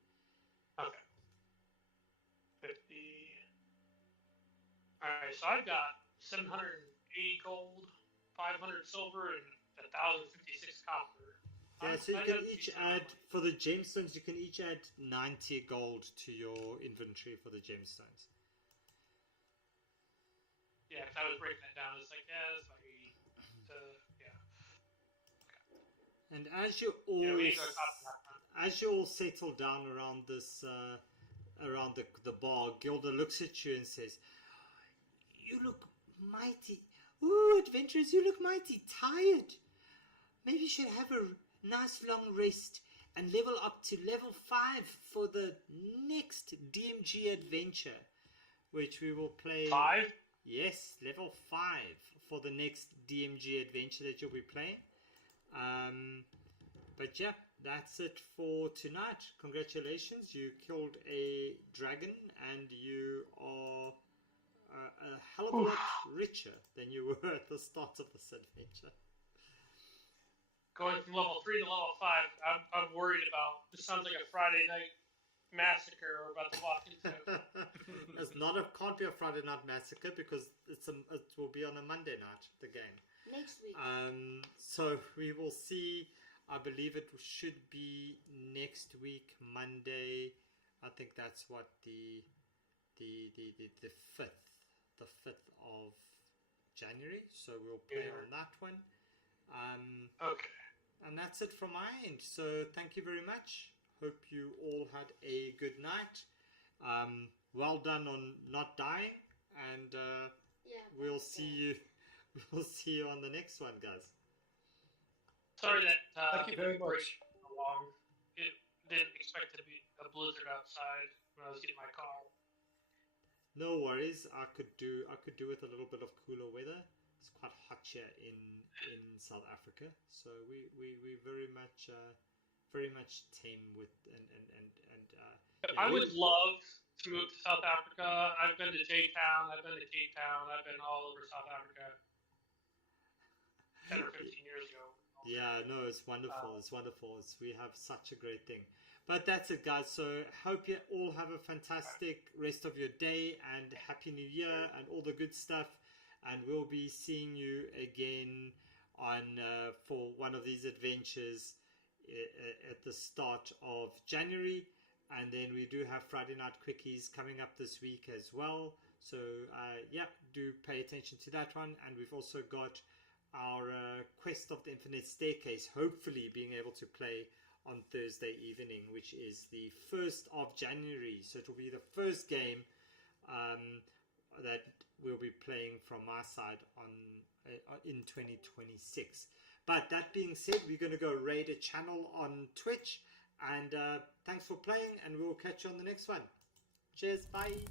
Okay. 50. Alright, so I've got 780 gold, 500 silver, and 1,056 copper. Yeah, so you can each add, for the gemstones, you can each add 90 gold to your inventory for the gemstones. Yeah, because I was breaking it down. It's like, yeah, it's like 80. Yeah. Okay. And as you all settle down around this, around the bar, Gilda looks at you and says, "You look mighty. Ooh, adventurers, you look mighty tired. Maybe you should have a nice long rest and level up to level 5 for the next DMG adventure, which we will play." 5? Yes, level 5 for the next DMG adventure that you'll be playing. But yeah, that's it for tonight. Congratulations, you killed a dragon and you are a hell of a lot richer than you were at the start of this adventure. Going from level 3 to level 5, I'm worried about. This sounds like a Friday night massacre we're about to walk into. It's not can't be a Friday night massacre because it will be on a Monday night, the game. Next week. So we will see. I believe it should be next week, Monday. I think that's what the 5th of January. So we'll play on that one. Okay. And that's it from my end. So thank you very much. Hope you all had a good night. Well done on not dying, and we'll see you. We'll see you on the next one, guys. Sorry that thank you very much. Along. It didn't expect to be a blizzard outside when I was getting my car. No worries. I could do with a little bit of cooler weather. It's quite hot here in South Africa, so we very much tame with and yeah, I would love to move to South Africa. I've been to J-Town, I've been to Cape Town, I've been all over South Africa 10 or 15 years ago. Yeah, no, it's wonderful. It's wonderful. We have such a great thing. But that's it, guys. So hope you all have a fantastic rest of your day and Happy New Year and all the good stuff. And we'll be seeing you again on for one of these adventures at the start of January. And then we do have Friday Night Quickies coming up this week as well. So yeah, do pay attention to that one. And we've also got our Quest of the Infinite Staircase, hopefully being able to play on Thursday evening, which is the 1st of January. So it will be the first game that we'll be playing from my side in 2026. But that being said, we're going to go raid a channel on Twitch. And thanks for playing, and we'll catch you on the next one. Cheers, bye.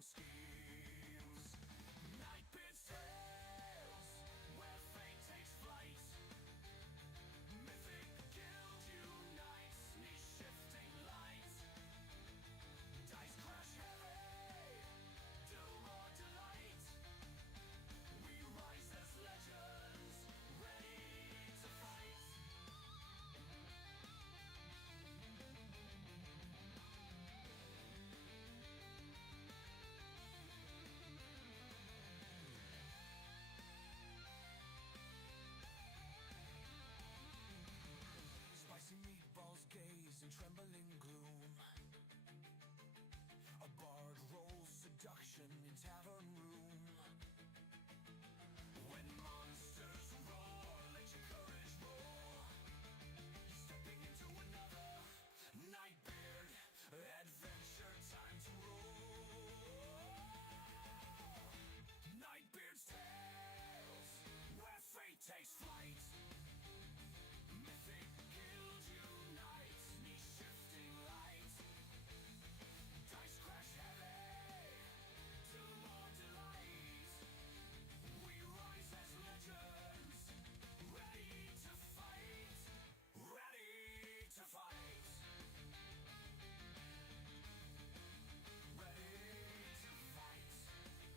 own schemes. Nightbeard's tales, where fate takes flight. Mythic Guild unites, niche shifting light. Dice crash heavy, doom or delight. We rise as legends, ready to fight. Spicy meatballs gaze in trembling gloom. A bard rolls seduction in tavern room.